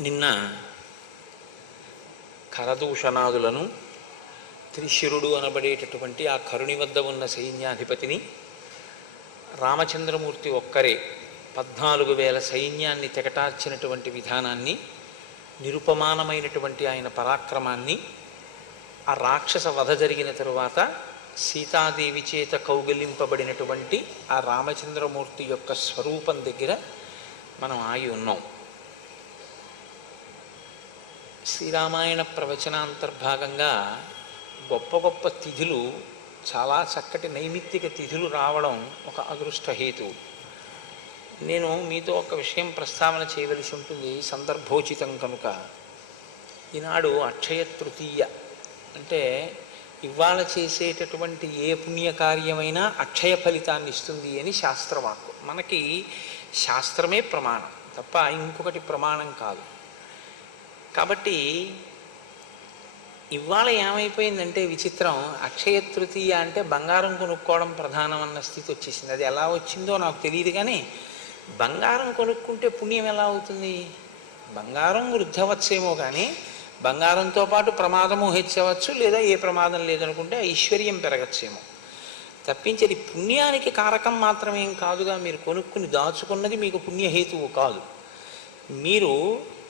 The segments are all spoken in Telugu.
నిన్న కరదూషణాదులను త్రిశిరుడు అనబడేటటువంటి ఆ కరుని వద్ద ఉన్న సైన్యాధిపతిని రామచంద్రమూర్తి ఒక్కరే 14,000 సైన్యాన్ని తెగటార్చినటువంటి విధానాన్ని, నిరుపమానమైనటువంటి ఆయన పరాక్రమాన్ని, ఆ రాక్షస వధ జరిగిన తరువాత సీతాదేవి చేత కౌగిలింపబడినటువంటి ఆ రామచంద్రమూర్తి యొక్క స్వరూపం దగ్గర మనం ఆగి ఉన్నాం. శ్రీరామాయణ ప్రవచనాంతర్భాగంగా గొప్ప గొప్ప తిథులు, చాలా చక్కటి నైమిత్తిక తిథులు రావడం ఒక అదృష్ట హేతువు. నేను మీతో ఒక విషయం ప్రస్తావన చేయవలసి ఉంటుంది, సందర్భోచితం కనుక. ఈనాడు అక్షయ తృతీయ, అంటే ఇవాళ చేసేటటువంటి ఏ పుణ్యకార్యమైనా అక్షయ ఫలితాన్ని ఇస్తుంది అని శాస్త్రవాక్కు. మనకి శాస్త్రమే ప్రమాణం తప్ప ఇంకొకటి ప్రమాణం కాదు. కాబట్టి ఇవాళ ఏమైపోయిందంటే విచిత్రం, అక్షయ తృతీయ అంటే బంగారం కొనుక్కోవడం ప్రధానం అన్న స్థితి వచ్చేసింది. అది ఎలా వచ్చిందో నాకు తెలియదు, కానీ బంగారం కొనుక్కుంటే పుణ్యం ఎలా అవుతుంది? బంగారం వృద్ధవచ్చేమో, కానీ బంగారంతో పాటు ప్రమాదము హెచ్చవచ్చు, లేదా ఏ ప్రమాదం లేదనుకుంటే ఐశ్వర్యం పెరగచ్చేమో తప్పించి అది పుణ్యానికి కారకం మాత్రమేం కాదుగా. మీరు కొనుక్కుని దాచుకున్నది మీకు పుణ్యహేతువు కాదు. మీరు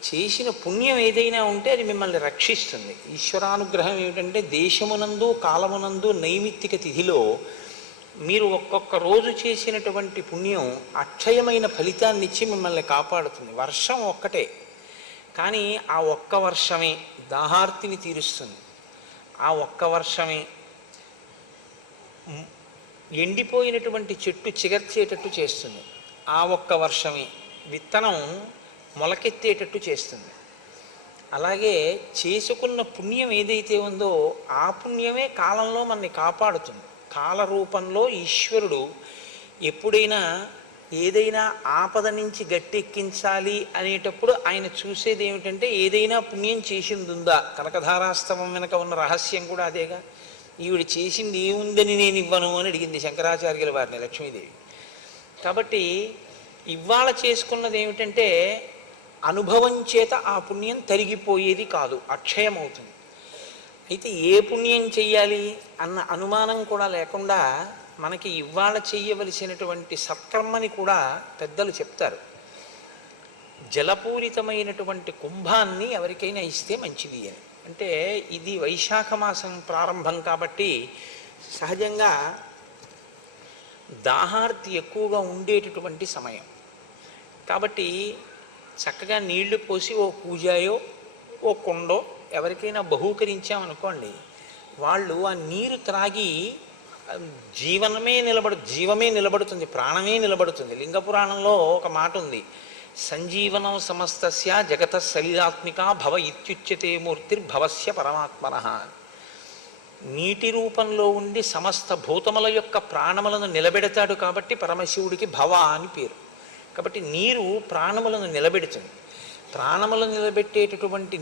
చేసిన పుణ్యం ఏదైనా ఉంటే అది మిమ్మల్ని రక్షిస్తుంది. ఈశ్వరానుగ్రహం ఏమిటంటే దేశమునందు కాలమునందు నైమిత్తిక తిథిలో మీరు ఒక్కొక్క రోజు చేసినటువంటి పుణ్యం అక్షయమైన ఫలితాన్ని ఇచ్చి మిమ్మల్ని కాపాడుతుంది. వర్షం ఒక్కటే, కానీ ఆ ఒక్క వర్షమే దాహార్తిని తీరుస్తుంది. ఆ ఒక్క వర్షమే ఎండిపోయినటువంటి చెట్టు చిగర్చేటట్టు చేస్తుంది. ఆ ఒక్క వర్షమే విత్తనం మొలకెత్తేటట్టు చేస్తుంది. అలాగే చేసుకున్న పుణ్యం ఏదైతే ఉందో ఆ పుణ్యమే కాలంలో మనని కాపాడుతుంది. కాల రూపంలో ఈశ్వరుడు ఎప్పుడైనా ఏదైనా ఆపద నుంచి గట్టెక్కించాలి అనేటప్పుడు ఆయన చూసేది ఏమిటంటే ఏదైనా పుణ్యం చేసింది ఉందా. కనకధారాస్తవం వెనక ఉన్న రహస్యం కూడా అదేగా. ఈవిడ చేసింది ఏముందని నేను ఇవ్వను అని అడిగింది శంకరాచార్యుల వారిని లక్ష్మీదేవి. కాబట్టి ఇవాళ చేసుకున్నది ఏమిటంటే అనుభవం చేత ఆ పుణ్యం తరిగిపోయేది కాదు, అక్షయం అవుతుంది. అయితే ఏ పుణ్యం చెయ్యాలి అన్న అనుమానం కూడా లేకుండా మనకి ఇవాళ చెయ్యవలసినటువంటి సత్కర్మని కూడా పెద్దలు చెప్తారు. జలపూరితమైనటువంటి కుంభాన్ని ఎవరికైనా ఇస్తే మంచిది అని. అంటే ఇది వైశాఖ మాసం ప్రారంభం కాబట్టి సహజంగా దాహార్తి ఎక్కువగా ఉండేటటువంటి సమయం కాబట్టి చక్కగా నీళ్లు పోసి ఓ పూజాయో ఓ కుండో ఎవరికైనా బహూకరించామనుకోండి, వాళ్ళు ఆ నీరు త్రాగి జీవమే నిలబడుతుంది, ప్రాణమే నిలబడుతుంది. లింగపురాణంలో ఒక మాట ఉంది, సంజీవనం సమస్తస్య జగత సలిలాత్మిక భవ ఇత్యుచ్యతే మూర్తిర్భవస్య పరమాత్మనః. నీటి రూపంలో ఉండి సమస్త భూతముల యొక్క ప్రాణములను నిలబెడతాడు కాబట్టి పరమశివుడికి భవ అని పేరు. కాబట్టి నీరు ప్రాణములను నిలబెడుతుంది. ప్రాణములను నిలబెట్టేటటువంటి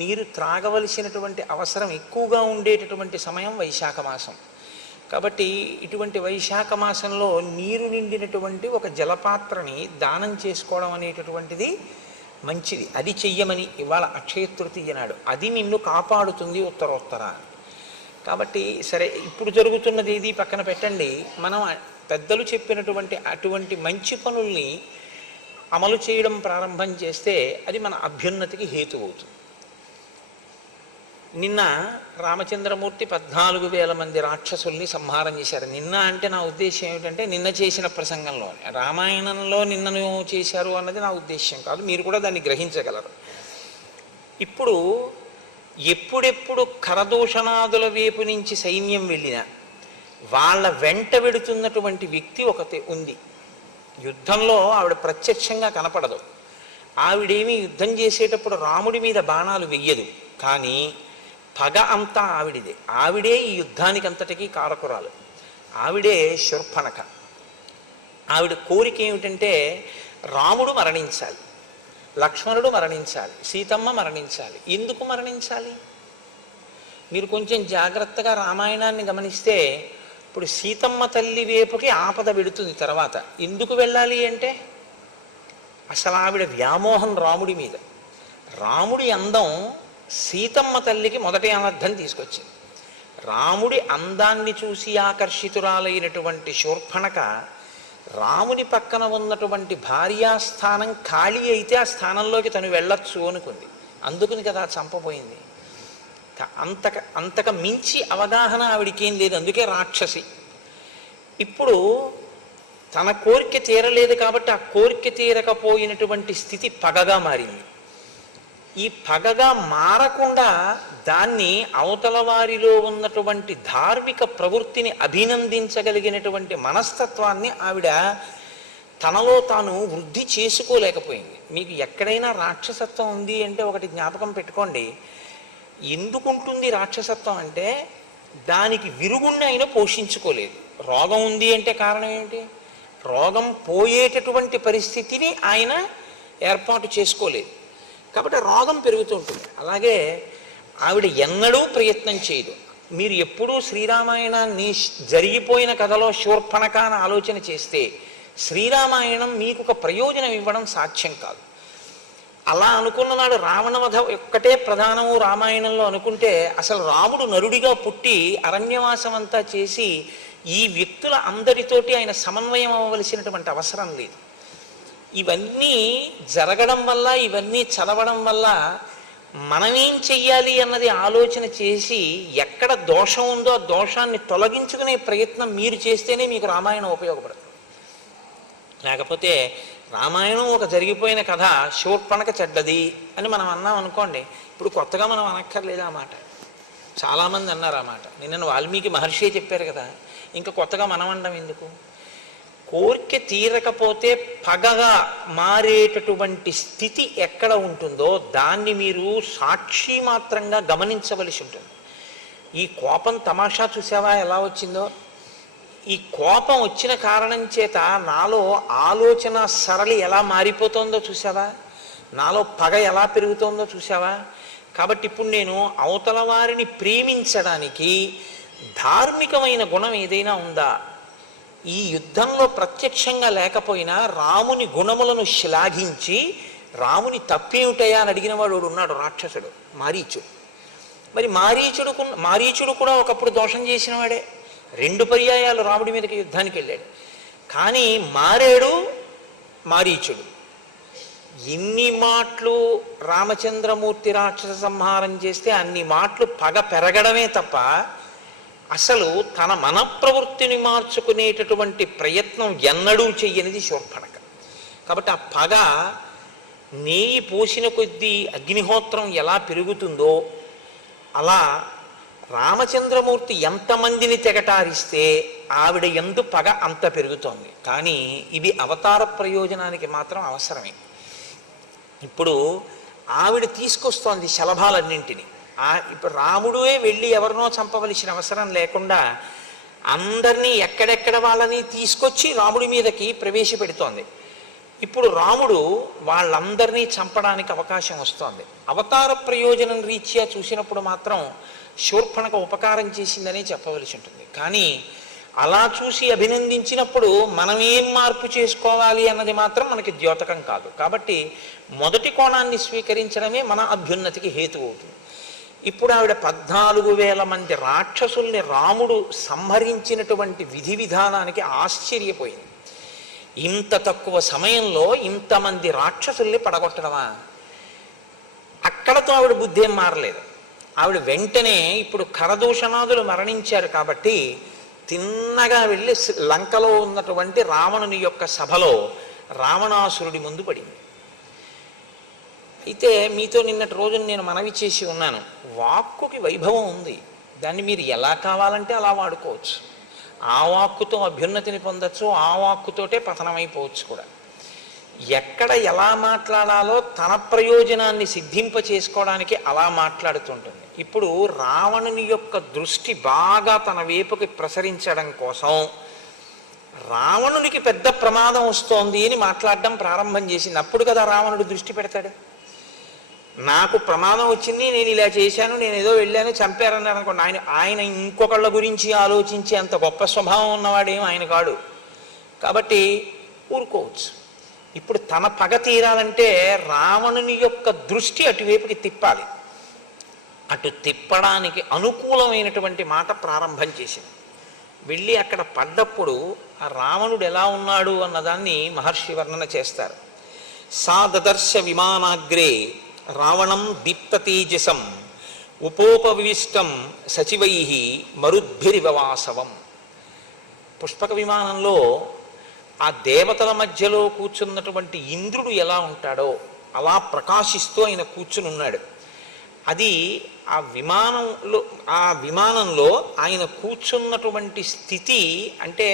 నీరు త్రాగవలసినటువంటి అవసరం ఎక్కువగా ఉండేటటువంటి సమయం వైశాఖ మాసం. కాబట్టి ఇటువంటి వైశాఖ మాసంలో నీరు నిండినటువంటి ఒక జలపాత్రని దానం చేసుకోవడం అనేటటువంటిది మంచిది. అది చెయ్యమని ఇవాళ అక్షయ తృతీయ నాడు. అది నిన్ను కాపాడుతుంది ఉత్తరోత్తర. కాబట్టి సరే, ఇప్పుడు జరుగుతున్నది ఇది పక్కన పెట్టండి. మనం పెద్దలు చెప్పినటువంటి అటువంటి మంచి పనుల్ని అమలు చేయడం ప్రారంభం చేస్తే అది మన అభ్యున్నతికి హేతు అవుతుంది. నిన్న రామచంద్రమూర్తి 14,000 మంది రాక్షసుల్ని సంహారం చేశారు. నిన్న అంటే నా ఉద్దేశం ఏమిటంటే నిన్న చేసిన ప్రసంగంలో, రామాయణంలో నిన్నను చేశారు అన్నది నా ఉద్దేశం కాదు, మీరు కూడా దాన్ని గ్రహించగలరు. ఇప్పుడు ఎప్పుడెప్పుడు కరదూషణాదుల వైపు నుంచి సైన్యం వెళ్ళినా వాళ్ళ వెంట వెడుతున్నటువంటి వ్యక్తి ఒకటి ఉంది. యుద్ధంలో ఆవిడ ప్రత్యక్షంగా కనపడదు. ఆవిడేమీ యుద్ధం చేసేటప్పుడు రాముడి మీద బాణాలు వెయ్యదు, కానీ పగ అంతా ఆవిడిదే. ఆవిడే ఈ యుద్ధానికి అంతటికీ కారకురాలు. ఆవిడే శూర్పణఖ. ఆవిడ కోరిక ఏమిటంటే రాముడు మరణించాలి, లక్ష్మణుడు మరణించాలి, సీతమ్మ మరణించాలి. ఎందుకు మరణించాలి? మీరు కొంచెం జాగ్రత్తగా రామాయణాన్ని గమనిస్తే ఇప్పుడు సీతమ్మ తల్లి వైపుకి ఆపద వెడుతుంది. తర్వాత ఎందుకు వెళ్ళాలి అంటే అసలు ఆవిడ వ్యామోహం రాముడి మీద. రాముడి అందం సీతమ్మ తల్లికి మొదటి అనర్థం తీసుకొచ్చింది. రాముడి అందాన్ని చూసి ఆకర్షితురాలైనటువంటి శూర్పణఖ రాముని పక్కన ఉన్నటువంటి భార్యాస్థానం ఖాళీ అయితే ఆ స్థానంలోకి తను వెళ్ళొచ్చు అనుకుంది. అందుకుని కదా చంపబోయింది. అంతక మించి అవగాహన ఆవిడికేం లేదు, అందుకే రాక్షసి. ఇప్పుడు తన కోరిక తీరలేదు కాబట్టి ఆ కోరిక తీరకపోయినటువంటి స్థితి పగగా మారింది. ఈ పగగా మారకుండా దాన్ని అవతల వారిలో ఉన్నటువంటి ధార్మిక ప్రవృత్తిని అభినందించగలిగినటువంటి మనస్తత్వాన్ని ఆవిడ తనలో తాను వృద్ధి చేసుకోలేకపోయింది. మీకు ఎక్కడైనా రాక్షసత్వం ఉంది అంటే ఒకటి జ్ఞాపకం పెట్టుకోండి. ఎందుకుంటుంది రాక్షసత్వం అంటే దానికి విరుగుణ్ణి అయినా పోషించుకోలేదు. రోగం ఉంది అంటే కారణం ఏమిటి? రోగం పోయేటటువంటి పరిస్థితిని ఆయన ఏర్పాటు చేసుకోలేదు కాబట్టి రోగం పెరుగుతూ ఉంటుంది. అలాగే ఆవిడ ఎన్నడూ ప్రయత్నం చేయదు. మీరు ఎప్పుడూ శ్రీరామాయణాన్ని జరిగిపోయిన కథలో శూర్పణఖ అని ఆలోచన చేస్తే శ్రీరామాయణం మీకు ఒక ప్రయోజనం ఇవ్వడం సాధ్యం కాదు. అలా అనుకున్న నాడు రావణవధ ఒక్కటే ప్రధానము రామాయణంలో అనుకుంటే అసలు రాముడు నరుడిగా పుట్టి అరణ్యవాసం అంతా చేసి ఈ వ్యక్తుల అందరితోటి ఆయన సమన్వయం అవ్వవలసినటువంటి అవసరం లేదు. ఇవన్నీ జరగడం వల్ల, ఇవన్నీ చదవడం వల్ల మనమేం చెయ్యాలి అన్నది ఆలోచన చేసి ఎక్కడ దోషం ఉందో ఆ దోషాన్ని తొలగించుకునే ప్రయత్నం మీరు చేస్తేనే మీకు రామాయణం ఉపయోగపడుతుంది. లేకపోతే రామాయణం ఒక జరిగిపోయిన కథ, శూర్పణఖ చెడ్డది అని మనం అన్నాం అనుకోండి, ఇప్పుడు కొత్తగా మనం అనక్కర్లేదు ఆ మాట. చాలామంది అన్నారు ఆ మాట. నిన్న వాల్మీకి మహర్షి చెప్పారు కదా, ఇంకా కొత్తగా మనం అనడం ఎందుకు? కోరిక తీరకపోతే పగగా మారేటటువంటి స్థితి ఎక్కడ ఉంటుందో దాన్ని మీరు సాక్షి మాత్రంగా గమనించవలసి ఉంటుంది. ఈ కోపం తమాషా చూసావా ఎలా వచ్చిందో? ఈ కోపం వచ్చిన కారణం చేత నాలో ఆలోచన సరళి ఎలా మారిపోతుందో చూసావా? నాలో పగ ఎలా పెరుగుతోందో చూసావా? కాబట్టి ఇప్పుడు నేను అవతల వారిని ప్రేమించడానికి ధార్మికమైన గుణం ఏదైనా ఉందా? ఈ యుద్ధంలో ప్రత్యక్షంగా లేకపోయినా రాముని గుణములను శ్లాఘించి రాముని తప్పేమిటయా అని అడిగిన వాడు ఉన్నాడు, రాక్షసుడు మారీచుడు. మరి మారీచుడు కూడా ఒకప్పుడు దోషం చేసిన వాడే. 2 పర్యాయాలు రాముడి మీదకి యుద్ధానికి వెళ్ళాడు. కానీ మారేడు మారీచుడు. ఎన్ని మాటలు రామచంద్రమూర్తి రాక్షస సంహారం చేస్తే అన్ని మాటలు పగ పెరగడమే తప్ప అసలు తన మన ప్రవృత్తిని మార్చుకునేటటువంటి ప్రయత్నం ఎన్నడూ చెయ్యనిది శూర్పణఖ. కాబట్టి ఆ పగ నెయ్యి పోసిన కొద్దీ అగ్నిహోత్రం ఎలా పెరుగుతుందో అలా రామచంద్రమూర్తి ఎంతమందిని తెగటారిస్తే ఆవిడ యందు పగ అంత పెరుగుతోంది. కానీ ఇవి అవతార ప్రయోజనానికి మాత్రం అవసరమే. ఇప్పుడు ఆవిడ తీసుకొస్తోంది శలభాలన్నింటినీ. ఇప్పుడు రాముడే వెళ్ళి ఎవరినో చంపవలసిన అవసరం లేకుండా అందరినీ ఎక్కడెక్కడ వాళ్ళని తీసుకొచ్చి రాముడి మీదకి ప్రవేశపెడుతోంది. ఇప్పుడు రాముడు వాళ్ళందరినీ చంపడానికి అవకాశం వస్తోంది. అవతార ప్రయోజనం రీత్యా చూసినప్పుడు మాత్రం శూర్పణఖ ఉపకారం చేసిందని చెప్పవలసి ఉంటుంది. కానీ అలా చూసి అభినందించినప్పుడు మనం ఏం మార్పు చేసుకోవాలి అన్నది మాత్రం మనకి ద్యోతకం కాదు. కాబట్టి మొదటి కోణాన్ని స్వీకరించడమే మన అభ్యున్నతికి హేతు అవుతుంది. ఇప్పుడు ఆవిడ 14,000 మంది రాక్షసుల్ని రాముడు సంహరించినటువంటి విధి విధానానికి ఆశ్చర్యపోయింది. ఇంత తక్కువ సమయంలో ఇంతమంది రాక్షసుల్ని పడగొట్టడమా? అక్కడతో ఆవిడ బుద్ధి ఏం మారలేదు. ఆవిడ వెంటనే ఇప్పుడు ఖరదూషణాదులు మరణించారు కాబట్టి తిన్నగా వెళ్ళి లంకలో ఉన్నటువంటి రావణుని యొక్క సభలో రావణాసురుడి ముందు పడింది. అయితే మీతో నిన్నటి రోజున నేను మనవి చేసి ఉన్నాను, వాక్కుకి వైభవం ఉంది. దాన్ని మీరు ఎలా కావాలంటే అలా వాడుకోవచ్చు. ఆ వాక్కుతో అభ్యున్నతిని పొందొచ్చు, ఆ వాక్కుతోటే పతనమైపోవచ్చు కూడా. ఎక్కడ ఎలా మాట్లాడాలో తన ప్రయోజనాన్ని సిద్ధింప చేసుకోవడానికి అలా మాట్లాడుతుంటుంది. ఇప్పుడు రావణుని యొక్క దృష్టి బాగా తన వైపుకి ప్రసరించడం కోసం రావణునికి పెద్ద ప్రమాదం వస్తోంది అని మాట్లాడడం ప్రారంభం చేసింది. అప్పుడు కదా రావణుడు దృష్టి పెడతాడు. నాకు ప్రమాదం వచ్చింది, నేను ఇలా చేశాను, నేను ఏదో వెళ్ళాను, చంపారన్నారు అనుకోండి, ఆయన ఇంకొకళ్ళ గురించి ఆలోచించి అంత గొప్ప స్వభావం ఉన్నవాడేం ఆయన కాడు. కాబట్టి ఊరుకోవచ్చు. ఇప్పుడు తన పగ తీరాలంటే రావణుని యొక్క దృష్టి అటువైపుకి తిప్పాలి. అటు తిప్పడానికి అనుకూలమైనటువంటి మాట ప్రారంభం చేసింది. వెళ్ళి అక్కడ పడ్డప్పుడు ఆ రావణుడు ఎలా ఉన్నాడు అన్నదాన్ని మహర్షి వర్ణన చేస్తారు. సా దదర్శ విమానాగ్రే రావణం దీప్త తేజసం ఉపోపవిష్టం సచివై మరుద్భిరివవాసవం. పుష్పక విమానంలో ఆ దేవతల మధ్యలో కూర్చున్నటువంటి ఇంద్రుడు ఎలా ఉంటాడో అలా ప్రకాశిస్తూ ఆయన కూర్చుని ఉన్నాడు. అది ఆ విమానంలో ఆయన కూర్చున్నటువంటి స్థితి అంటే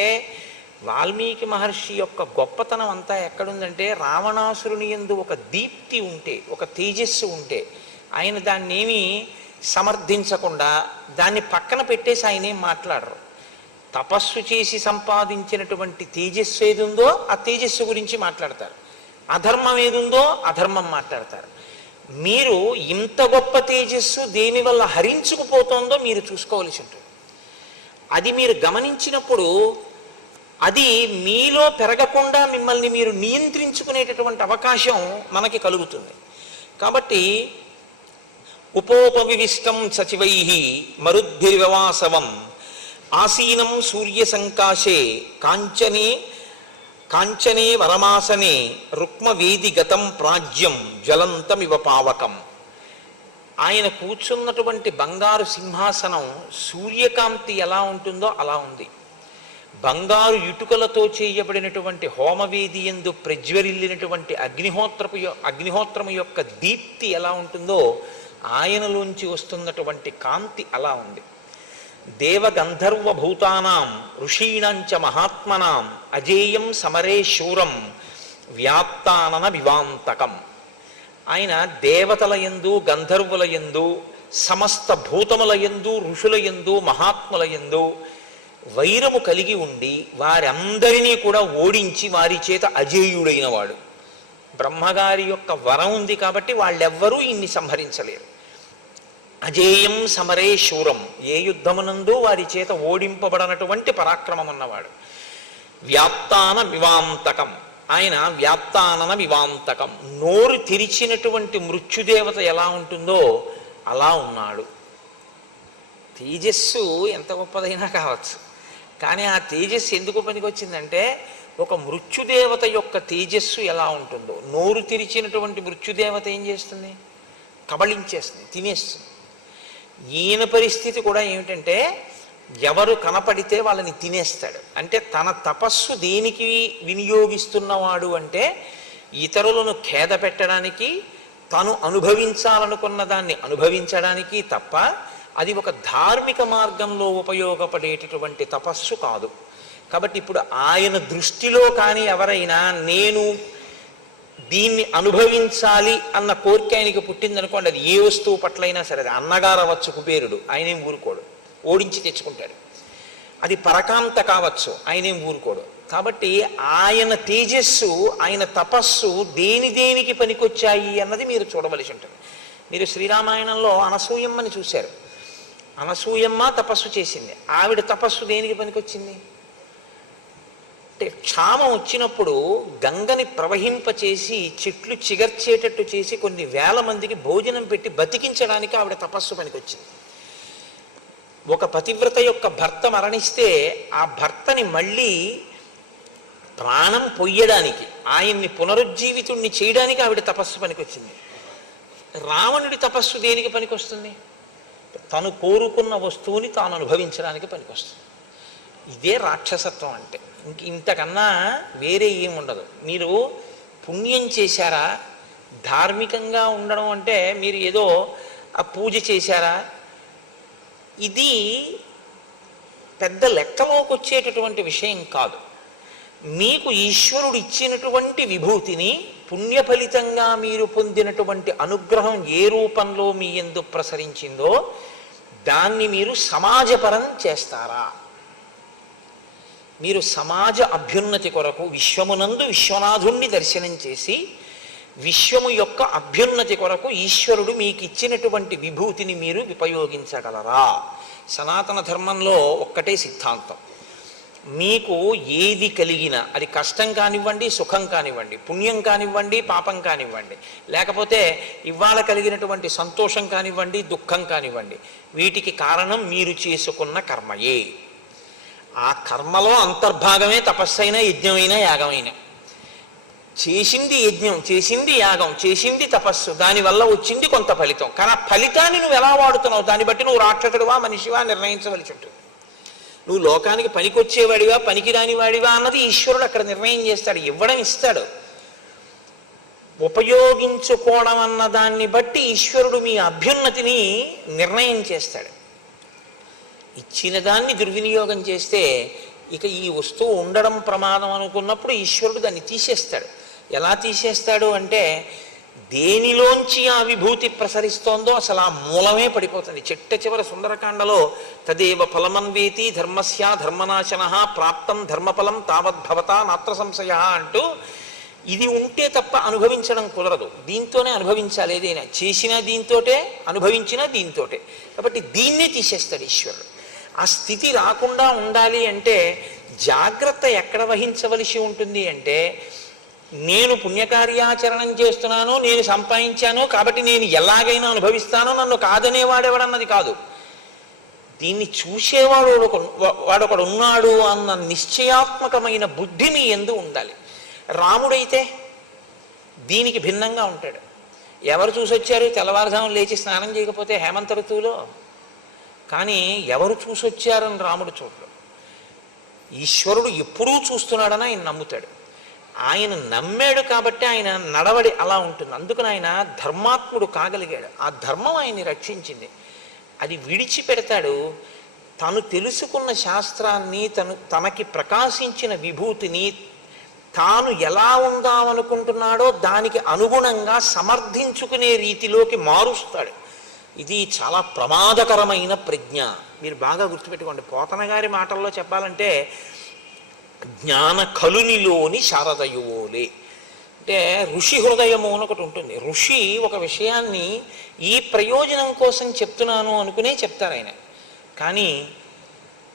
వాల్మీకి మహర్షి యొక్క గొప్పతనం అంతా ఎక్కడుందంటే రావణాసురుని యందు ఒక దీప్తి ఉంటే, ఒక తేజస్సు ఉంటే ఆయన దాన్ని ఏమీ సమర్థించకుండా దాన్ని పక్కన పెట్టేసి ఆయన ఏం మాట్లాడరు. తపస్సు చేసి సంపాదించినటువంటి తేజస్సు ఏదుందో ఆ తేజస్సు గురించి మాట్లాడతారు, అధర్మం ఏదుందో అధర్మం మాట్లాడతారు. మీరు ఇంత గొప్ప తేజస్సు దేనివల్ల హరించుకుపోతుందో మీరు చూసుకోవలసి ఉంటుంది. అది మీరు గమనించినప్పుడు అది మీలో పెరగకుండా మిమ్మల్ని మీరు నియంత్రించుకునేటటువంటి అవకాశం మనకి కలుగుతుంది. కాబట్టి ఉపోపవిష్టం సచివై మరుద్భిర్వ్యవాసవం ఆసీనం సూర్య సంకాశే కాంచనే వరమాసనే రుక్మవేది గతం ప్రాజ్యం జ్వలంతమివ పావకం. ఆయన కూర్చున్నటువంటి బంగారు సింహాసనం సూర్యకాంతి ఎలా ఉంటుందో అలా ఉంది. బంగారు ఇటుకలతో చేయబడినటువంటి హోమవేది యందు ప్రజ్వరిల్లినటువంటి అగ్నిహోత్రము యొక్క దీప్తి ఎలా ఉంటుందో ఆయనలోంచి వస్తున్నటువంటి కాంతి అలా ఉంది. దేవగంధర్వ భూతానాం ఋషీణంచ మహాత్మనాం అజేయం సమరే శూరం వ్యాప్తానన వివాంతకం. ఆయన దేవతల యందు, గంధర్వుల యందు, సమస్త భూతముల యందు, ఋషుల యందు, మహాత్ముల యందు వైరము కలిగి ఉండి వారందరినీ కూడా ఓడించి వారి చేత అజేయుడైన వాడు. బ్రహ్మగారి యొక్క వరం ఉంది కాబట్టి వాళ్ళెవ్వరూ ఇన్ని సంహరించలేరు. అజేయం సమరే శూరం, ఏ యుద్ధమునందు వారి చేత ఓడింపబడనటువంటి పరాక్రమం ఉన్నవాడు. వ్యాప్తాన వివాంతకం, ఆయన వ్యాప్తానన వివాంతకం, నోరు తెరిచినటువంటి మృత్యుదేవత ఎలా ఉంటుందో అలా ఉన్నాడు. తేజస్సు ఎంత గొప్పదైనా కావచ్చు, కానీ ఆ తేజస్సు ఎందుకు పనికొచ్చిందంటే ఒక మృత్యుదేవత యొక్క తేజస్సు ఎలా ఉంటుందో, నోరు తెరిచినటువంటి మృత్యుదేవత ఏం చేస్తుంది? కబళించేస్తుంది, తినేస్తుంది. ఈయన పరిస్థితి కూడా ఏమిటంటే ఎవరు కనపడితే వాళ్ళని తినేస్తాడు. అంటే తన తపస్సు దేనికి వినియోగిస్తున్నవాడు అంటే ఇతరులను ఖేద పెట్టడానికి, తను అనుభవించాలనుకున్న దాన్ని అనుభవించడానికి తప్ప అది ఒక ధార్మిక మార్గంలో ఉపయోగపడేటటువంటి తపస్సు కాదు. కాబట్టి ఇప్పుడు ఆయన దృష్టిలో కానీ ఎవరైనా నేను దీన్ని అనుభవించాలి అన్న కోరిక ఆయనకి పుట్టిందనుకోండి, అది ఏ వస్తువు పట్లైనా సరే, అది అన్నగారు అవ్వచ్చు కుబేరుడు, ఆయనేం ఊరుకోడు, ఓడించి తెచ్చుకుంటాడు. అది పరకాంత కావచ్చు, ఆయనేం ఊరుకోడు. కాబట్టి ఆయన తేజస్సు, ఆయన తపస్సు దేనికి పనికొచ్చాయి అన్నది మీరు చూడవలసి ఉంటుంది. మీరు శ్రీరామాయణంలో అనసూయమ్మని చూశారు. అనసూయమ్మ తపస్సు చేసింది. ఆవిడ తపస్సు దేనికి పనికొచ్చింది అంటే క్షామం వచ్చినప్పుడు గంగని ప్రవహింపచేసి చెట్లు చిగర్చేటట్టు చేసి కొన్ని వేల మందికి భోజనం పెట్టి బతికించడానికి ఆవిడ తపస్సు పనికొచ్చింది. ఒక పతివ్రత యొక్క భర్త మరణిస్తే ఆ భర్తని మళ్ళీ ప్రాణం పొయ్యడానికి, ఆయన్ని పునరుజ్జీవితుణ్ణి చేయడానికి ఆవిడ తపస్సు పనికొచ్చింది. రావణుడి తపస్సు దేనికి పనికొస్తుంది? తను కోరుకున్న వస్తువుని తాను అనుభవించడానికి పనికొస్తుంది. ఇదే రాక్షసత్వం అంటే. ఇంతకన్నా వేరే ఏముండదు. మీరు పుణ్యం చేశారా, ధార్మికంగా ఉండడం అంటే మీరు ఏదో ఆ పూజ చేశారా, ఇది పెద్ద లెక్కలోకి వచ్చేటటువంటి విషయం కాదు. మీకు ఈశ్వరుడు ఇచ్చినటువంటి విభూతిని, పుణ్య ఫలితంగా మీరు పొందినటువంటి అనుగ్రహం ఏ రూపంలో మీ యందు ప్రసరించిందో దాన్ని మీరు సమాజపరం చేస్తారా? మీరు సమాజ అభ్యున్నతి కొరకు విశ్వమునందు విశ్వనాథుణ్ణి దర్శనం చేసి విశ్వము యొక్క అభ్యున్నతి కొరకు ఈశ్వరుడు మీకు ఇచ్చినటువంటి విభూతిని మీరు ఉపయోగించగలరా? సనాతన ధర్మంలో ఒక్కటే సిద్ధాంతం, మీకు ఏది కలిగినా అది కష్టం కానివ్వండి, సుఖం కానివ్వండి, పుణ్యం కానివ్వండి, పాపం కానివ్వండి, లేకపోతే ఇవాళ కలిగినటువంటి సంతోషం కానివ్వండి, దుఃఖం కానివ్వండి, వీటికి కారణం మీరు చేసుకున్న కర్మయే. ఆ కర్మలో అంతర్భాగమే తపస్సైనా, యజ్ఞమైనా, యాగమైనా. చేసింది యజ్ఞం, చేసింది యాగం, చేసింది తపస్సు, దానివల్ల వచ్చింది కొంత ఫలితం. కానీ ఆ ఫలితాన్ని నువ్వు ఎలా వాడుతున్నావు దాన్ని బట్టి నువ్వు రాక్షసుడివా మనిషివా నిర్ణయించవలసి ఉంటుంది. నువ్వు లోకానికి పనికొచ్చేవాడివా పనికిరాని వాడివా అన్నది ఈశ్వరుడు అక్కడ నిర్ణయం చేస్తాడు, ఇవ్వడం ఇస్తాడు. ఉపయోగించుకోవడం అన్న దాన్ని బట్టి ఈశ్వరుడు మీ అభ్యున్నతిని నిర్ణయం చేస్తాడు. ఇచ్చిన దాన్ని దుర్వినియోగం చేస్తే ఇక ఈ వస్తువు ఉండడం ప్రమాదం అనుకున్నప్పుడు ఈశ్వరుడు దాన్ని తీసేస్తాడు. ఎలా తీసేస్తాడు అంటే, దేనిలోంచి ఆ విభూతి ప్రసరిస్తోందో అసలు ఆ మూలమే పడిపోతుంది. చిట్ట చివరి సుందరకాండలో తదేవ ఫలమన్వేతి ధర్మస్య ధర్మనాశన ప్రాప్తం ధర్మఫలం తావద్భవత నాత్ర సంశయ అంటూ, ఇది ఉంటే తప్ప అనుభవించడం కుదరదు, దీంతోనే అనుభవించాలి. ఏదైనా చేసినా దీంతోటే, అనుభవించినా దీంతోటే. కాబట్టి దీన్నే తీసేస్తాడు ఈశ్వరుడు. ఆ స్థితి రాకుండా ఉండాలి అంటే జాగ్రత్త ఎక్కడ వహించవలసి ఉంటుంది అంటే, నేను పుణ్యకార్యాచరణం చేస్తున్నాను, నేను సంపాదించాను కాబట్టి నేను ఎలాగైనా అనుభవిస్తానో, నన్ను కాదనేవాడెవడన్నది కాదు. దీన్ని చూసేవాడు వాడొకడు ఉన్నాడు అన్న నిశ్చయాత్మకమైన బుద్ధి మీ యందు ఉండాలి. రాముడైతే దీనికి భిన్నంగా ఉంటాడు. ఎవరు చూసొచ్చారు? తెల్లవారుజామున లేచి స్నానం చేయకపోతే హేమంత ఋతువులో. కానీ ఎవరు చూసొచ్చారని రాముడు చూడడు. ఈశ్వరుడు ఎప్పుడూ చూస్తున్నాడని ఆయన నమ్ముతాడు. ఆయన నమ్మాడు కాబట్టి ఆయన నడవడి అలా ఉంటుంది. అందుకని ఆయన ధర్మాత్ముడు కాగలిగాడు. ఆ ధర్మం ఆయన్ని రక్షించింది. అది విడిచిపెడతాడు. తను తెలుసుకున్న శాస్త్రాన్ని, తనకి ప్రకాశించిన విభూతిని తాను ఎలా ఉందామనుకుంటున్నాడో దానికి అనుగుణంగా సమర్థించుకునే రీతిలోకి మారుస్తాడు. ఇది చాలా ప్రమాదకరమైన ప్రజ్ఞ. మీరు బాగా గుర్తుపెట్టుకోండి. పోతన గారి మాటల్లో చెప్పాలంటే, జ్ఞాన కలునిలోని శారదయువోలే అంటే, ఋషి హృదయము అని ఒకటి ఉంటుంది. ఋషి ఒక విషయాన్ని ఈ ప్రయోజనం కోసం చెప్తున్నాను అనుకునే చెప్తారు ఆయన. కానీ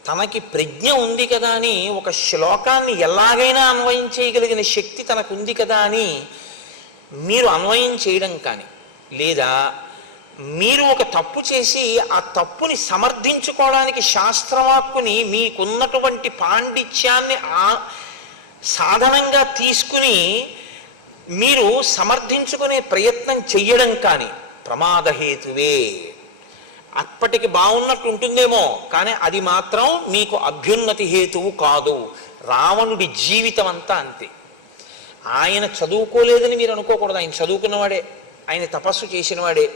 తనకి ప్రజ్ఞ ఉంది కదా అని, ఒక శ్లోకాన్ని ఎలాగైనా అన్వయం చేయగలిగిన శక్తి తనకు ఉంది కదా అని మీరు అన్వయం చేయడం కానీ, లేదా మీరు ఒక తప్పు చేసి ఆ తప్పుని సమర్థించుకోవడానికి శాస్త్రవాక్కుని మీకున్నటువంటి పాండిత్యాన్ని సాధనంగా తీసుకుని మీరు సమర్థించుకునే ప్రయత్నం చెయ్యడం కానీ ప్రమాదహేతువే. అప్పటికి బాగున్నట్టు ఉంటుందేమో, కానీ అది మాత్రం మీకు అభ్యున్నతి హేతువు కాదు. రావణుడి జీవితం అంతా అంతే. ఆయన చదువుకోలేదని మీరు అనుకోకూడదు. ఆయన చదువుకున్నవాడే, ఆయన తపస్సు చేసినవాడే.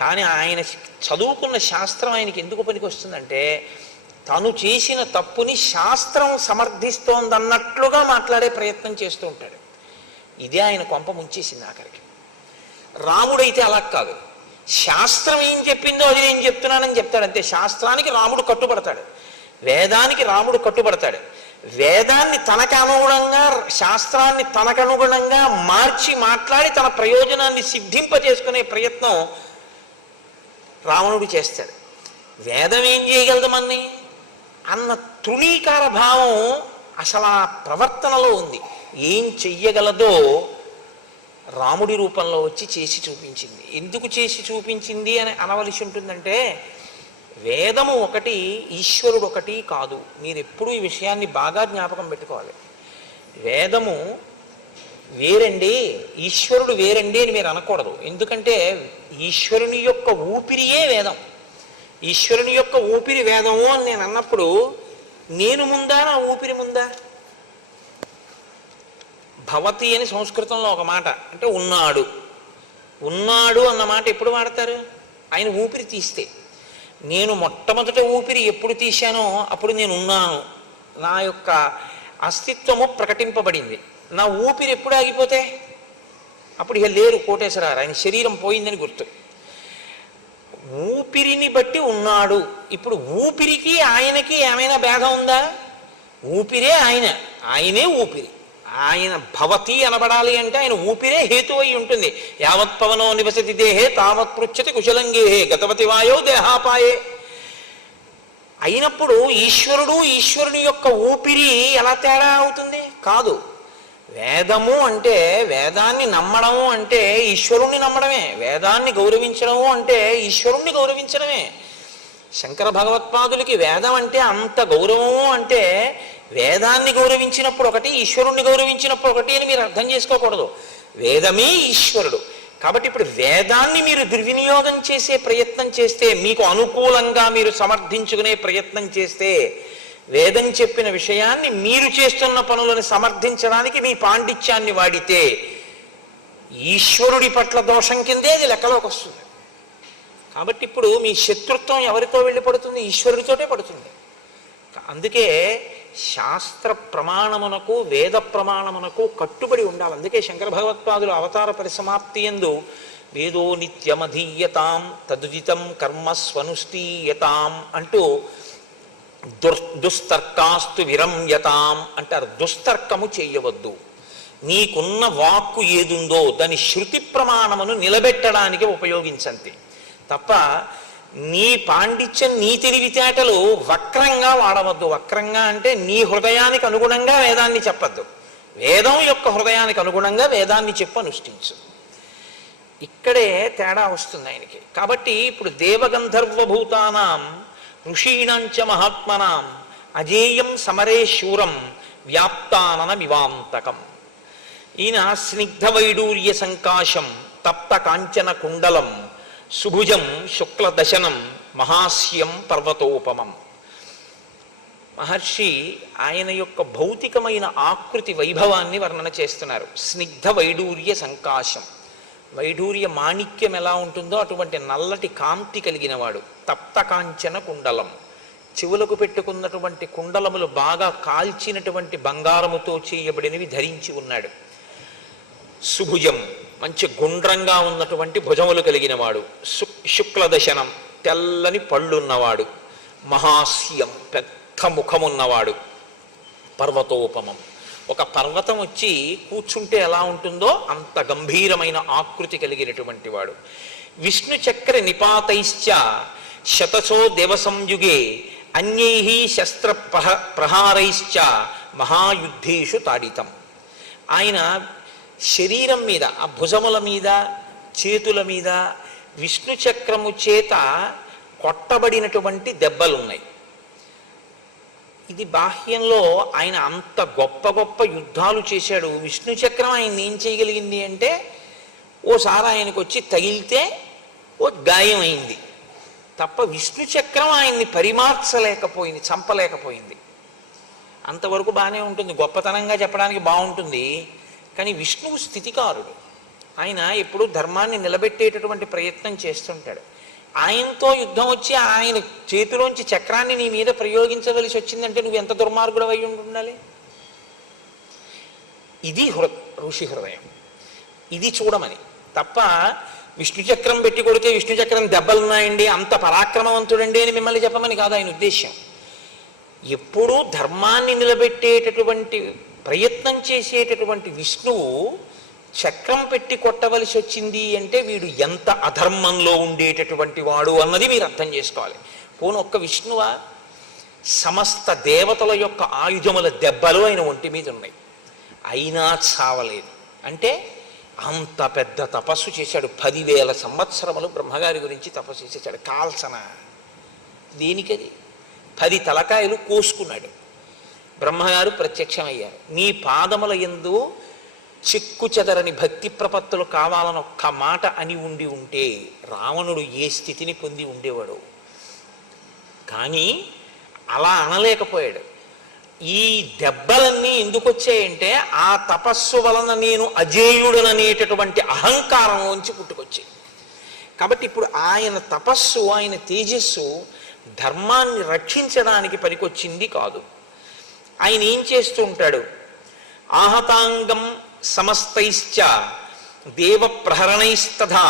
కానీ ఆయన చదువుకున్న శాస్త్రం ఆయనకి ఎందుకు పనికి వస్తుందంటే, తను చేసిన తప్పుని శాస్త్రం సమర్థిస్తోందన్నట్లుగా మాట్లాడే ప్రయత్నం చేస్తూ ఉంటాడు. ఇదే ఆయన కొంప ముంచేసింది ఆఖరికి. రాముడైతే అలా కాదు. శాస్త్రం ఏం చెప్పిందో అది నేను చెప్తున్నానని చెప్తాడు అంతే. శాస్త్రానికి రాముడు కట్టుబడతాడు, వేదానికి రాముడు కట్టుబడతాడు. వేదాన్ని తనకు అనుగుణంగా, శాస్త్రాన్ని తనకు అనుగుణంగా మార్చి మాట్లాడి తన ప్రయోజనాన్ని సిద్ధింపజేసుకునే ప్రయత్నం రావణుడు చేస్తాడు. వేదం ఏం చేయగలదు మన్ని అన్న తృణీకార భావం అసలు ఆ ప్రవర్తనలో ఉంది. ఏం చెయ్యగలదో రాముడి రూపంలో వచ్చి చేసి చూపించింది. ఎందుకు చేసి చూపించింది అని అనవలసి ఉంటుందంటే, వేదము ఒకటి, ఈశ్వరుడు ఒకటి కాదు. మీరు ఎప్పుడూ ఈ విషయాన్ని బాగా జ్ఞాపకం పెట్టుకోవాలి. వేదము వేరండి, ఈశ్వరుడు వేరండి అని మీరు అనకూడదు. ఎందుకంటే ఈశ్వరుని యొక్క ఊపిరియే వేదం. ఈశ్వరుని యొక్క ఊపిరి వేదము అని నేను అన్నప్పుడు, నేను ముందా నా ఊపిరి ముందా? భవతి అని సంస్కృతంలో ఒక మాట, అంటే ఉన్నాడు. ఉన్నాడు అన్న మాట ఎప్పుడు వాడతారు? ఆయన ఊపిరి తీస్తే. నేను మొట్టమొదట ఊపిరి ఎప్పుడు తీశానో అప్పుడు నేను ఉన్నాను, నా యొక్క అస్తిత్వము ప్రకటింపబడింది. నా ఊపిరి ఎప్పుడు ఆగిపోతే అప్పుడు ఇక లేరు కోటేశ్వరారు, ఆయన శరీరం పోయిందని గుర్తు. ఊపిరిని బట్టి ఉన్నాడు. ఇప్పుడు ఊపిరికి ఆయనకి ఏమైనా భేదం ఉందా? ఊపిరే ఆయన, ఆయనే ఊపిరి. ఆయన భవతి అనబడాలి అంటే ఆయన ఊపిరే హేతు అయి ఉంటుంది. యావత్ పవనో నివసతి దేహే తావత్ పృచ్చతి కుశలంగేహే గతవతి వాయో దేహాపాయే. అయినప్పుడు ఈశ్వరుడు ఈశ్వరుని యొక్క ఊపిరి ఎలా తేడా అవుతుంది? కాదు. వేదము అంటే వేదాన్ని నమ్మడము అంటే ఈశ్వరుణ్ణి నమ్మడమే, వేదాన్ని గౌరవించడము అంటే ఈశ్వరుణ్ణి గౌరవించడమే. శంకర భగవత్పాదులకి వేదం అంటే అంత గౌరవము అంటే వేదాన్ని గౌరవించినప్పుడు ఒకటి, ఈశ్వరుణ్ణి గౌరవించినప్పుడు ఒకటి అని మీరు అర్థం చేసుకోకూడదు. వేదమే ఈశ్వరుడు. కాబట్టి ఇప్పుడు వేదాన్ని మీరు దుర్వినియోగం చేసే ప్రయత్నం చేస్తే, మీకు అనుకూలంగా మీరు సమర్థించుకునే ప్రయత్నం చేస్తే, వేదం చెప్పిన విషయాన్ని మీరు చేస్తున్న పనులను సమర్థించడానికి మీ పాండిత్యాన్ని వాడితే ఈశ్వరుడి పట్ల దోషం కిందే అది లెక్కలోకి వస్తుంది. కాబట్టి ఇప్పుడు మీ శత్రుత్వం ఎవరితో వెళ్ళి పడుతుంది? ఈశ్వరుడితోటే పడుతుంది. అందుకే శాస్త్ర ప్రమాణమునకు వేద ప్రమాణమునకు కట్టుబడి ఉండాలి. అందుకే శంకర భగవత్పాదులు అవతార పరిసమాప్తి యందు వేదో నిత్యమధీయతాం తదుదితం కర్మ స్వనుష్ఠీయతాం అంటూ దుస్తర్కాస్తు విరమ్యతాం అంటారు. దుస్తర్కము చేయవద్దు. నీకున్న వాక్కు ఏదుందో దాని శృతి ప్రమాణమును నిలబెట్టడానికి ఉపయోగించంతే తప్ప నీ పాండిత్యం నీ తెలివితేటలు వక్రంగా వాడవద్దు. వక్రంగా అంటే నీ హృదయానికి అనుగుణంగా వేదాన్ని చెప్పద్దు. వేదం యొక్క హృదయానికి అనుగుణంగా వేదాన్ని చెప్పు, అనుష్ఠించు. ఇక్కడే తేడా వస్తుంది ఆయనకి. కాబట్టి ఇప్పుడు దేవగంధర్వభూతానాం ఋషీణాంచ మహాత్మనాం అజేయం సమరే శూరం వ్యాప్తానన వివాంతకం. ఈయన స్నిగ్ధ వైడూర్య సంకాశం తప్త కాంచన కుండలం సుభుజం శుక్లదశనం మహాస్యం పర్వతోపమం. మహర్షి ఆయన యొక్క భౌతికమైన ఆకృతి వైభవాన్ని వర్ణన చేస్తున్నారు. స్నిగ్ధ వైడూర్య సంకాశం, వైడూర్య మాణిక్యం ఎలా ఉంటుందో అటువంటి నల్లటి కాంతి కలిగిన వాడు. తప్త కాంచన కుండలం, చెవులకు పెట్టుకున్నటువంటి కుండలములు బాగా కాల్చినటువంటి బంగారముతో చేయబడినవి ధరించి ఉన్నాడు. సుభుజం, మంచి గుండ్రంగా ఉన్నటువంటి భుజములు కలిగిన వాడు. శుక్లదశనం, తెల్లని పళ్ళున్నవాడు. మహాస్యం, పెద్ద ముఖమున్నవాడు. పర్వతోపమం, ఒక పర్వతం వచ్చి కూర్చుంటే ఎలా ఉంటుందో అంత గంభీరమైన ఆకృతి కలిగినటువంటి వాడు. విష్ణు చక్ర నిపాతైశ్చ శతసో దేవసంయుగే అన్యైః శస్త్ర ప్రహారైశ్చ మహాయుద్ధేషు తాడితం. ఆయన శరీరం మీద, ఆ భుజముల మీద, చేతుల మీద విష్ణు చక్రము చేత కొట్టబడినటువంటి దెబ్బలున్నాయి. ఇది బాహ్యంలో ఆయన అంత గొప్ప గొప్ప యుద్ధాలు చేశాడు. విష్ణు చక్రం ఆయన ఏం చేయగలిగింది అంటే, ఓసారి ఆయనకు వచ్చి తగిలితే ఓ గాయం అయింది తప్ప విష్ణు చక్రం ఆయన్ని పరిమార్చలేకపోయింది, చంపలేకపోయింది. అంతవరకు బాగానే ఉంటుంది, గొప్పతనంగా చెప్పడానికి బాగుంటుంది. కానీ విష్ణువు స్థితికారుడు. ఆయన ఎప్పుడూ ధర్మాన్ని నిలబెట్టేటటువంటి ప్రయత్నం చేస్తుంటాడు. ఆయనతో యుద్ధం వచ్చి ఆయన చేతిలోంచి చక్రాన్ని నీ మీద ప్రయోగించవలసి వచ్చిందంటే నువ్వు ఎంత దుర్మార్గుడు అయి ఉండాలి. ఇది ఋషి హృదయం. ఇది చూడమని తప్ప విష్ణు చక్రం పెట్టి కొడితే విష్ణు చక్రం దెబ్బలున్నాయండి, అంత పరాక్రమవంతుడండి అని మిమ్మల్ని చెప్పమని కాదు ఆయన ఉద్దేశ్యం. ఎప్పుడూ ధర్మాన్ని నిలబెట్టేటటువంటి ప్రయత్నం చేసేటటువంటి విష్ణువు చక్రం పెట్టి కొట్టవలసి వచ్చింది అంటే వీడు ఎంత అధర్మంలో ఉండేటటువంటి వాడు అన్నది మీరు అర్థం చేసుకోవాలి. పోను ఒక్క విష్ణువా, సమస్త దేవతల యొక్క ఆయుధముల దెబ్బలు ఆయన ఒంటి మీద ఉన్నాయి, అయినా చావలేదు. అంటే అంత పెద్ద తపస్సు చేశాడు. 10,000 సంవత్సరములు బ్రహ్మగారి గురించి తపస్సు చేశాడు. కాల్సన దేనికది? 10 తలకాయలు కోసుకున్నాడు. బ్రహ్మగారు ప్రత్యక్షమయ్యారు. నీ పాదముల యందు చెక్కు చెదరని భక్తి ప్రపత్తులు కావాలని ఒక్క మాట అని ఉండి ఉంటే రావణుడు ఏ స్థితిని పొంది ఉండేవాడు. కానీ అలా అనలేకపోయాడు. ఈ దెబ్బలన్నీ ఎందుకు వచ్చాయంటే ఆ తపస్సు వలన నేను అజేయుడననేటటువంటి అహంకారంలోంచి పుట్టుకొచ్చాయి. కాబట్టి ఇప్పుడు ఆయన తపస్సు, ఆయన తేజస్సు ధర్మాన్ని రక్షించడానికి పనికొచ్చింది కాదు. ఆయన ఏం చేస్తూ ఉంటాడు? ఆహతాంగం సమస్తైశ్చ దేవ ప్రహరణైస్తథా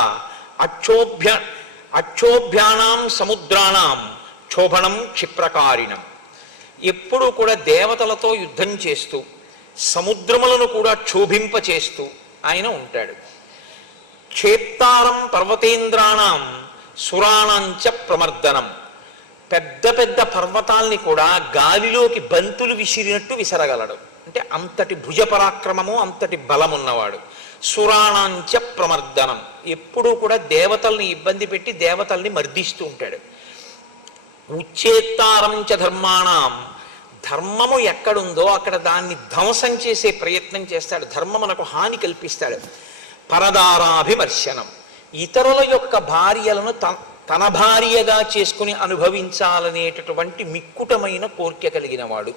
అక్షోభ్యానాం సముద్రాణం క్షోభణం క్షిప్రకారిణం. ఎప్పుడూ కూడా దేవతలతో యుద్ధం చేస్తూ సముద్రములను కూడా క్షోభింపచేస్తూ ఆయన ఉంటాడు. క్షేప్తారం పర్వతేంద్రాణం సురాణంచ ప్రమర్దనం. పెద్ద పెద్ద పర్వతాల్ని కూడా గాలిలోకి బంతులు విసిరినట్టు విసరగలడు. అంటే అంతటి భుజ పరాక్రమము, అంతటి బలం ఉన్నవాడు. సురాణాంచ ప్రమర్దనం, ఎప్పుడూ కూడా దేవతల్ని ఇబ్బంది పెట్టి దేవతల్ని మర్దిస్తూ ఉంటాడు. ఉచ్చేత్తారంచ ధర్మాణం, ధర్మము ఎక్కడుందో అక్కడ దాన్ని ధ్వంసం చేసే ప్రయత్నం చేస్తాడు, ధర్మమునకు హాని కల్పిస్తాడు. పరదారాభిమర్శనం, ఇతరుల యొక్క భార్యలను తన భార్యగా చేసుకుని అనుభవించాలనేటటువంటి మిక్కుటమైన కోరిక కలిగిన వాడు.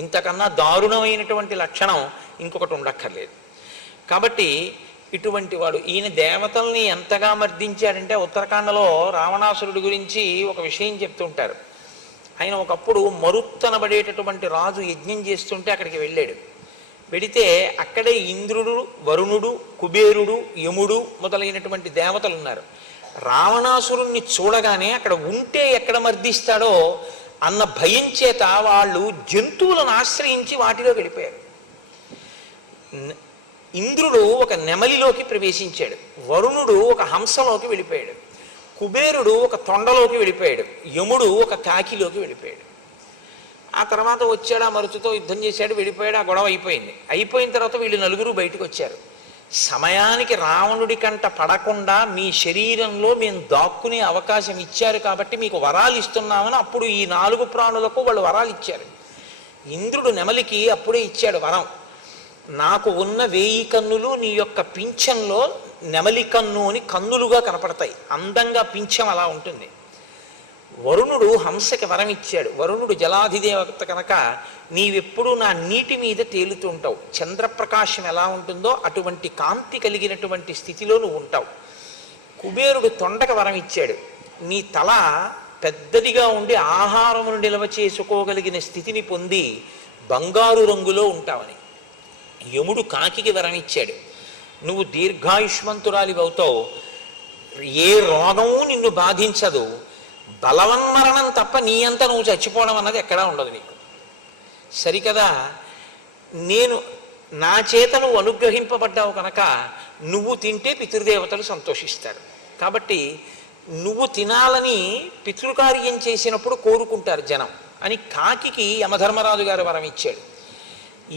ఇంతకన్నా దారుణమైనటువంటి లక్షణం ఇంకొకటి ఉండక్కర్లేదు. కాబట్టి ఇటువంటి వాడు. ఈయన దేవతల్ని ఎంతగా మర్దించాడంటే ఉత్తరాఖండలో రావణాసురుడి గురించి ఒక విషయం చెప్తుంటారు. ఆయన ఒకప్పుడు మరుత్తనబడేటటువంటి రాజు యజ్ఞం చేస్తుంటే అక్కడికి వెళ్ళాడు. వెడితే అక్కడే ఇంద్రుడు, వరుణుడు, కుబేరుడు, యముడు మొదలైనటువంటి దేవతలు ఉన్నారు. రావణాసురుణ్ణి చూడగానే అక్కడ ఉంటే ఎక్కడ మర్దిస్తాడో అన్న భయం చేత వాళ్ళు జంతువులను ఆశ్రయించి వాటిలో వెళ్ళిపోయారు. ఇంద్రుడు ఒక నెమలిలోకి ప్రవేశించాడు, వరుణుడు ఒక హంసలోకి వెళ్ళిపోయాడు, కుబేరుడు ఒక తొండలోకి వెళ్ళిపోయాడు, యముడు ఒక కాకిలోకి వెళ్ళిపోయాడు. ఆ తర్వాత వచ్చాడు, ఆ మరుచుతో యుద్ధం చేశాడు, వెళ్ళిపోయాడు, ఆ గొడవ అయిపోయింది. అయిపోయిన తర్వాత వీళ్ళు నలుగురు బయటకు వచ్చారు. సమయానికి రావణుడి కంట పడకుండా మీ శరీరంలో మేము దాక్కునే అవకాశం ఇచ్చారు కాబట్టి మీకు వరాలు ఇస్తున్నామని అప్పుడు ఈ 4 ప్రాణులకు వాళ్ళు వరాలు ఇచ్చారు. ఇంద్రుడు నెమలికి అప్పుడే ఇచ్చాడు వరం, నాకు ఉన్న 1000 కన్నులు నీ యొక్క పింఛంలో నెమలి కన్ను అని కన్నులుగా కనపడతాయి, అందంగా పింఛం అలా ఉంటుంది. వరుణుడు హంసకి వరం ఇచ్చాడు. వరుణుడు జలాధిదేవత కనుక నీవెప్పుడు నా నీటి మీద తేలుతుంటావు, చంద్రప్రకాశం ఎలా ఉంటుందో అటువంటి కాంతి కలిగినటువంటి స్థితిలో నువ్వు ఉంటావు. కుబేరుడు తొండక వరం ఇచ్చాడు, నీ తల పెద్దదిగా ఉండి ఆహారమును నిల్వ చేసుకోగలిగిన స్థితిని పొంది బంగారు రంగులో ఉంటావని. యముడు కాకికి వరం ఇచ్చాడు, నువ్వు దీర్ఘాయుష్మంతురాలివి అవుతావు, ఏ రోగము నిన్ను బాధించదు, బలవన్మరణం తప్ప నీ అంతా నువ్వు చచ్చిపోవడం అన్నది ఎక్కడా ఉండదు నీకు. సరికదా, నేను నా చేత నువ్వు అనుగ్రహింపబడ్డావు కనుక నువ్వు తింటే పితృదేవతలు సంతోషిస్తారు. కాబట్టి నువ్వు తినాలని పితృకార్యం చేసినప్పుడు కోరుకుంటారు జనం అని కాకికి యమధర్మరాజు గారు వరం ఇచ్చాడు.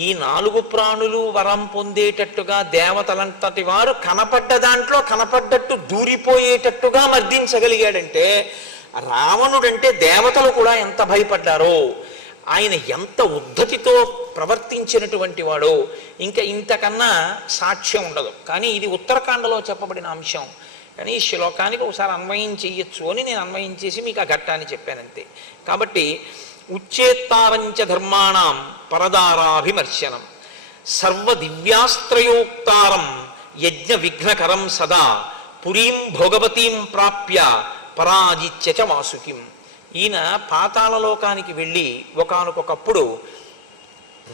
ఈ 4 ప్రాణులు వరం పొందేటట్టుగా దేవతలంతటి వారు కనపడ్డ దాంట్లో కనపడ్డట్టు దూరిపోయేటట్టుగా మర్దించగలిగాడంటే రావణుడంటే దేవతలు కూడా ఎంత భయపడ్డారో, ఆయన ఎంత ఉద్ధతితో ప్రవర్తించినటువంటి వాడో ఇంకా ఇంతకన్నా సాక్ష్యం ఉండదు. కానీ ఇది ఉత్తరాఖండలో చెప్పబడిన అంశం. కానీ ఈ శ్లోకానికి ఒకసారి అన్వయం చేయొచ్చు అని నేను అన్వయం చేసి మీకు ఆ ఘట్టాన్ని చెప్పానంతే. కాబట్టి ఉచ్చేత్తారంచ ధర్మాణం పరదారాభిమర్శనం, సర్వదివ్యాస్త్రయోక్తారం యజ్ఞ విఘ్నకరం సదా పురీం భోగవతీం ప్రాప్య పరాజిత్య చ వాసుకిం. ఈయన పాతాళలోకానికి వెళ్ళి ఒకానొకప్పుడు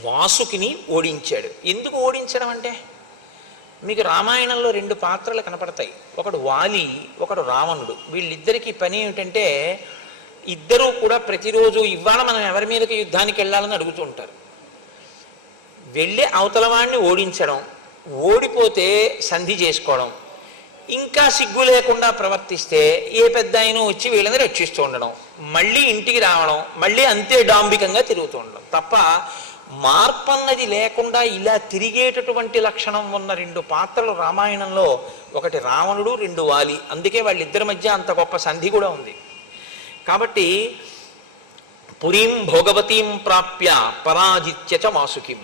వాసుకిని ఓడించాడు. ఎందుకు ఓడించడం అంటే, మీకు రామాయణంలో 2 పాత్రలు కనపడతాయి, ఒకడు వాలి, ఒకడు రావణుడు. వీళ్ళిద్దరికీ పని ఏమిటంటే ఇద్దరూ కూడా ప్రతిరోజు ఇవాళ మనం ఎవరి మీదకి యుద్ధానికి వెళ్ళాలని అడుగుతూ ఉంటారు. వెళ్ళి అవతల వాడిని ఓడించడం, ఓడిపోతే సంధి చేసుకోవడం, ఇంకా సిగ్గు లేకుండా ప్రవర్తిస్తే ఏ పెద్ద ఆయన వచ్చి వీళ్ళని రక్షిస్తూ ఉండడం, మళ్ళీ ఇంటికి రావడం, మళ్ళీ అంతే డాంబికంగా తిరుగుతూ ఉండడం తప్ప మార్పన్నది లేకుండా ఇలా తిరిగేటటువంటి లక్షణం ఉన్న 2 పాత్రలు రామాయణంలో, ఒకటి రావణుడు, 2 వాలి. అందుకే వాళ్ళిద్దరి మధ్య అంత గొప్ప సంధి కూడా ఉంది. కాబట్టి పురీం భోగవతీం ప్రాప్య పరాజిత్య చ వాసుకిం,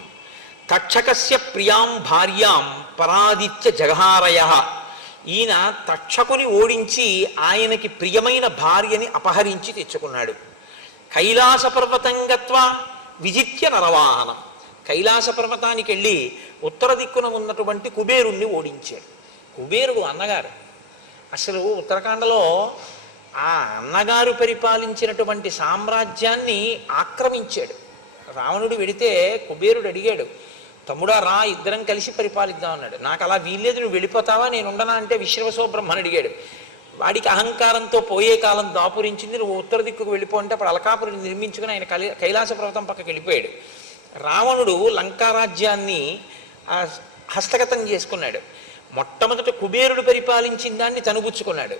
తక్షకస్య ప్రియాం భార్యాం పరాజిత్య జగహారయః. ఈయన తక్షకుని ఓడించి ఆయనకి ప్రియమైన భార్యని అపహరించి తెచ్చుకున్నాడు. కైలాస పర్వతం గత్వా విజిత్య నరవాహనం, కైలాస పర్వతానికి వెళ్ళి ఉత్తర దిక్కున ఉన్నటువంటి కుబేరుణ్ణి ఓడించాడు. కుబేరుడు అన్నగారు. అసలు ఉత్తరాఖండలో ఆ అన్నగారు పరిపాలించినటువంటి సామ్రాజ్యాన్ని ఆక్రమించాడు. రావణుడు వెడితే కుబేరుడు అడిగాడు, తమ్ముడా రా, ఇద్దరం కలిసి పరిపాలిద్దాం అన్నాడు. నాకు అలా వీల్లేదు, నువ్వు వెళ్ళిపోతావా, నేను ఉండనా అంటే విశ్రవసో బ్రహ్మని అడిగాడు. వాడికి అహంకారంతో పోయే కాలం దాపురించింది, నువ్వు ఉత్తర దిక్కుకు వెళ్ళిపో అంటే అప్పుడు అలకాపురిని నిర్మించుకుని ఆయన కైలాస పర్వతం పక్కకి వెళ్ళిపోయాడు. రావణుడు లంకారాజ్యాన్ని హస్తగతం చేసుకున్నాడు. మొట్టమొదట కుబేరుడు పరిపాలించిన దాన్ని తనుబుచ్చుకున్నాడు.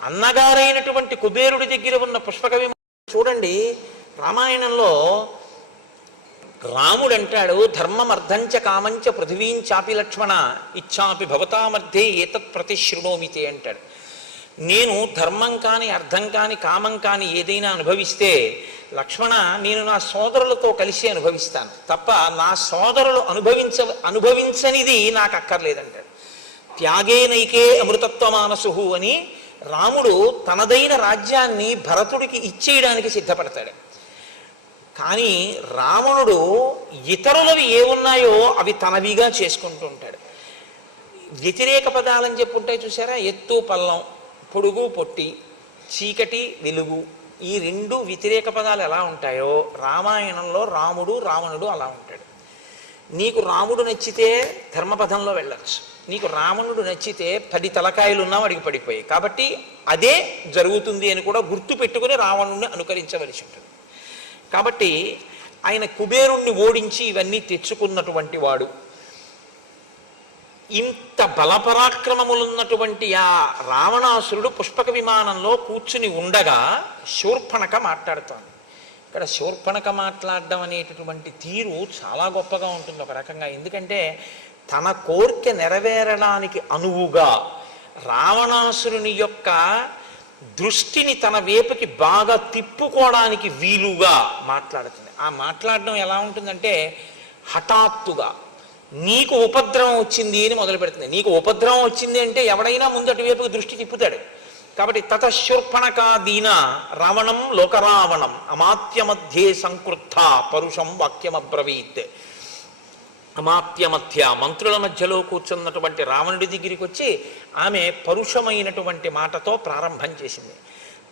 అన్నగారైనటువంటి కుబేరుడి దగ్గర ఉన్న పుష్పక చూడండి, రామాయణంలో రాముడు అంటాడు, ధర్మమర్థంచ కామంచ పృథివీంచాపి లక్ష్మణ ఇచ్చాపి భవతామర్థే ఏతత్ ప్రతిశృణోమితే అంటాడు. నేను ధర్మం కాని అర్థం కాని కామం కాని ఏదైనా అనుభవిస్తే లక్ష్మణ నేను నా సోదరులతో కలిసి అనుభవిస్తాను తప్ప నా సోదరులు అనుభవించనిది నాకు అక్కర్లేదంటాడు. త్యాగేనైకే అమృతత్వమానసు అని రాముడు తనదైన రాజ్యాన్ని భరతుడికి ఇచ్చేయడానికి సిద్ధపడతాడు. కానీ రావణుడు ఇతరులవి ఏమున్నాయో అవి తనవిగా చేసుకుంటూ ఉంటాడు. వ్యతిరేక పదాలని చెప్పుంటాయి చూసారా, ఎత్తు పల్లం, పొడుగు పొట్టి, చీకటి వెలుగు, ఈ రెండు వ్యతిరేక పదాలు ఎలా ఉంటాయో రామాయణంలో రాముడు రావణుడు అలా ఉంటాడు. నీకు రాముడు నచ్చితే ధర్మపథంలో వెళ్ళచ్చు, నీకు రావణుడు నచ్చితే 10 తలకాయలు ఉన్నా వాడికి పడిపోయాయి. కాబట్టి అదే జరుగుతుంది అని కూడా గుర్తు పెట్టుకుని రావణుడిని అనుకరించవలసి ఉంటుంది. కాబట్టి ఆయన కుబేరుణ్ణి ఓడించి ఇవన్నీ తెచ్చుకున్నటువంటి వాడు. ఇంత బలపరాక్రమములున్నటువంటి ఆ రావణాసురుడు పుష్పక విమానంలో కూర్చుని ఉండగా శూర్పణఖ మాట్లాడుతోంది. ఇక్కడ శూర్పణఖ మాట్లాడడం అనేటటువంటి తీరు చాలా గొప్పగా ఉంటుంది ఒక రకంగా. ఎందుకంటే తన కోరిక నెరవేరడానికి అనువుగా రావణాసురుని యొక్క దృష్టిని తన వైపుకి బాగా తిప్పుకోవడానికి వీలుగా మాట్లాడుతుంది. ఆ మాట్లాడడం ఎలా ఉంటుందంటే హఠాత్తుగా నీకు ఉపద్రవం వచ్చింది అని మొదలు పెడుతుంది. నీకు ఉపద్రవం వచ్చింది అంటే ఎవడైనా ముందు అటువైపుకి దృష్టి తిప్పుతాడు. కాబట్టి తతశూర్పణఖాదీన రావణం లోకరావణం అమాత్య మధ్యే సంకృత్త పరుషం వాక్యమబ్రవీత్. అమాత్య మధ్య మంత్రుల మధ్యలో కూర్చున్నటువంటి రావణుడి దగ్గరికి వచ్చి ఆమె పరుషమైనటువంటి మాటతో ప్రారంభం చేసింది.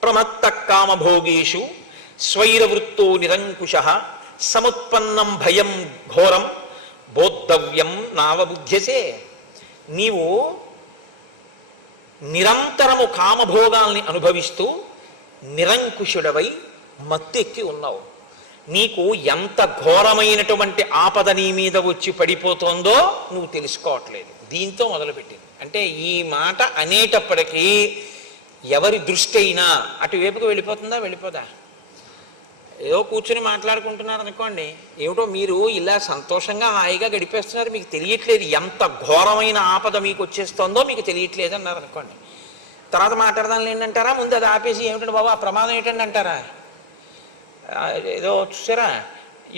ప్రమత్త కామభోగేషు స్వైరవృత్తో నిరంకుశః సముత్పన్నం భయం ఘోరం బోద్ధవ్యం నావబుధ్యసే. నీవు నిరంతరము కామభోగాల్ని అనుభవిస్తూ నిరంకుశుడవై మత్తెక్కి ఉన్నావు. నీకు ఎంత ఘోరమైనటువంటి ఆపద నీ మీద వచ్చి పడిపోతుందో నువ్వు తెలుసుకోవట్లేదు. దీంతో మొదలుపెట్టింది. అంటే ఈ మాట అనేటప్పటికీ ఎవరి దృష్టి అయినా అటువైపుకి వెళ్ళిపోతుందా, వెళ్ళిపోదా? ఏదో కూర్చుని మాట్లాడుకుంటున్నారు అనుకోండి, ఏమిటో మీరు ఇలా సంతోషంగా హాయిగా గడిపేస్తున్నారు, మీకు తెలియట్లేదు ఎంత ఘోరమైన ఆపద మీకు వచ్చేస్తుందో మీకు తెలియట్లేదు అన్నారు అనుకోండి. తర్వాత మాట్లాడదాం ఏంటంటారా, ముందు అది ఆపేసి ఏమిటండి బాబు ఆ ప్రమాదం ఏంటండి అంటారా? ఏదో చూసారా,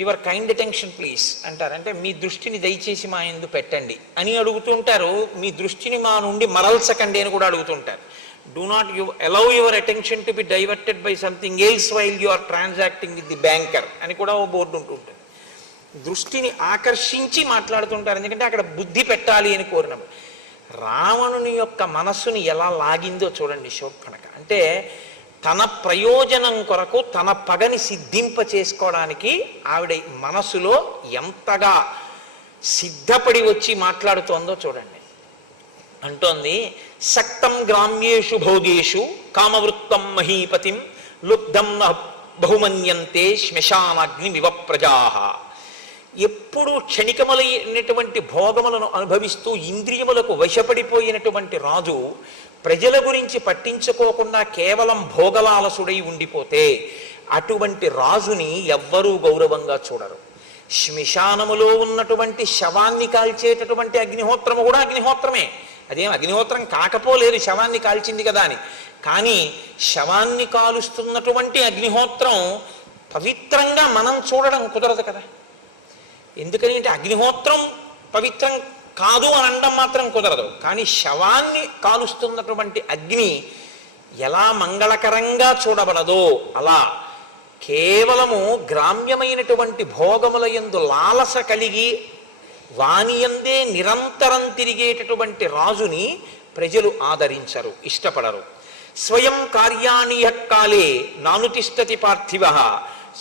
యువర్ కైండ్ అటెన్షన్ ప్లీజ్ అంటారు. అంటే మీ దృష్టిని దయచేసి మా యందు పెట్టండి అని అడుగుతుంటారు. మీ దృష్టిని మా నుండి మరల్చకండి అని కూడా అడుగుతుంటారు. Do not allow your attention to be diverted by something else while you are transacting with the banker అని కూడా ఓ బోర్డు ఉంటుంటుంది. దృష్టిని ఆకర్షించి మాట్లాడుతుంటారు, ఎందుకంటే అక్కడ బుద్ధి పెట్టాలి అని కోరినప్పుడు. రావణుని యొక్క మనస్సుని ఎలా లాగిందో చూడండి శూర్పణఖ. అంటే తన ప్రయోజనం కొరకు తన పగని సిద్ధింప చేసుకోవడానికి ఆవిడ మనసులో ఎంతగా సిద్ధపడి వచ్చి మాట్లాడుతోందో చూడండి. అంటోంది, సక్తం గ్రామ్యేషు భోగేషు కామవృత్తం మహీపతిం లుబ్ధం బహుమన్యంతే శ్మశానాగ్నిమివ ప్రజాః. ఎప్పుడు క్షణికములైనటువంటి భోగములను అనుభవిస్తూ ఇంద్రియములకు వశపడిపోయినటువంటి రాజు ప్రజల గురించి పట్టించుకోకుండా కేవలం భోగలాలసుడై ఉండిపోతే అటువంటి రాజుని ఎవ్వరూ గౌరవంగా చూడరు. శ్మశానములో ఉన్నటువంటి శవాన్ని కాల్చేటటువంటి అగ్నిహోత్రము కూడా అగ్నిహోత్రమే. అదేం అగ్నిహోత్రం కాకపోలేదు, శవాన్ని కాల్చింది కదా అని. కానీ శవాన్ని కాలుస్తున్నటువంటి అగ్నిహోత్రం పవిత్రంగా మనం చూడడం కుదరదు కదా. ఎందుకని అంటే అగ్నిహోత్రం పవిత్రం కాదు అని అనడం మాత్రం కుదరదు. కానీ శవాన్ని కాలుస్తున్నటువంటి అగ్ని ఎలా మంగళకరంగా చూడబడదో అలా కేవలము గ్రామ్యమైనటువంటి భోగముల యందు లాలస కలిగి వానియందే నిరంతరం తిరిగేటటువంటి రాజుని ప్రజలు ఆదరించరు, ఇష్టపడరు. స్వయం కార్యాణి కాలే నానుతిష్టతి పార్థివ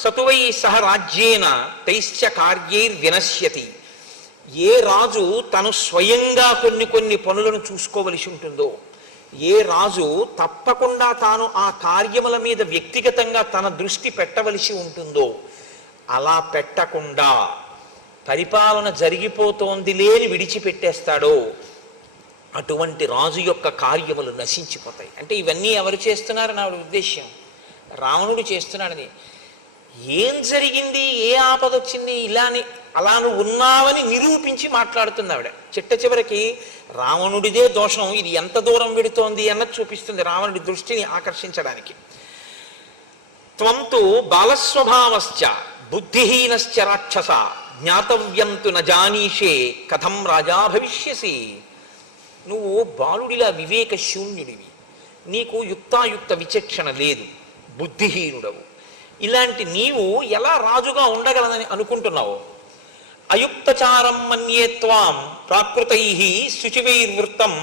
సతువై సహ రాజ్యేన తైశ్చ కార్యైర్వినశ్యతి. ఏ రాజు తను స్వయంగా కొన్ని పనులను చూసుకోవలసి ఉంటుందో, ఏ రాజు తప్పకుండా తాను ఆ కార్యముల మీద వ్యక్తిగతంగా తన దృష్టి పెట్టవలసి ఉంటుందో అలా పెట్టకుండా పరిపాలన జరిగిపోతోంది లేని విడిచిపెట్టేస్తాడో అటువంటి రాజు యొక్క కార్యములు నశించిపోతాయి. అంటే ఇవన్నీ ఎవరు చేస్తున్నారు నా ఉద్దేశ్యం? రావణుడు చేస్తున్నాడని. ఏం జరిగింది, ఏ ఆపద వచ్చింది, ఇలాని అలా నువ్వు ఉన్నావని నిరూపించి మాట్లాడుతుంది ఆవిడ. చిట్ట చివరికి రావణుడిదే దోషం, ఇది ఎంత దూరం వెడుతోంది అన్నది చూపిస్తుంది రావణుడి దృష్టిని ఆకర్షించడానికి. త్వంతు బాలస్వభావశ్చ బుద్ధిహీనశ్చ రాక్షస జ్ఞాతవ్యంతు నజానీషే కథం రాజా భవిష్యసి. నువ్వు బాలుడిలా వివేక శూన్యుడివి, నీకు యుక్తాయుక్త విచక్షణ లేదు, బుద్ధిహీనుడవు. ఇలాంటి నీవు ఎలా రాజుగా ఉండగలనని అనుకుంటున్నావు? అయుక్తచారం మన్యే త్వాం ప్రాకృతై శుచివైర్వృత్తం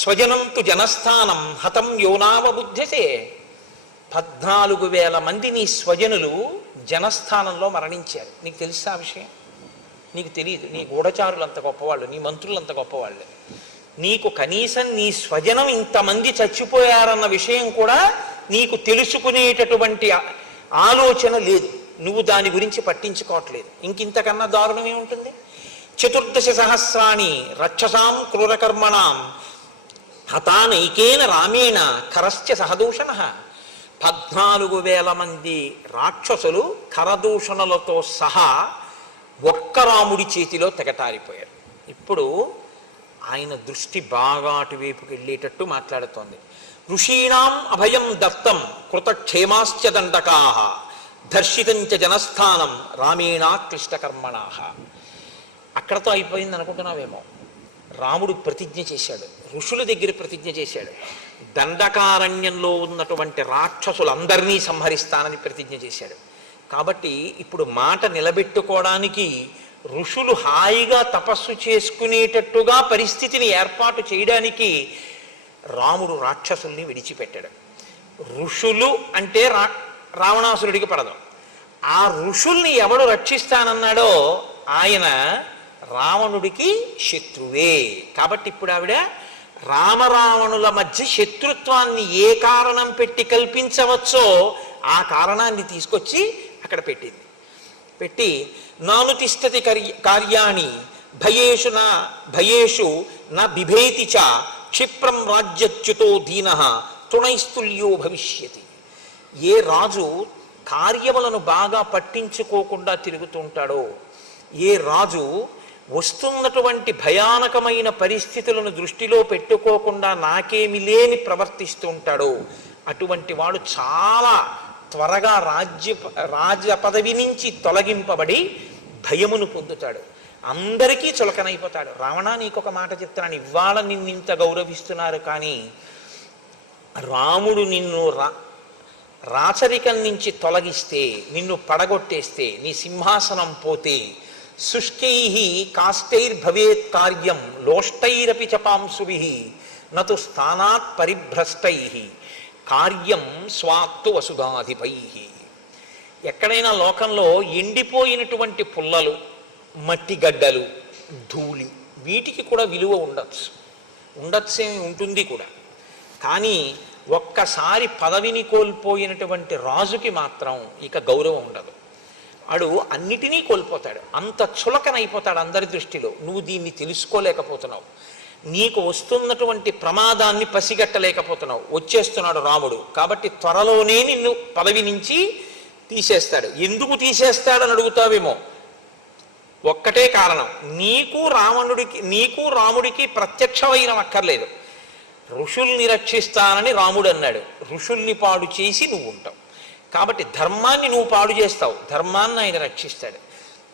స్వజనంతు జనస్థానం హతం యోనావబుద్ధ్యసే. 14,000 మంది నీ స్వజనులు జనస్థానంలో మరణించారు. నీకు తెలుసా ఆ విషయం? నీకు తెలియదు. నీ గూఢచారులు అంత గొప్పవాళ్ళు, నీ మంత్రులు అంత గొప్పవాళ్ళు. నీకు కనీసం నీ స్వజనం ఇంతమంది చచ్చిపోయారన్న విషయం కూడా నీకు తెలుసుకునేటటువంటి ఆలోచన లేదు. నువ్వు దాని గురించి పట్టించుకోవట్లేదు. ఇంకింతకన్నా దారుణం ఏముంటుంది? 14 సహస్రాణి రక్షసాం క్రూరకర్మణాం హతానైకేన రామేణ కరశ్చ సహదూషణ. 14,000 మంది రాక్షసులు కరదూషణలతో సహా ఒక్క రాముడి చేతిలో తెగటారిపోయారు. ఇప్పుడు ఆయన దృష్టి బాగా అటువైపుకి వెళ్ళేటట్టు మాట్లాడుతోంది. ఋషీణాం అభయం దత్తం కృతక్షేమాశ్చ దండకాః దర్శితంచ జనస్థానం రామేణ క్లిష్టకర్మణాః. అక్కడతో అయిపోయింది అనుకుంటున్నావేమో. రాముడు ప్రతిజ్ఞ చేశాడు, ఋషుల దగ్గర ప్రతిజ్ఞ చేశాడు, దండకారణ్యంలో ఉన్నటువంటి రాక్షసులందరినీ సంహరిస్తానని ప్రతిజ్ఞ చేశాడు. కాబట్టి ఇప్పుడు మాట నిలబెట్టుకోవడానికి ఋషులు హాయిగా తపస్సు చేసుకునేటట్టుగా పరిస్థితిని ఏర్పాటు చేయడానికి రాముడు రాక్షసుల్ని విడిచిపెట్టాడు. ఋషులు అంటే రావణాసురుడికి పడదు. ఆ ఋషుల్ని ఎవడు రక్షిస్తానన్నాడో ఆయన రావణుడికి శత్రువే. కాబట్టి ఇప్పుడు ఆవిడ రామరావణుల మధ్య శత్రుత్వాన్ని ఏ కారణం పెట్టి కల్పించవచ్చో ఆ కారణాన్ని తీసుకొచ్చి అక్కడ పెట్టింది. పెట్టి నాను తిష్టతి కార్యాణి భయేషు నా బిభేతి చ క్షిప్రం రాజ్యచ్యుతో దీనః తృణైస్తుల్యో భవిష్యతి. ఏ రాజు కార్యములను బాగా పట్టించుకోకుండా తిరుగుతుంటాడో, ఏ రాజు వస్తున్నటువంటి భయానకమైన పరిస్థితులను దృష్టిలో పెట్టుకోకుండా నాకేమి లేని ప్రవర్తిస్తూ ఉంటాడో అటువంటి వాడు చాలా త్వరగా రాజ పదవి నుంచి తొలగింపబడి భయమును పొందుతాడు, అందరికీ చులకనైపోతాడు. రావణ, నీకొక మాట చెప్తున్నాను, ఇవాళ నిన్నింత గౌరవిస్తున్నారు, కానీ రాముడు నిన్ను రాచరికం నుంచి తొలగిస్తే, నిన్ను పడగొట్టేస్తే, నీ సింహాసనం పోతే శుష్కై కాష్టైర్భవేత్ కార్యం లోష్టైరపి చపాంసుభిః నతు స్థానాత్ పరిభ్రష్టై కార్యం స్వాత్తు వసుధాధిపైః. ఎక్కడైనా లోకంలో ఎండిపోయినటువంటి పుల్లలు, మట్టి గడ్డలు, ధూళి, వీటికి కూడా విలువ ఉండొచ్చేమి ఉంటుంది కూడా. కానీ ఒక్కసారి పదవిని కోల్పోయినటువంటి రాజుకి మాత్రం ఇక గౌరవం ఉండదు. వాడు అన్నిటినీ కోల్పోతాడు, అంత చులకనైపోతాడు అందరి దృష్టిలో. నువ్వు దీన్ని తెలుసుకోలేకపోతున్నావు, నీకు వస్తున్నటువంటి ప్రమాదాన్ని పసిగట్టలేకపోతున్నావు. వచ్చేస్తున్నాడు రాముడు, కాబట్టి త్వరలోనే నిన్ను పదవి నుంచి తీసేస్తాడు. ఎందుకు తీసేస్తాడని అడుగుతావేమో. ఒక్కటే కారణం, నీకు రాముడికి ప్రత్యక్షమైన అక్కర్లేదు. ఋషుల్ని రక్షిస్తానని రాముడు అన్నాడు, ఋషుల్ని పాడు చేసి నువ్వు ఉంటావు. కాబట్టి ధర్మాన్ని నువ్వు పాడు చేస్తావు, ధర్మాన్ని ఆయన రక్షిస్తాడు.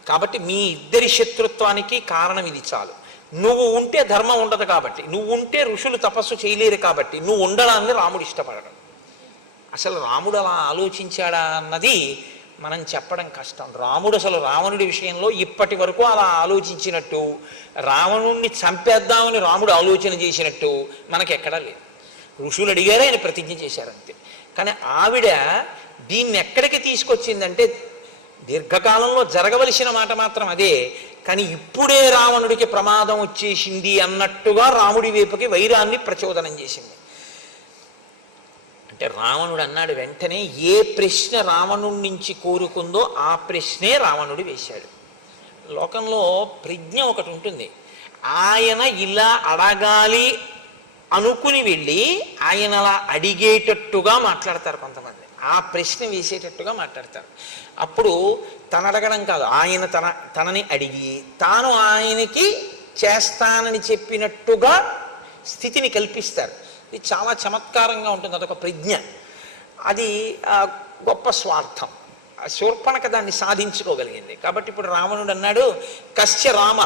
కాబట్టి మీ ఇద్దరి శత్రుత్వానికి కారణం ఇది చాలు. నువ్వు ఉంటే ధర్మం ఉండదు, కాబట్టి నువ్వు ఉంటే ఋషులు తపస్సు చేయలేరు, కాబట్టి నువ్వు ఉండడాన్ని రాముడు ఇష్టపడడం. అసలు రాముడు అలా ఆలోచించాడా అన్నది మనం చెప్పడం కష్టం. రాముడు అసలు రావణుడి విషయంలో ఇప్పటి వరకు అలా ఆలోచించినట్టు, రావణుణ్ణి చంపేద్దామని రాముడు ఆలోచన చేసినట్టు మనకెక్కడా లేదు. ఋషులు అడిగారు, ఆయన ప్రతిజ్ఞ చేశారంతే. కానీ ఆవిడ దీన్ని ఎక్కడికి తీసుకొచ్చిందంటే, దీర్ఘకాలంలో జరగవలసిన మాట మాత్రం అదే, కానీ ఇప్పుడే రావణుడికి ప్రమాదం వచ్చేసింది అన్నట్టుగా రాముడి వైపుకి వైరాన్ని ప్రచోదనం చేసింది. అంటే రావణుడు అన్నాడు వెంటనే, ఏ ప్రశ్న రావణుడి నుంచి కోరుకుందో ఆ ప్రశ్నే రావణుడు వేశాడు. లోకంలో ప్రజ్ఞ ఒకటి ఉంటుంది, ఆయన ఇలా అడగాలి అనుకుని వెళ్ళి ఆయన అలా అడిగేటట్టుగా మాట్లాడతారు కొంతమంది. ఆ ప్రశ్న వేసేటట్టుగా మాట్లాడతారు. అప్పుడు తను అడగడం కాదు, ఆయన తనని అడిగి తాను ఆయనకి చేస్తానని చెప్పినట్టుగా స్థితిని కల్పిస్తారు. ఇది చాలా చమత్కారంగా ఉంటుంది, అదొక ప్రజ్ఞ, అది గొప్ప స్వార్థం. శూర్పణఖ దాన్ని సాధించుకోగలిగింది. కాబట్టి ఇప్పుడు రావణుడు అన్నాడు, కస్య రామ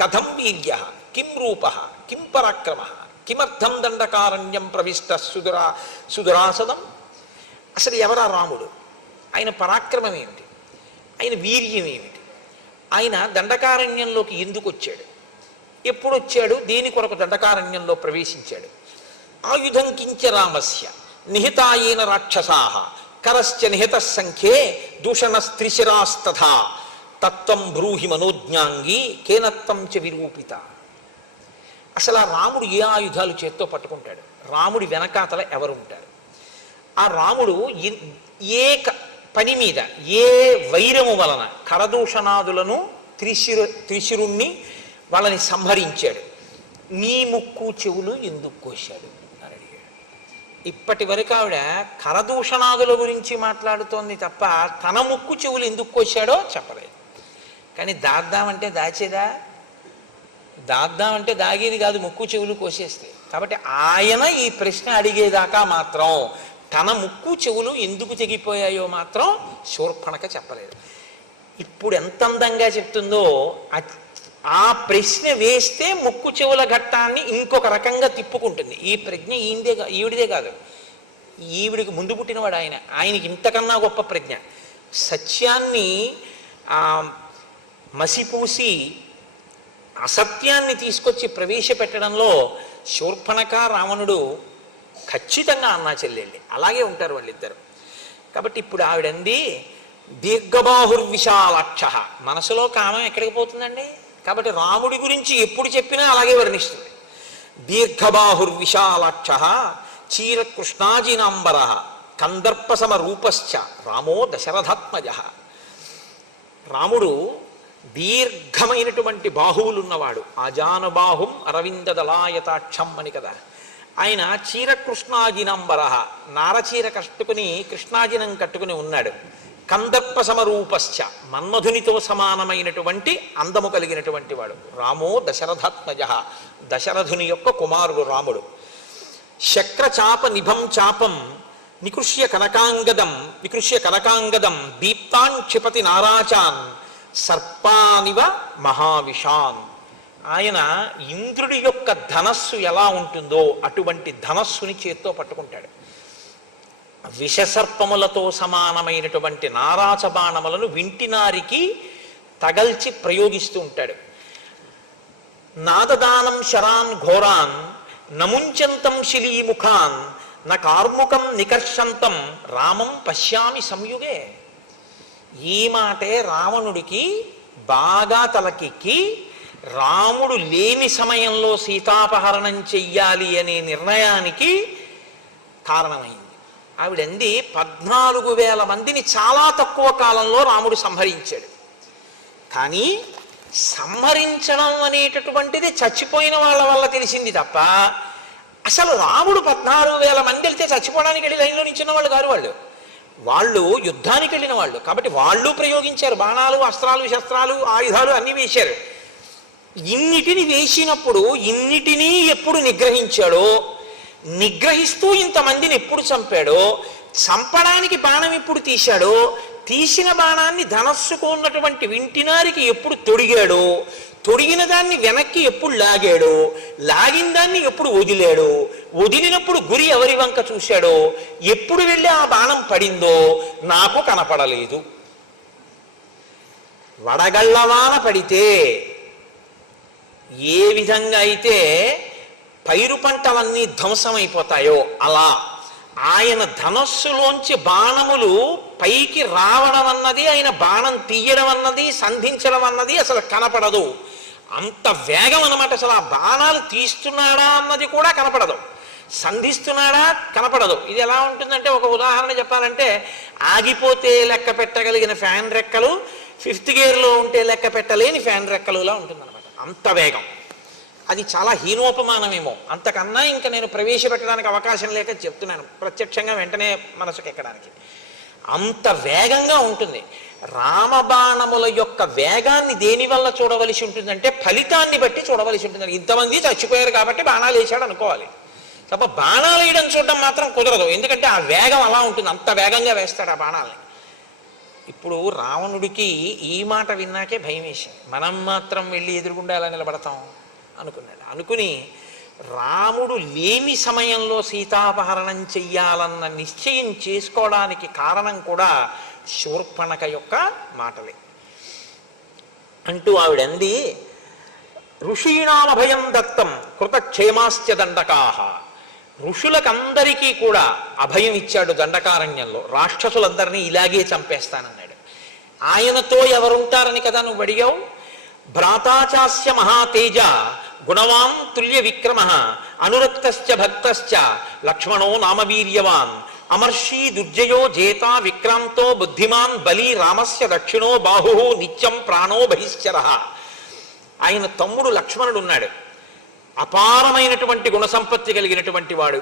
కథం వీర్య కిం రూప కిం పరాక్రమ కిమర్థం దండకారణ్యం ప్రవిష్ట సుదురాసదం. అసలు ఎవరా రాముడు, ఆయన పరాక్రమం ఏమిటి, ఆయన వీర్యం ఏమిటి, ఆయన దండకారణ్యంలోకి ఎందుకు వచ్చాడు, ఎప్పుడు వచ్చాడు, దేని కొరకు దండకారణ్యంలో ప్రవేశించాడు. ఆయుధం కించ రామస్య నిహితాయేన రాక్షసాః కరశ్చ నిహిత సంఖ్యే దూషణస్త్రిశిరాస్తథా తత్వం బ్రూహి మనోజ్ఞాంగి కేనత్వం చ విరూపిత. అసలు ఆ రాముడు ఏ ఆయుధాలు చేత్తో పట్టుకుంటాడు, రాముడి వెనకాతల ఎవరు ఉంటారు, ఆ రాముడు ఏ పని మీద ఏ వైరము వలన కరదూషణాదులను త్రిశిరుణ్ణి వాళ్ళని సంహరించాడు, నీ ముక్కు చెవులు ఎందుకు కోశాడు అని అడిగాడు. ఇప్పటి వరకు ఆవిడ కరదూషణాదుల గురించి మాట్లాడుతోంది తప్ప తన ముక్కు చెవులు ఎందుకు కోశాడో చెప్పలేదు. కానీ దాద్దామంటే దాచేదా, దాద్దామంటే దాగేది కాదు, ముక్కు చెవులు కోసేస్తే. కాబట్టి ఆయన ఈ ప్రశ్న అడిగేదాకా మాత్రం తన ముక్కు చెవులు ఎందుకు తెగిపోయాయో మాత్రం శూర్పణఖ చెప్పలేదు. ఇప్పుడు ఎంత అందంగా చెప్తుందో, ఆ ప్రశ్న వేస్తే ముక్కు చెవుల ఘట్టాన్ని ఇంకొక రకంగా తిప్పుకుంటుంది. ఈ ప్రజ్ఞ ఈవిడిదే కాదు, ఈవిడికి ముందు పుట్టినవాడు ఆయన, ఆయనకి ఇంతకన్నా గొప్ప ప్రజ్ఞ. సత్యాన్ని మసిపూసి అసత్యాన్ని తీసుకొచ్చి ప్రవేశపెట్టడంలో శూర్పణఖ రావణుడు ఖచ్చితంగా అన్నా చెల్లెళ్ళి అలాగే ఉంటారు వాళ్ళిద్దరు. కాబట్టి ఇప్పుడు ఆవిడంది దీర్ఘబాహుర్విశాలాక్ష, మనసులో కామం ఎక్కడికి పోతుందండి. కాబట్టి రాముడి గురించి ఎప్పుడు చెప్పినా అలాగే వర్ణిస్తుంది. దీర్ఘబాహుర్విశాలాక్ష చీరకృష్ణాజినాంబర కందర్పసమ రూపశ్చ రామో దశరథాత్మజ. రాముడు దీర్ఘమైనటువంటి బాహువులున్నవాడు, ఆజానుబాహుం అరవిందదలాయతాక్షం అని కదా. ఆయన చీరకృష్ణాజినంబర, నారచీర కట్టుకుని కృష్ణాజినం కట్టుకుని ఉన్నాడు. కందర్ప సమరూపశ్చ, మన్మధునితో సమానమైనటువంటి అందము కలిగినటువంటి వాడు. రామో దశరథాత్మజ, దశరథుని యొక్క కుమారుడు రాముడు. శక్రచాప నిభం చాపం వికృష్య కనకాంగదం దీప్తాన్ క్షిపతి నారాచాన్ సర్పానివ మహావిషాన్. ఆయన ఇంద్రుడి యొక్క ధనస్సు ఎలా ఉంటుందో అటువంటి ధనస్సుని చేత్తో పట్టుకుంటాడు. విషసర్పములతో సమానమైనటువంటి నారాచ బాణములను వింటినారికి తగల్చి ప్రయోగిస్తూ ఉంటాడు. నాదదానం శరాన్ ఘోరాన్ నముంచంతం శిలీముఖాన్ న కార్ముకం నికర్షంతం రామం పశ్యామి సంయుగే. ఈ మాటే రావణుడికి బాగా తలకెక్కి రాముడు లేని సమయంలో సీతాపహరణం చెయ్యాలి అనే నిర్ణయానికి కారణమైంది. ఆవిడంది 14,000 మందిని చాలా తక్కువ కాలంలో రాముడు సంహరించాడు. కానీ సంహరించడం అనేటటువంటిది చచ్చిపోయిన వాళ్ళ వల్ల తెలిసింది తప్ప అసలు రాముడు 14,000 మంది వెళ్తే చచ్చిపోవడానికి వెళ్ళి లైన్లో నించున్న వాళ్ళు కాదు. వాళ్ళు యుద్ధానికి వెళ్ళిన వాళ్ళు కాబట్టి వాళ్ళు ప్రయోగించారు, బాణాలు అస్త్రాలు శస్త్రాలు ఆయుధాలు అన్నీ వేశారు. ఇన్నిటిని వేసినప్పుడు ఇన్నిటినీ ఎప్పుడు నిగ్రహించాడో, నిగ్రహిస్తూ ఇంతమందిని ఎప్పుడు చంపాడో, చంపడానికి బాణం ఎప్పుడు తీశాడో, తీసిన బాణాన్ని ధనస్సుకు ఉన్నటువంటి వింటినారికి ఎప్పుడు తొడిగాడో, తొడిగిన దాన్ని వెనక్కి ఎప్పుడు లాగాడో, లాగిన దాన్ని ఎప్పుడు వదిలాడో, వదిలినప్పుడు గురి ఎవరి వంక చూశాడో, ఎప్పుడు వెళ్ళి ఆ బాణం పడిందో నాకు కనపడలేదు. వడగళ్ళవాన పడితే ఏ విధంగా అయితే పైరు పంటలన్నీ ధ్వంసమైపోతాయో అలా ఆయన ధనస్సులోంచి బాణములు పైకి రావడం అన్నది, ఆయన బాణం తీయడం అన్నది, సంధించడం అన్నది అసలు కనపడదు. అంత వేగం అన్నమాట. అసలు ఆ బాణాలు తీస్తున్నాడా అన్నది కూడా కనపడదు, సంధిస్తున్నాడా కనపడదు. ఇది ఎలా ఉంటుందంటే, ఒక ఉదాహరణ చెప్పాలంటే, ఆగిపోతే లెక్క పెట్టగలిగిన ఫ్యాన్ రెక్కలు 5th గేర్లో ఉంటే లెక్క పెట్టలేని ఫ్యాన్ రెక్కలులా ఉంటుందన్నమాట. అంత వేగం. అది చాలా హీనోపమానమేమో, అంతకన్నా ఇంకా నేను ప్రవేశపెట్టడానికి అవకాశం లేక చెప్తున్నాను, ప్రత్యక్షంగా వెంటనే మనసుకు ఎక్కడానికి. అంత వేగంగా ఉంటుంది. రామబాణముల యొక్క వేగాన్ని దేనివల్ల చూడవలసి ఉంటుందంటే ఫలితాన్ని బట్టి చూడవలసి ఉంటుంది. ఇంతమంది చచ్చిపోయారు కాబట్టి బాణాలు వేసాడు అనుకోవాలి తప్ప బాణాలు వేయడం చూడడం మాత్రం కుదరదు. ఎందుకంటే ఆ వేగం అలా ఉంటుంది, అంత వేగంగా వేస్తాడు ఆ బాణాలని. ఇప్పుడు రావణుడికి ఈ మాట విన్నాకే భయం వేసింది. మనం మాత్రం వెళ్ళి ఎదురుగుండా ఎలా నిలబడతాం అనుకున్నాడు. అనుకుని రాముడు లేని సమయంలో సీతాపహరణం చెయ్యాలన్న నిశ్చయం చేసుకోవడానికి కారణం కూడా శూర్పణఖ యొక్క మాటలే. అంటూ ఆవిడంది, ఋషీణామభయం దత్తం కృతక్షేమాశ్చ దండకాహ. ఋషులకందరికీ కూడా అభయం ఇచ్చాడు దండకారణ్యంలో. రాక్షసులందరినీ ఇలాగే చంపేస్తానన్నాడు. ఆయనతో ఎవరుంటారని కదా నువ్వు అడిగావు. భ్రాతాచాస్య మహాతేజ గుణవాన్ తుల్య విక్రమ అనురక్తశ్చ భక్తశ్చ లక్ష్మణో నామవీర్యవాన్ అమర్షీ దుర్జయో జేత విక్రాంతో బుద్ధిమాన్ బలి రామస్య దక్షిణో బాహు నిత్యం ప్రాణో బహిశ్చర. ఆయన తమ్ముడు లక్ష్మణుడు ఉన్నాడు. అపారమైనటువంటి గుణసంపత్తి కలిగినటువంటి వాడు,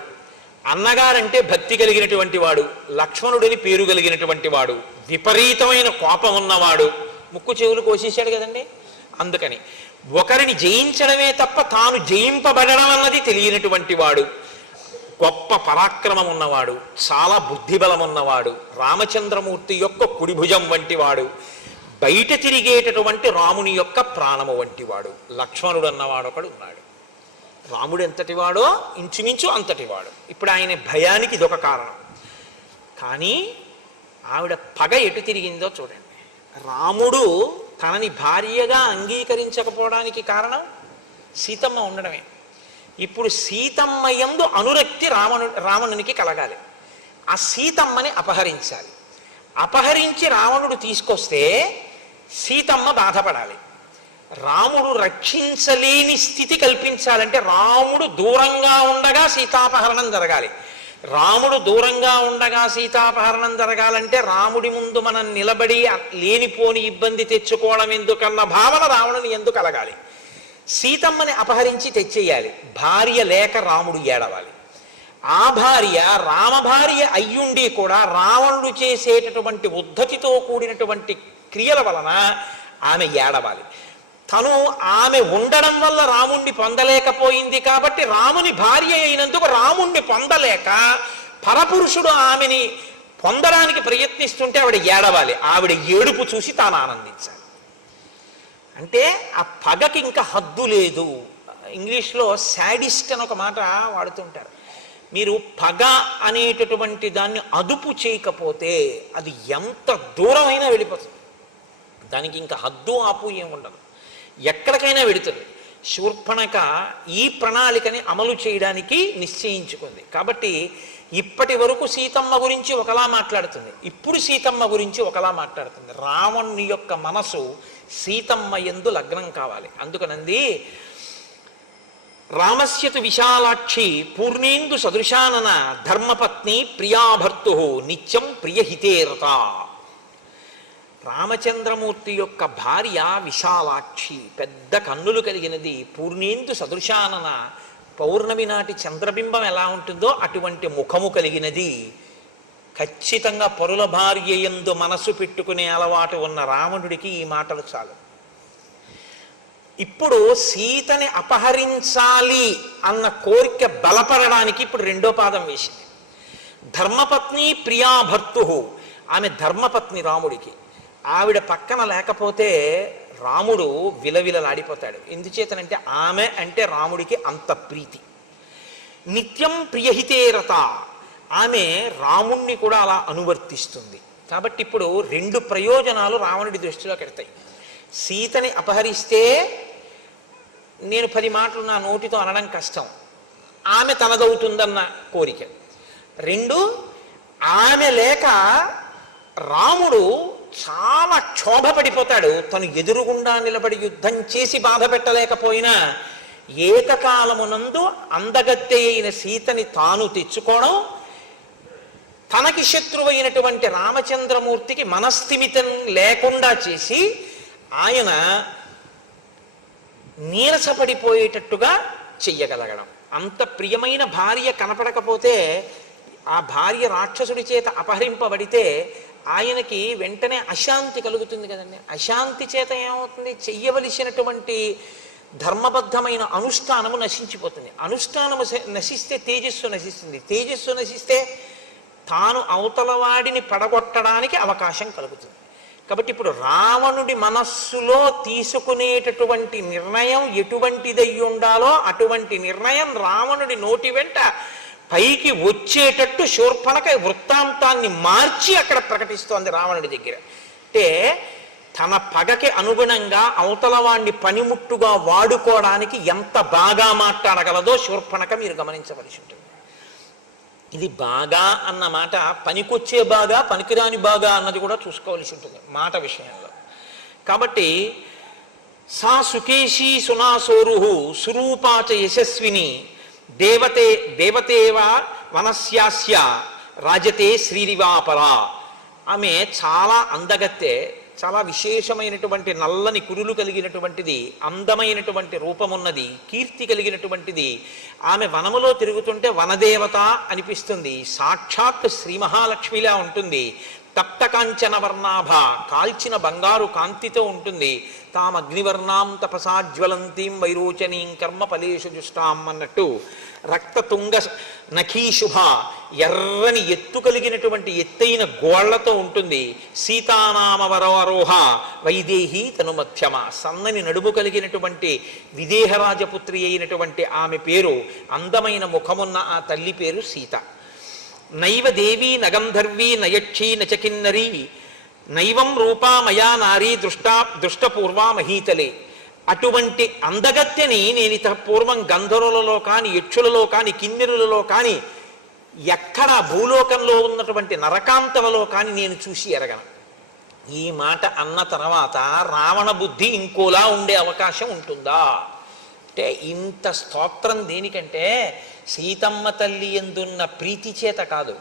అన్నగారంటే భక్తి కలిగినటువంటి వాడు, లక్ష్మణుడిని పేరు కలిగినటువంటి వాడు, విపరీతమైన కోపం ఉన్నవాడు. ముక్కు చెవులు కోసేశాడు కదండి. అందుకని ఒకరిని జయించడమే తప్ప తాను జయింపబడడం అన్నది తెలియనటువంటి వాడు, గొప్ప పరాక్రమం ఉన్నవాడు, చాలా బుద్ధిబలం ఉన్నవాడు, రామచంద్రమూర్తి యొక్క కుడిభుజం వంటి వాడు, బయట తిరిగేటటువంటి రాముని యొక్క ప్రాణము వంటి వాడు లక్ష్మణుడు అన్నవాడు ఒకడు ఉన్నాడు. రాముడు ఎంతటివాడో ఇంచుమించు అంతటివాడు. ఇప్పుడు ఆయన భయానికి ఇదొక కారణం. కానీ ఆవిడ పగ ఎటు తిరిగిందో చూడండి. రాముడు తనని భార్యగా అంగీకరించకపోవడానికి కారణం సీతమ్మ ఉండడమే. ఇప్పుడు సీతమ్మ యందు అనురక్తి రావణునికి కలగాలి. ఆ సీతమ్మని అపహరించాలి. అపహరించి రావణుడు తీసుకొస్తే సీతమ్మ బాధపడాలి. రాముడు రక్షించలేని స్థితి కల్పించాలంటే రాముడు దూరంగా ఉండగా సీతాపహరణం జరగాలి. రాముడు దూరంగా ఉండగా సీతాపహరణం జరగాలంటే రాముడి ముందు మనం నిలబడి లేనిపోని ఇబ్బంది తెచ్చుకోవడం ఎందుకన్న భావన రావణుని ఎందుకు కలగాలి. సీతమ్మని అపహరించి తెచ్చేయాలి. భార్య లేక రాముడు ఏడవాలి. ఆ భార్య రామభార్య అయ్యుండి కూడా రావణుడు చేసేటటువంటి ఉద్ధతితో కూడినటువంటి క్రియల వలన ఆమె ఏడవాలి. తను ఆమె ఉండడం వల్ల రాముణ్ణి పొందలేకపోయింది కాబట్టి రాముని భార్య అయినందుకు రాముణ్ణి పొందలేక పరపురుషుడు ఆమెని పొందడానికి ప్రయత్నిస్తుంటే ఆవిడ ఏడవాలి. ఆవిడ ఏడుపు చూసి తాను ఆనందించాలి. అంటే ఆ పగకి ఇంకా హద్దు లేదు. ఇంగ్లీష్లో శాడిస్ట్ అని ఒక మాట వాడుతుంటారు. మీరు పగ అనేటటువంటి దాన్ని అదుపు చేయకపోతే అది ఎంత దూరమైనా వెళ్ళిపోతుంది. దానికి ఇంకా హద్దు ఆపు ఏముండదు, ఎక్కడికైనా వెడుతుంది. శూర్పణఖ ఈ ప్రణాళికని అమలు చేయడానికి నిశ్చయించుకుంది. కాబట్టి ఇప్పటి వరకు సీతమ్మ గురించి ఒకలా మాట్లాడుతుంది, ఇప్పుడు సీతమ్మ గురించి ఒకలా మాట్లాడుతుంది. రావణుని యొక్క మనసు సీతమ్మ యందు లగ్నం కావాలి. అందుకనంది, రామస్యతు విశాలాక్షి పూర్ణేందు సదృశానన ధర్మపత్ని ప్రియాభర్తు నిత్యం ప్రియహితేరత. రామచంద్రమూర్తి యొక్క భార్య విశాలాక్షి, పెద్ద కన్నులు కలిగినది. పూర్ణేందు సదృశానన, పౌర్ణమి నాటి చంద్రబింబం ఎలా ఉంటుందో అటువంటి ముఖము కలిగినది. ఖచ్చితంగా పరుల భార్య యందు మనసు పెట్టుకునే అలవాటు ఉన్న రావణుడికి ఈ మాటలు చాలు. ఇప్పుడు సీతని అపహరించాలి అన్న కోరిక బలపడడానికి ఇప్పుడు రెండో పాదం వేసింది. ధర్మపత్ని ప్రియాభర్తు, ఆమె ధర్మపత్ని రాముడికి. ఆవిడ పక్కన లేకపోతే రాముడు విలవిలలాడిపోతాడు. ఎందుచేతనంటే ఆమె అంటే రాముడికి అంత ప్రీతి. నిత్యం ప్రియహితేరత, ఆమె రాముణ్ణి కూడా అలా అనువర్తిస్తుంది. కాబట్టి ఇప్పుడు రెండు ప్రయోజనాలు రావణుడి దృష్టిలో పెడతాయి. సీతని అపహరిస్తే నేను 10 మాటలు నా నోటితో అనడం కష్టం, ఆమె తనదవుతుందన్న కోరిక. 2, ఆమె లేక రాముడు చాలా క్షోభపడిపోతాడు. తను ఎదురుగుండా నిలబడి యుద్ధం చేసి బాధ పెట్టలేకపోయినా ఏకకాలమునందు అందగత్తె అయిన సీతని తాను తెచ్చుకోవడం, తనకి శత్రువైనటువంటి రామచంద్రమూర్తికి మనస్థిమితం లేకుండా చేసి ఆయన నీరసపడిపోయేటట్టుగా చెయ్యగలగడం. అంత ప్రియమైన భార్య కనపడకపోతే, ఆ భార్య రాక్షసుడి చేత అపహరింపబడితే ఆయనకి వెంటనే అశాంతి కలుగుతుంది కదండి. అశాంతి చేత ఏమవుతుంది? చెయ్యవలసినటువంటి ధర్మబద్ధమైన అనుష్ఠానము నశించిపోతుంది. అనుష్ఠానము నశిస్తే తేజస్సు నశిస్తుంది. తేజస్సు నశిస్తే తాను అవతలవాడిని పడగొట్టడానికి అవకాశం కలుగుతుంది. కాబట్టి ఇప్పుడు రావణుడి మనస్సులో తీసుకునేటటువంటి నిర్ణయం ఎటువంటిదై ఉండాలో అటువంటి నిర్ణయం రావణుడి నోటి వెంట పైకి వచ్చేటట్టు శూర్పణఖ వృత్తాంతాన్ని మార్చి అక్కడ ప్రకటిస్తోంది రావణుడి దగ్గర. అంటే తన పగకి అనుగుణంగా అవతలవాణ్ణి పనిముట్టుగా వాడుకోవడానికి ఎంత బాగా మాట్లాడగలదో శూర్పణఖ మీరు గమనించవలసి ఉంటుంది. ఇది బాగా అన్న మాట పనికొచ్చే బాగా, పనికిరాని బాగా అన్నది కూడా చూసుకోవలసి ఉంటుంది మాట విషయంలో. కాబట్టి సా సుకేశీ సునాసోరు సురూపాచ యశస్విని దేవతేవ వనస్యాస్య రాజతే శ్రీరివాపరా. ఆమె చాలా అందగత్తె, చాలా విశేషమైనటువంటి నల్లని కురులు కలిగినటువంటిది, అందమైనటువంటి రూపమున్నది, కీర్తి కలిగినటువంటిది. ఆమె వనములో తిరుగుతుంటే వనదేవత అనిపిస్తుంది. సాక్షాత్ శ్రీ మహాలక్ష్మిలా ఉంటుంది. తప్త కాంచన వర్ణాభ, కాల్చిన బంగారు కాంతితో ఉంటుంది. తాం అగ్నివర్ణాం తపసాజ్వలంతీం వైరోచనీం కర్మ ఫలేషు జుష్టాం అన్నట్టు రక్తతుంగ నఖీశుభ, ఎర్రని ఎత్తు కలిగినటువంటి ఎత్తైన గోళ్లతో ఉంటుంది. సీతానామవరోహ వైదేహి తనుమధ్యమ, సన్నని నడుము కలిగినటువంటి విదేహరాజపుత్రి అయినటువంటి ఆమె పేరు, అందమైన ముఖమున్న ఆ తల్లి పేరు సీత. నైవ దేవీ నగంధర్వీ నయక్షీ నచకిన్నరీ నైవం రూపా మయా నారీ దృష్టపూర్వా మహీతలే. అటువంటి అందగత్యని నేను ఇత పూర్వం గంధర్వులలో కానీ, యక్షులలో కానీ, కిన్నెరులలో కానీ, ఎక్కడ భూలోకంలో ఉన్నటువంటి నరకాంతలలో కానీ నేను చూసి ఎరగను. ఈ మాట అన్న తర్వాత రావణ బుద్ధి ఇంకోలా ఉండే అవకాశం ఉంటుందా అంటే, ఇంత స్తోత్రం దేనికంటే సీతమ్మ తల్లి ఎందున్న ప్రీతి చేత కాదు,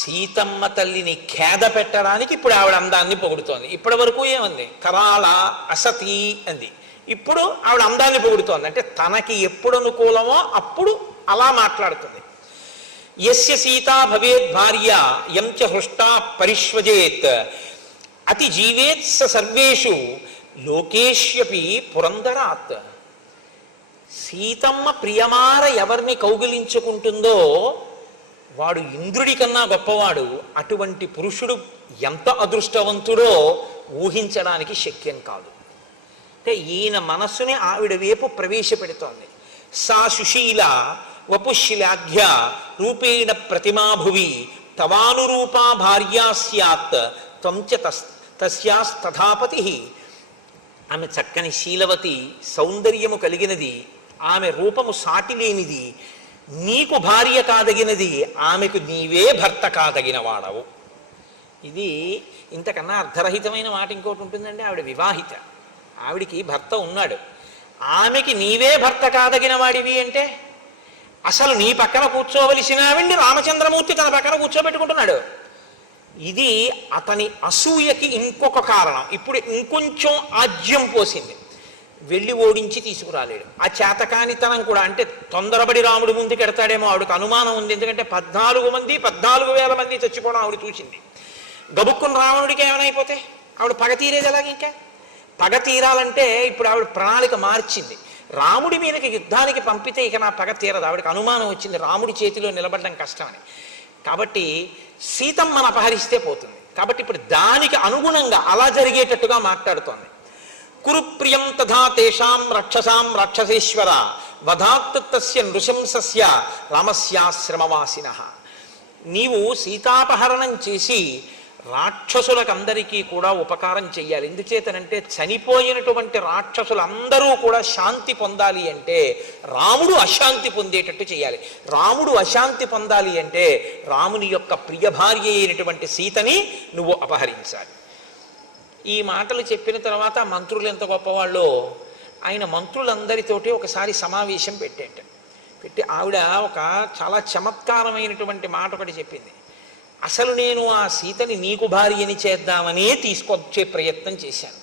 సీతమ్మ తల్లిని ఖేద పెట్టడానికి ఇప్పుడు ఆవిడ అందాన్ని పొగుడుతోంది. ఇప్పటి వరకు ఏమంది? కరాళ అసతి అంది. ఇప్పుడు ఆవిడ అందాన్ని పొగుడుతోంది. అంటే తనకి ఎప్పుడు అనుకూలమో అప్పుడు అలా మాట్లాడుతుంది. యస్య సీతా భవేత్ భార్య యం చ హృష్టా పరిష్వజేత్ అతి జీవేత్ స సర్వేషు లోకేష్యపి పురందరాత్. సీతమ్మ ప్రియమార ఎవరిని కౌగిలించుకుంటుందో వాడు ఇంద్రుడి కన్నా గొప్పవాడు. అటువంటి పురుషుడు ఎంత అదృష్టవంతుడో ఊహించడానికి శక్యం కాదు. అంటే ఈయన మనస్సుని ఆవిడ వైపు ప్రవేశపెడుతోంది. సా సుశీల వపుశిలాఘ్య రూపేణ ప్రతిమాభువి తవానురూపా భార్యా స్యాత్ త్వం చ తస్యాస్తథాపతి. ఆమె చక్కని శీలవతి, సౌందర్యము కలిగినది, ఆమె రూపము సాటి లేనిది, నీకు భార్య కాదగినది, ఆమెకు నీవే భర్త కాదగిన వాడవు. ఇది ఇంతకన్నా అర్ధరహితమైన మాట ఇంకోటి ఉంటుందండి. ఆవిడ వివాహిత, ఆవిడికి భర్త ఉన్నాడు. ఆమెకి నీవే భర్త కాదగిన వాడివి అంటే అసలు నీ పక్కన కూర్చోవలసిన ఆవిడ్ని రామచంద్రమూర్తి తన పక్కన కూర్చోబెట్టుకుంటున్నాడు. ఇది అతని అసూయకి ఇంకొక కారణం. ఇప్పుడు ఇంకొంచెం ఆజ్యం పోసింది. వెళ్ళి ఓడించి తీసుకురాలేడు. ఆ చేతకానితనం కూడా, అంటే తొందరపడి రాముడు ముందుకు ఎడతాడేమో ఆవిడకు అనుమానం ఉంది. ఎందుకంటే 14,000 మంది చచ్చిపోవడం ఆవిడ చూసింది. గబుక్కుని రావణుడికి ఏమైపోతే ఆవిడ పగ తీరేది ఎలాగ? ఇంకా పగ తీరాలంటే ఇప్పుడు ఆవిడ ప్రణాళిక మార్చింది. రాముడి మీదకి యుద్ధానికి పంపితే ఇక నా పగ తీరదు. ఆవిడకి అనుమానం వచ్చింది రాముడి చేతిలో నిలబడడం కష్టమని. కాబట్టి సీతమ్మను అపహరిస్తే పోతుంది. కాబట్టి ఇప్పుడు దానికి అనుగుణంగా అలా జరిగేటట్టుగా మాట్లాడుతోంది. కురుప్రియం తథా తేషాం రక్షసాం రాక్షసేశ్వర వధాత్ తస్య నృశంసస్య రామస్యాశ్రమవాసినః. నీవు సీతాపహరణం చేసి రాక్షసులకందరికీ కూడా ఉపకారం చెయ్యాలి. ఎందుచేతనంటే చనిపోయినటువంటి రాక్షసులందరూ కూడా శాంతి పొందాలి అంటే రాముడు అశాంతి పొందేటట్టు చేయాలి. రాముడు అశాంతి పొందాలి అంటే రాముని యొక్క ప్రియ భార్య అయినటువంటి సీతని నువ్వు అపహరించాలి. ఈ మాటలు చెప్పిన తర్వాత మంత్రులు ఎంత గొప్పవాళ్ళో, ఆయన మంత్రులందరితోటి ఒకసారి సమావేశం పెట్టి ఆవిడ ఒక చాలా చమత్కారమైనటువంటి మాట ఒకటి చెప్పింది. అసలు నేను ఆ సీతని నీకు భార్యని చేద్దామనే తీసుకొచ్చే ప్రయత్నం చేశాను.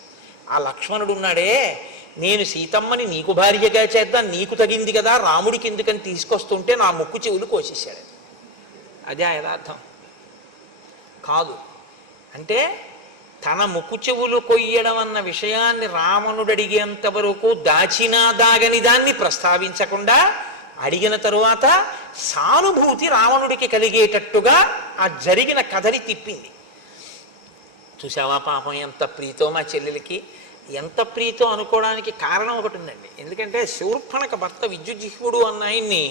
ఆ లక్ష్మణుడు ఉన్నాడే, నేను సీతమ్మని నీకు భార్యగా చేద్దాం, నీకు తగింది కదా, రాముడికి ఎందుకని తీసుకొస్తుంటే నా ముక్కు చెవులు కోసేశాడు. అదే యథార్థం కాదు. అంటే తన ముక్కు చెవులు కొయ్యడం అన్న విషయాన్ని రావణుడు అడిగేంత వరకు దాచినా దాగని దాన్ని ప్రస్తావించకుండా అడిగిన తరువాత సానుభూతి రావణుడికి కలిగేటట్టుగా ఆ జరిగిన కథని తిప్పింది. చూసావా పాపం ఎంత ప్రీతో మా చెల్లెలకి, ఎంత ప్రీతో అనుకోవడానికి కారణం ఒకటి ఉందండి. ఎందుకంటే శూర్పణఖ భర్త విద్యుజిహ్వుడు అన్న ఆయన్ని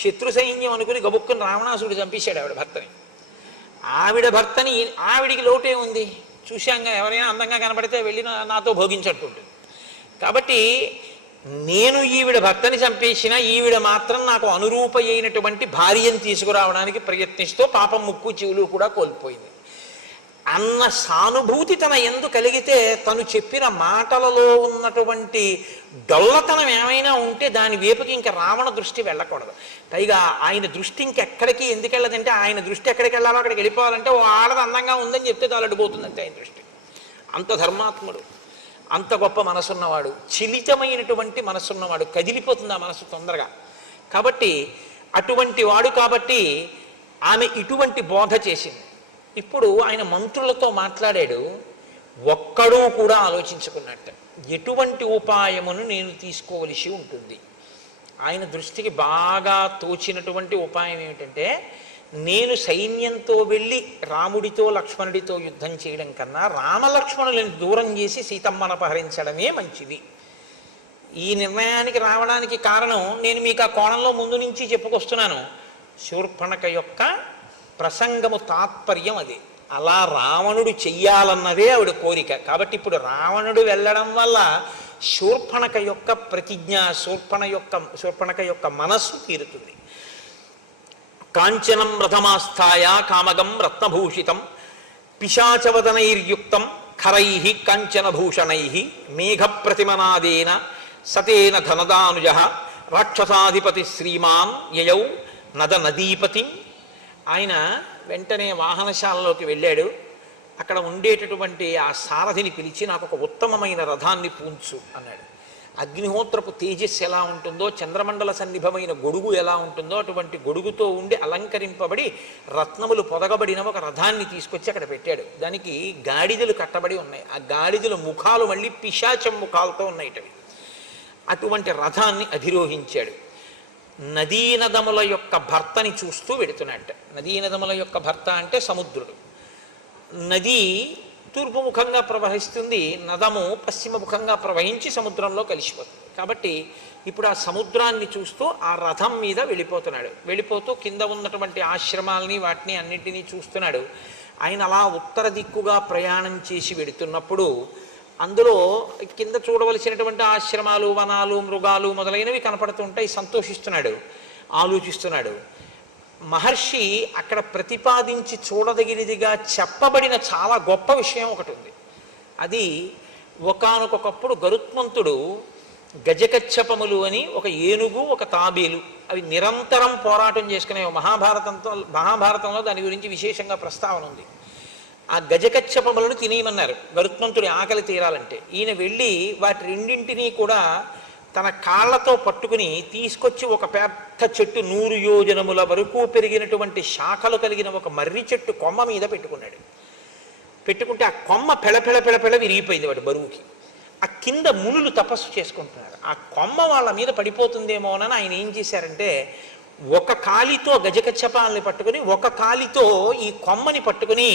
శత్రు సైన్యం అనుకుని గబుక్కుని రావణాసుడు చంపేశాడు ఆవిడ భర్తని. ఆవిడ భర్తని ఆవిడికి లోటే ఉంది. చూశాంగా, ఎవరైనా అందంగా కనబడితే వెళ్ళి నాతో భోగించట్టుంటుంది. కాబట్టి నేను ఈవిడ భర్తని చంపేసిన ఈవిడ మాత్రం నాకు అనురూప అయినటువంటి భార్యను తీసుకురావడానికి ప్రయత్నిస్తూ పాపం ముక్కు చెవులు కూడా కోల్పోయింది అన్న సానుభూతి తన ఎందు కలిగితే తను చెప్పిన మాటలలో ఉన్నటువంటి డొల్లతనం ఏమైనా ఉంటే దాని వైపుకి ఇంకా రావణ దృష్టి వెళ్ళకూడదు. పైగా ఆయన దృష్టి ఇంకెక్కడికి ఎందుకు వెళ్ళదంటే, ఆయన దృష్టి ఎక్కడికి వెళ్ళాలో అక్కడికి వెళ్ళిపోవాలంటే ఓ ఆడది అందంగా ఉందని చెప్తే తాలడిపోతుంది అంతే ఆయన దృష్టి. అంత ధర్మాత్ముడు, అంత గొప్ప మనసున్నవాడు, చిలితమైనటువంటి మనసున్నవాడు, కదిలిపోతుంది ఆ మనసు తొందరగా. కాబట్టి అటువంటి వాడు కాబట్టి ఆమె ఇటువంటి బోధ చేసింది. ఇప్పుడు ఆయన మంత్రులతో మాట్లాడాడు. ఒక్కడూ కూడా ఆలోచించుకున్నట్ట ఎటువంటి ఉపాయమును నేను తీసుకోవలసి ఉంటుంది. ఆయన దృష్టికి బాగా తోచినటువంటి ఉపాయం ఏమిటంటే, నేను సైన్యంతో వెళ్ళి రాముడితో లక్ష్మణుడితో యుద్ధం చేయడం కన్నా రామలక్ష్మణులను దూరం చేసి సీతమ్మను అపహరించడమే మంచిది. ఈ నిర్ణయానికి రావడానికి కారణం నేను మీకు ఆ కోణంలో ముందు నుంచి చెప్పుకొస్తున్నాను. శూర్పణఖ యొక్క ప్రసంగము తాత్పర్యం అది. అలా రావణుడు చెయ్యాలన్నదే ఆవిడ కోరిక. కాబట్టి ఇప్పుడు రావణుడు వెళ్ళడం వల్ల శూర్పణఖ యొక్క ప్రతిజ్ఞ, శూర్పణఖ యొక్క మనస్సు తీరుతుంది. కాంచనం రథమాస్థాయ కామగం రత్నభూషితం పిశాచవదనైర్యుక్తం ఖరై కాంచనభూషణై మేఘప్రతిమనాదేన సతేన ధనదానుజ రాక్షసాధిపతి శ్రీమాన్ యయౌ నద నదీపతి. ఆయన వెంటనే వాహనశాలలోకి వెళ్ళాడు. అక్కడ ఉండేటటువంటి ఆ సారథిని పిలిచి నాకు ఒక ఉత్తమమైన రథాన్ని పూంచు అన్నాడు. అగ్నిహోత్రపు తేజస్సు ఎలా ఉంటుందో, చంద్రమండల సన్నిభమైన గొడుగు ఎలా ఉంటుందో అటువంటి గొడుగుతో ఉండి అలంకరింపబడి రత్నములు పొదగబడిన ఒక రథాన్ని తీసుకొచ్చి అక్కడ పెట్టాడు. దానికి గాడిదలు కట్టబడి ఉన్నాయి. ఆ గాడిదల ముఖాలు మళ్ళీ పిశాచం ముఖాలతో ఉన్నాయిటవి. అటువంటి రథాన్ని అధిరోహించాడు. నదీనదముల యొక్క భర్తని చూస్తూ వెడుతున్నట్ట. నదీనదముల యొక్క భర్త అంటే సముద్రుడు. నది తూర్పు ముఖంగా ప్రవహిస్తుంది, నదము పశ్చిమ ముఖంగా ప్రవహించి సముద్రంలో కలిసిపోతుంది. కాబట్టి ఇప్పుడు ఆ సముద్రాన్ని చూస్తూ ఆ రథం మీద వెళ్ళిపోతున్నాడు. వెళ్ళిపోతూ కింద ఉన్నటువంటి ఆశ్రమాలని వాటిని అన్నింటినీ చూస్తున్నాడు. ఆయన అలా ఉత్తర దిక్కుగా ప్రయాణం చేసి వెడుతున్నప్పుడు అందులో కింద చూడవలసినటువంటి ఆశ్రమాలు, వనాలు, మృగాలు మొదలైనవి కనపడుతుంటాయి. సంతోషిస్తున్నాడు, ఆలోచిస్తున్నాడు. మహర్షి అక్కడ ప్రతిపాదించి చూడదగినదిగా చెప్పబడిన చాలా గొప్ప విషయం ఒకటి ఉంది. అది ఒకానొకప్పుడు గరుత్మంతుడు గజకచ్చపములు అని ఒక ఏనుగు, ఒక తాబేలు, అవి నిరంతరం పోరాటం చేసుకునే మహాభారతంలో దాని గురించి విశేషంగా ప్రస్తావన ఉంది. ఆ గజకచ్చపములను తినేయమన్నారు గరుత్మంతుడి ఆకలి తీరాలంటే. ఈయన వెళ్ళి వాటి రెండింటినీ కూడా తన కాళ్లతో పట్టుకుని తీసుకొచ్చి ఒక పెద్ద చెట్టు 100 యోజనముల వరకు పెరిగినటువంటి శాఖలు కలిగిన ఒక మర్రి చెట్టు కొమ్మ మీద పెట్టుకున్నాడు. పెట్టుకుంటే ఆ కొమ్మ పెళపెళ విరిగిపోయింది వాటి బరువుకి. ఆ కింద మునులు తపస్సు చేసుకుంటున్నారు. ఆ కొమ్మ వాళ్ళ మీద పడిపోతుందేమోనని ఆయన ఏం చేశారంటే, ఒక కాలితో గజకచ్చపాలని పట్టుకుని ఒక కాలితో ఈ కొమ్మని పట్టుకుని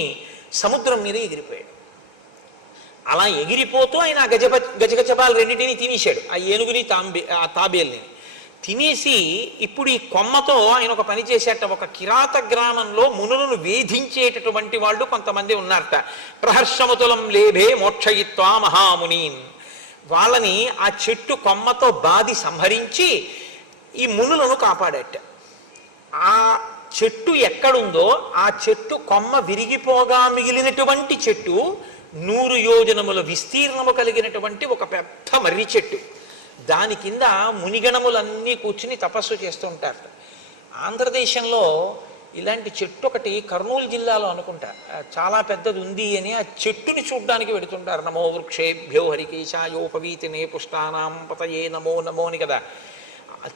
సముద్రం మీద ఎగిరిపోయాడు. అలా ఎగిరిపోతూ ఆయన ఆ గజకచ్చపాలు రెండింటినీ తినేశాడు. ఆ ఏనుగుని ఆ తాబేల్ని తినేసి ఇప్పుడు ఈ కొమ్మతో ఆయన ఒక పని చేసేట. ఒక కిరాత గ్రామంలో మునులను వేధించేటటువంటి వాళ్ళు కొంతమంది ఉన్నారట. ప్రహర్షముతులం లేభే మోక్షయిత్వా మహామునీన్. వాళ్ళని ఆ చెట్టు కొమ్మతో బాది సంహరించి ఈ మునులను కాపాడట. ఆ చెట్టు ఎక్కడుందో ఆ చెట్టు కొమ్మ విరిగిపోగా మిగిలినటువంటి చెట్టు 100 యోజనముల విస్తీర్ణము కలిగినటువంటి ఒక పెద్ద మర్రి చెట్టు. దాని కింద మునిగణములన్నీ కూర్చుని తపస్సు చేస్తూ ఉంటారు. ఆంధ్రదేశంలో ఇలాంటి చెట్టు ఒకటి కర్నూలు జిల్లాలో అనుకుంటా చాలా పెద్దది ఉంది అని ఆ చెట్టుని చూడ్డానికి వెడుతుంటారు. నమో వృక్షేభ్యో హరికేశాయోపవీతినే పుష్టానాం పతయే నమో నమో అని కదా.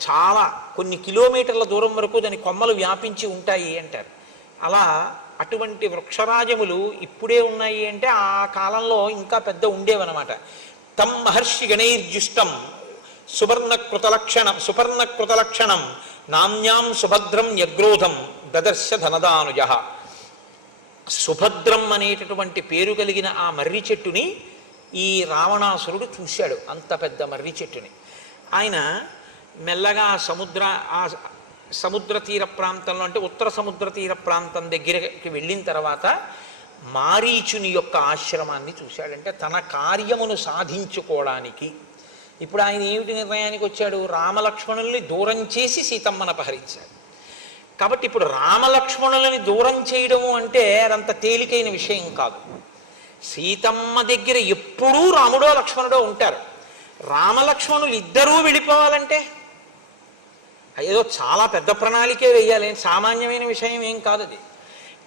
చాలా కొన్ని కిలోమీటర్ల దూరం వరకు దాని కొమ్మలు వ్యాపించి ఉంటాయి అంటారు. అలా అటువంటి వృక్షరాజములు ఇప్పుడే ఉన్నాయి అంటే ఆ కాలంలో ఇంకా పెద్ద ఉండేవన్నమాట. తం మహర్షి గణైర్జుష్టం సుపర్ణకృతలక్షణం నామ్యాం సుభద్రం యగ్రోధం దదర్శ ధనదానుజ. సుభద్రం అనేటటువంటి పేరు కలిగిన ఆ మర్రి చెట్టుని ఈ రావణాసురుడు చూశాడు. అంత పెద్ద మర్రి చెట్టుని ఆయన మెల్లగా సముద్ర తీర ప్రాంతంలో, అంటే ఉత్తర సముద్ర తీర ప్రాంతం దగ్గరికి వెళ్ళిన తర్వాత మారీచుని యొక్క ఆశ్రమాన్ని చూశాడంటే తన కార్యమును సాధించుకోవడానికి. ఇప్పుడు ఆయన ఏమిటి నిర్ణయానికి వచ్చాడు? రామలక్ష్మణుల్ని దూరం చేసి సీతమ్మను అపహరించాడు. కాబట్టి ఇప్పుడు రామలక్ష్మణులని దూరం చేయడము అంటే అదంత తేలికైన విషయం కాదు. సీతమ్మ దగ్గర ఎప్పుడూ రాముడో లక్ష్మణుడో ఉంటారు. రామలక్ష్మణులు ఇద్దరూ వెళ్ళిపోవాలంటే ఏదో చాలా పెద్ద ప్రణాళికే వేయాలి, సామాన్యమైన విషయం ఏం కాదు అది.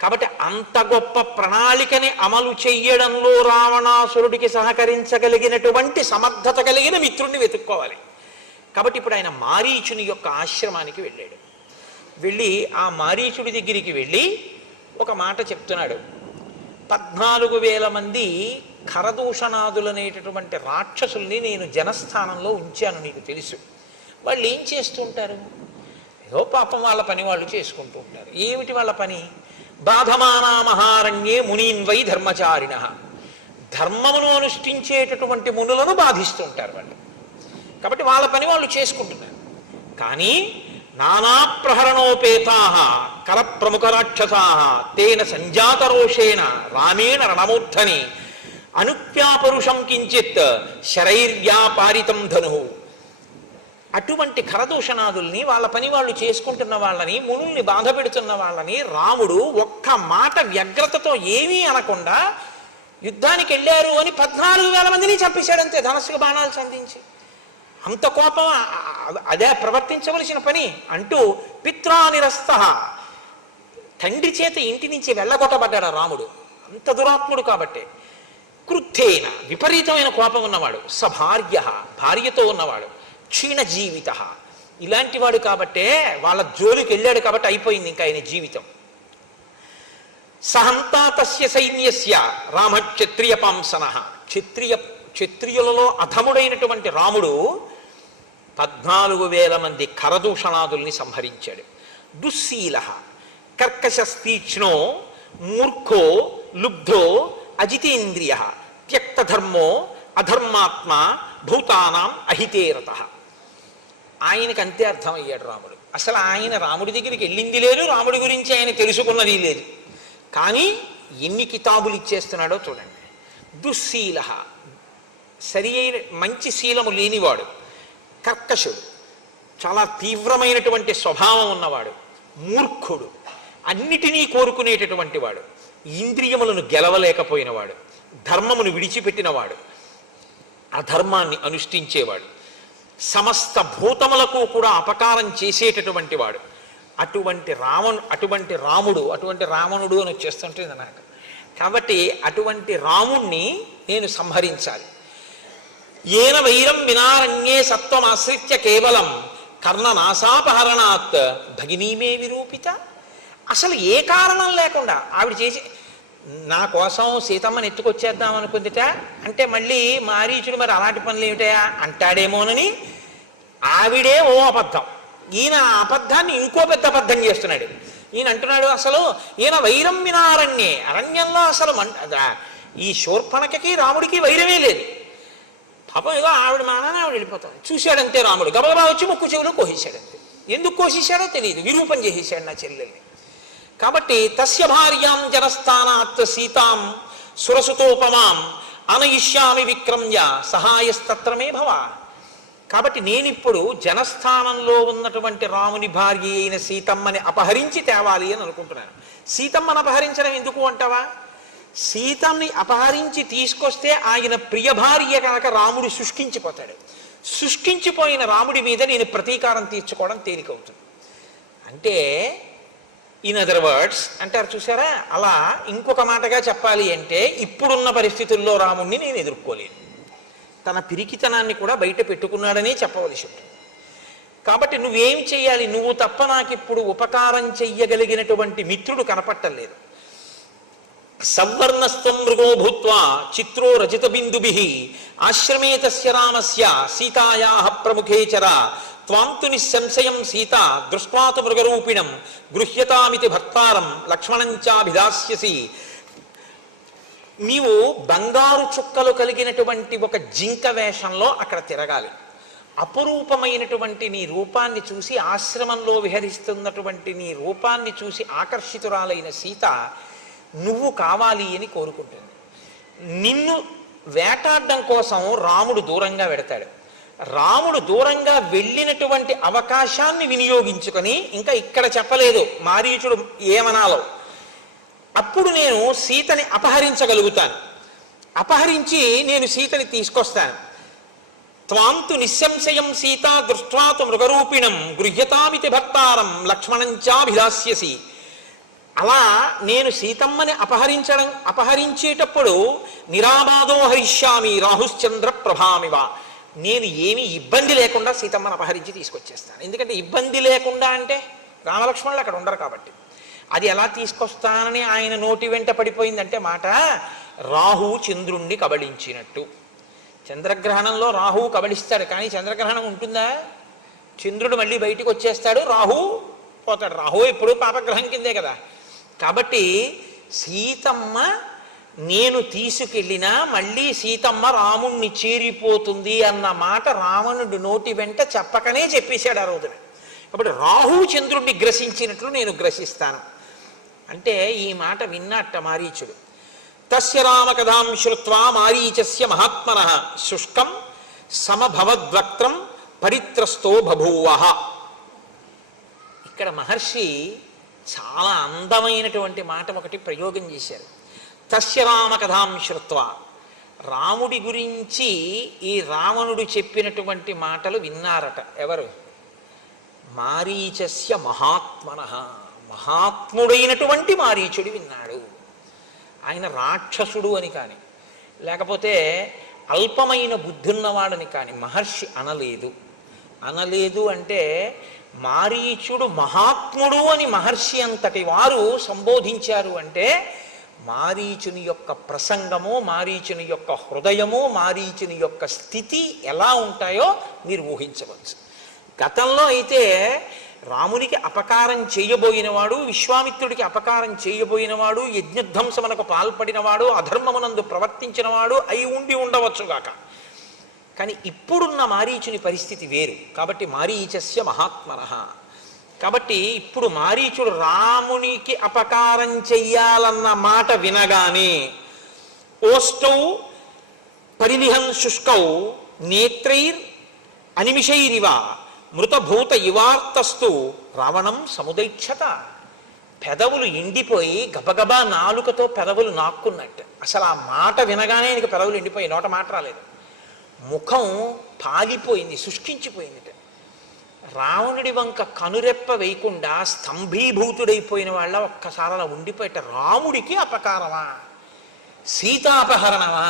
కాబట్టి అంత గొప్ప ప్రణాళికని అమలు చెయ్యడంలో రావణాసురుడికి సహకరించగలిగినటువంటి సమర్థత కలిగిన మిత్రుడిని వెతుక్కోవాలి. కాబట్టి ఇప్పుడు ఆయన మారీచుని యొక్క ఆశ్రమానికి వెళ్ళాడు. వెళ్ళి ఆ మారీచుడి దగ్గరికి వెళ్ళి ఒక మాట చెప్తున్నాడు. 14,000 మంది ఖరదూషణాదులనేటటువంటి రాక్షసుల్ని నేను జనస్థానంలో ఉంచాను, నీకు తెలుసు. వాళ్ళు ఏం చేస్తూ ఉంటారు? ఏదో పాపం వాళ్ళ పని వాళ్ళు చేసుకుంటూ ఉంటారు. ఏమిటి వాళ్ళ పని? బాధమానా మహారణ్యే మునీన్వై ధర్మచారిణ. ధర్మమును అనుష్ఠించేటటువంటి మునులను బాధిస్తూ ఉంటారు వాళ్ళు. కాబట్టి వాళ్ళ పని వాళ్ళు చేసుకుంటున్నారు. కానీ నానా ప్రహరణోపేతా కర ప్రముఖ రాక్షసా తేన సంజాతరోషేణ రామేణ రణమూర్ధని అనుప్యాపరుషం కించిత్ శరైర్వ్యాపారితం ధను. అటువంటి ఖరదూషణాదుల్ని వాళ్ళ పని వాళ్ళు చేసుకుంటున్న వాళ్ళని, మునుల్ని బాధ పెడుతున్న వాళ్ళని రాముడు ఒక్క మాట వ్యగ్రతతో ఏమీ అనకుండా యుద్ధానికి వెళ్ళారు అని 14,000 మందిని చంపేశాడంతే, ధనస్సుకు బాణాలు సంధించి. అంత కోపం అదే ప్రవర్తించవలసిన పని అంటూ పిత్రానిరస్త, తండ్రి చేత ఇంటి నుంచి వెళ్ళగొట్టబడ్డాడు రాముడు. అంత దురాత్ముడు కాబట్టి. క్రుద్ధేన, విపరీతమైన కోపం ఉన్నవాడు. సభార్య, భార్యతో ఉన్నవాడు. క్షీణ జీవిత, ఇలాంటి వాడు కాబట్టే వాళ్ళ జోలికి వెళ్ళాడు కాబట్టి అయిపోయింది ఇంకా ఆయన జీవితం. సహంతా తస్య సైన్యస్య రామ క్షత్రియ పాంసన. క్షత్రియులలో అధముడైనటువంటి రాముడు 14,000 మంది ఖరదూషణాదుల్ని సంహరించాడు. దుశ్శీల కర్కశస్తీక్ష్ణో మూర్ఖో లుబ్ధో అజితేంద్రియ త్యక్తధర్మో అధర్మాత్మ భూతానాం అహితేరత. ఆయనకు అంతే అర్థమయ్యాడు రాముడు. అసలు ఆయన రాముడి దగ్గరికి వెళ్ళింది లేదు, రాముడి గురించి ఆయన తెలుసుకున్నది లేదు. కానీ ఎన్ని కితాబులు ఇచ్చేస్తున్నాడో చూడండి. దుశ్శీల, సరి అయిన మంచి శీలము లేనివాడు. కర్కశుడు, చాలా తీవ్రమైనటువంటి స్వభావం ఉన్నవాడు. మూర్ఖుడు, అన్నిటినీ కోరుకునేటటువంటి వాడు. ఇంద్రియములను గెలవలేకపోయినవాడు. ధర్మమును విడిచిపెట్టినవాడు. అధర్మాన్ని అనుష్ఠించేవాడు. సమస్త భూతములకు కూడా అపకారం చేసేటటువంటి వాడు. అటువంటి రావణుడు అని వచ్చేస్తుంటుంది నాకు. కాబట్టి అటువంటి రాముణ్ణి నేను సంహరించాలి. ఏన వైరం వినారణ్యే సత్వమాశ్రిత్య కేవలం కర్ణనాసాపహరణాత్ భగినీమే విరూపిత. అసలు ఏ కారణం లేకుండా ఆవిడ చేసి నా కోసం సీతమ్మని ఎత్తుకొచ్చేద్దాం అనుకుందిట అంటే మళ్ళీ మారీచుడు మరి అలాంటి పనులు ఏమిటయా అంటాడేమోనని ఆవిడే ఓ అబద్ధం. ఈయన ఆ అబద్ధాన్ని ఇంకో పెద్ద అబద్ధం చేస్తున్నాడు. ఈయన అంటున్నాడు అసలు ఈయన వైరం వినారణ్యే, అరణ్యంలో అసలు ఈ శూర్పణఖకి రాముడికి వైరమే లేదు. పాపం ఏదో ఆవిడ మానాన్ని ఆవిడ వెళ్ళిపోతాడు. చూశాడంతే రాముడు, గబగబా వచ్చి ముక్కు చెవులో కోసేశాడంతే. ఎందుకు కోసేశాడో తెలియదు, విరూపం చేసేసాడు నా చెల్లెల్ని. కాబట్టి తస్య భార్యాం జనస్థానాత్ సీతాం సురసుతోపమాం అనయిష్యామి విక్రమ్య సహాయస్తత్రమే భవ. కాబట్టి నేనిప్పుడు జనస్థానంలో ఉన్నటువంటి రాముని భార్య అయిన సీతమ్మని అపహరించి తేవాలి అని అనుకుంటున్నాను. సీతమ్మని అపహరించడం ఎందుకు అంటావా? సీతమ్మని అపహరించి తీసుకొస్తే ఆయన ప్రియ భార్య కనుక రాముడు శుష్కించిపోతాడు. శుష్కించిపోయిన రాముడి మీద నేను ప్రతీకారం తీర్చుకోవడం తేలికవుతుంది. అంటే ఇన్ అదర్ వర్డ్స్ అంటారు చూసారా, అలా ఇంకొక మాటగా చెప్పాలి అంటే ఇప్పుడున్న పరిస్థితుల్లో రాముణ్ణి నేను ఎదుర్కోలేను. తన పిరికితనాన్ని కూడా బయట పెట్టుకున్నాడనే చెప్పవలసి ఉంటుంది. కాబట్టి నువ్వేం చెయ్యాలి? నువ్వు తప్ప నాకు ఇప్పుడు ఉపకారం చెయ్యగలిగినటువంటి మిత్రుడు కనపట్టలేదు. సవర్ణస్త్వం మృగో భూత్వా చిత్రో రజిత బిందుభిః ఆశ్రమే తస్య రామస్య సీతాయాః ప్రముఖే చర త్వాం తు నిస్సంశయం సీత దృష్ట్వా తు మృగరూపిణం గృహ్యతామితి భర్తారం లక్ష్మణం చాభిదాస్యసి. నీవు బంగారు చుక్కలు కలిగినటువంటి ఒక జింక వేషంలో అక్కడ తిరగాలి. అపురూపమైనటువంటి నీ రూపాన్ని చూసి, ఆశ్రమంలో విహరిస్తున్నటువంటి నీ రూపాన్ని చూసి ఆకర్షితురాలైన సీత నువ్వు కావాలి అని కోరుకుంటుంది. నిన్ను వేటాడడం కోసం రాముడు దూరంగా వెడతాడు. రాముడు దూరంగా వెళ్ళినటువంటి అవకాశాన్ని వినియోగించుకొని, ఇంకా ఇక్కడ చెప్పలేదు మారీచుడు ఏమనాలో, అప్పుడు నేను సీతని అపహరించగలుగుతాను. అపహరించి నేను సీతని తీసుకొస్తాను. త్వాం తు నిస్సంశయం సీతా దృష్ట్వా తు మృగరూపిణం గృహ్యతామితి భర్తారం లక్ష్మణం చాభిదాస్యసి. అలా నేను సీతమ్మని అపహరించేటప్పుడు నిరాబాదో హరిష్యామి రాహుశ్చంద్ర ప్రభామివ, నేను ఏమీ ఇబ్బంది లేకుండా సీతమ్మని అపహరించి తీసుకొచ్చేస్తాను. ఎందుకంటే ఇబ్బంది లేకుండా అంటే రామలక్ష్మణులు అక్కడ ఉండరు కాబట్టి. అది ఎలా తీసుకొస్తానని ఆయన నోటి వెంట పడిపోయిందంటే మాట, రాహువు చంద్రుణ్ణి కబళించినట్టు. చంద్రగ్రహణంలో రాహువు కబళిస్తాడు, కానీ చంద్రగ్రహణం ఉంటుందా? చంద్రుడు మళ్ళీ బయటికి వచ్చేస్తాడు, రాహువు పోతాడు. రాహువు ఎప్పుడు పాపగ్రహం కిందే కదా. కాబట్టి సీతమ్మ నేను తీసుకెళ్ళినా మళ్ళీ సీతమ్మ రాముణ్ణి చేరిపోతుంది అన్న మాట రావణుడి నోటి వెంట చెప్పకనే చెప్పేశాడు ఆ రోజున. కాబట్టి రాహువు చంద్రుడిని గ్రసించినట్లు నేను గ్రసిస్తాను అంటే ఈ మాట విన్నట్ట మారీచుడు. తస్య రామకథాం శ్రుత్వా మారీచస్య మహాత్మనః శుష్కం సమభవద్వక్త్రం పరిత్రస్తో బభూవః. ఇక్కడ మహర్షి చాలా అందమైనటువంటి మాట ఒకటి ప్రయోగం చేశారు. తస్య రామకథాం శ్రుత్వా, రాముడి గురించి ఈ రావణుడు చెప్పినటువంటి మాటలు విన్నారట. ఎవరు? మారీచస్య మహాత్మనః, మహాత్ముడైనటువంటి మారీచుడు విన్నాడు. ఆయన రాక్షసుడు అని కానీ, లేకపోతే అల్పమైన బుద్ధున్నవాడని కానీ మహర్షి అనలేదు. అనలేదు అంటే మారీచుడు మహాత్ముడు అని మహర్షి అంతటి వారు సంబోధించారు అంటే మారీచుని యొక్క ప్రసంగము, మారీచుని యొక్క హృదయము, మారీచుని యొక్క స్థితి ఎలా ఉంటాయో మీరు ఊహించవచ్చు. గతంలో అయితే రామునికి అపకారం చేయబోయినవాడు, విశ్వామిత్రుడికి అపకారం చేయబోయినవాడు, యజ్ఞధ్వంసమునకు పాల్పడినవాడు, అధర్మమునందు ప్రవర్తించినవాడు అయి ఉండవచ్చుగాక. కానీ ఇప్పుడున్న మారీచుని పరిస్థితి వేరు. కాబట్టి మారీచస్య మహాత్మనః. కాబట్టి ఇప్పుడు మారీచుడు రామునికి అపకారం చెయ్యాలన్న మాట వినగానే ఓష్టౌ పరినిహం శుష్కౌ నేత్రైర్ అనిమిషైరివ మృతభూత ఇవార్తస్తు రావణం సముదైక్షత. పెదవులు ఎండిపోయి గబగబా నాలుకతో పెదవులు నాక్కున్నట్టు. అసలు ఆ మాట వినగానే నీకు పెదవులు ఎండిపోయి నోట మాట రాలేదు. ముఖం పాలిపోయింది, శుష్కించిపోయింది. రావణుడి వంక కనురెప్ప వేయకుండా స్తంభీభూతుడైపోయిన వాళ్ళ ఒక్కసారి అలా ఉండిపోయేట. రాముడికి అపకారమా, సీతాపహరణమా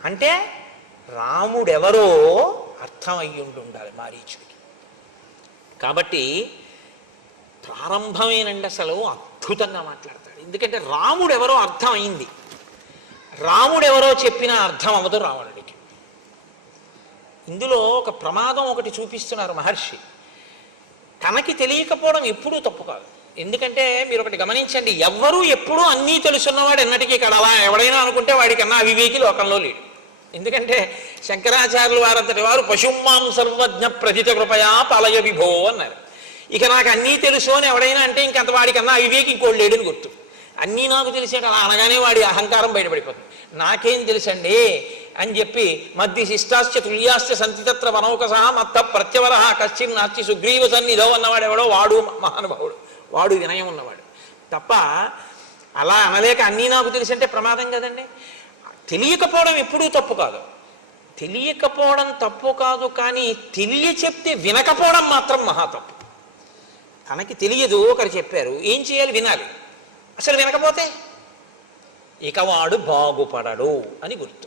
అంటే రాముడెవరో అర్థం అయ్యుండి ఉండాలి మారీచుడికి. కాబట్టి ప్రారంభమేనండి అసలు అద్భుతంగా మాట్లాడతాడు. ఎందుకంటే రాముడెవరో అర్థం అయింది. రాముడెవరో చెప్పినా అర్థం అవ్వదు రావణుడికి. ఇందులో ఒక ప్రమాదం ఒకటి చూపిస్తున్నారు మహర్షి. తనకి తెలియకపోవడం ఎప్పుడూ తప్పు కాదు. ఎందుకంటే మీరు ఒకటి గమనించండి, ఎవ్వరూ ఎప్పుడూ అన్నీ తెలుసున్నవాడు ఎన్నటికీ కడలా ఎవడైనా అనుకుంటే వాడికన్నా అవివేకి లోకంలో లేడు. ఎందుకంటే శంకరాచార్యులు వారంతటి వారు పశుమాం సర్వజ్ఞ ప్రజిత కృపయా పలయ విభో అన్నారు. ఇక నాకు అన్నీ తెలుసు అని ఎవడైనా అంటే ఇంకంత వాడికన్నా అవివేకి ఇంకోటి లేడని గుర్తు. అన్నీ నాకు తెలిసాడు అలా అనగానే వాడి అహంకారం బయటపడిపోతుంది. నాకేం తెలుసండి అని చెప్పి మధ్య శిష్టాశ్చ తుల్యాశ్చ సంతితత్ర వనౌకస మత్త ప్రత్యవర కశ్చిన్ నార్చి సుగ్రీవ సన్నిధో అన్నవాడు ఎవడో వాడు మహానుభావుడు, వాడు వినయం ఉన్నవాడు తప్ప అలా అనలేక అన్నీ నాకు తెలిసంటే ప్రమాదం కదండి. తెలియకపోవడం ఎప్పుడూ తప్పు కాదు. తెలియకపోవడం తప్పు కాదు, కానీ తెలియ చెప్తే వినకపోవడం మాత్రం మహా తప్పు. తనకి తెలియదు, ఒకరు చెప్పారు, ఏం చేయాలి? వినాలి. అసలు వినకపోతే ఇక వాడు బాగుపడడు అని గుర్తు.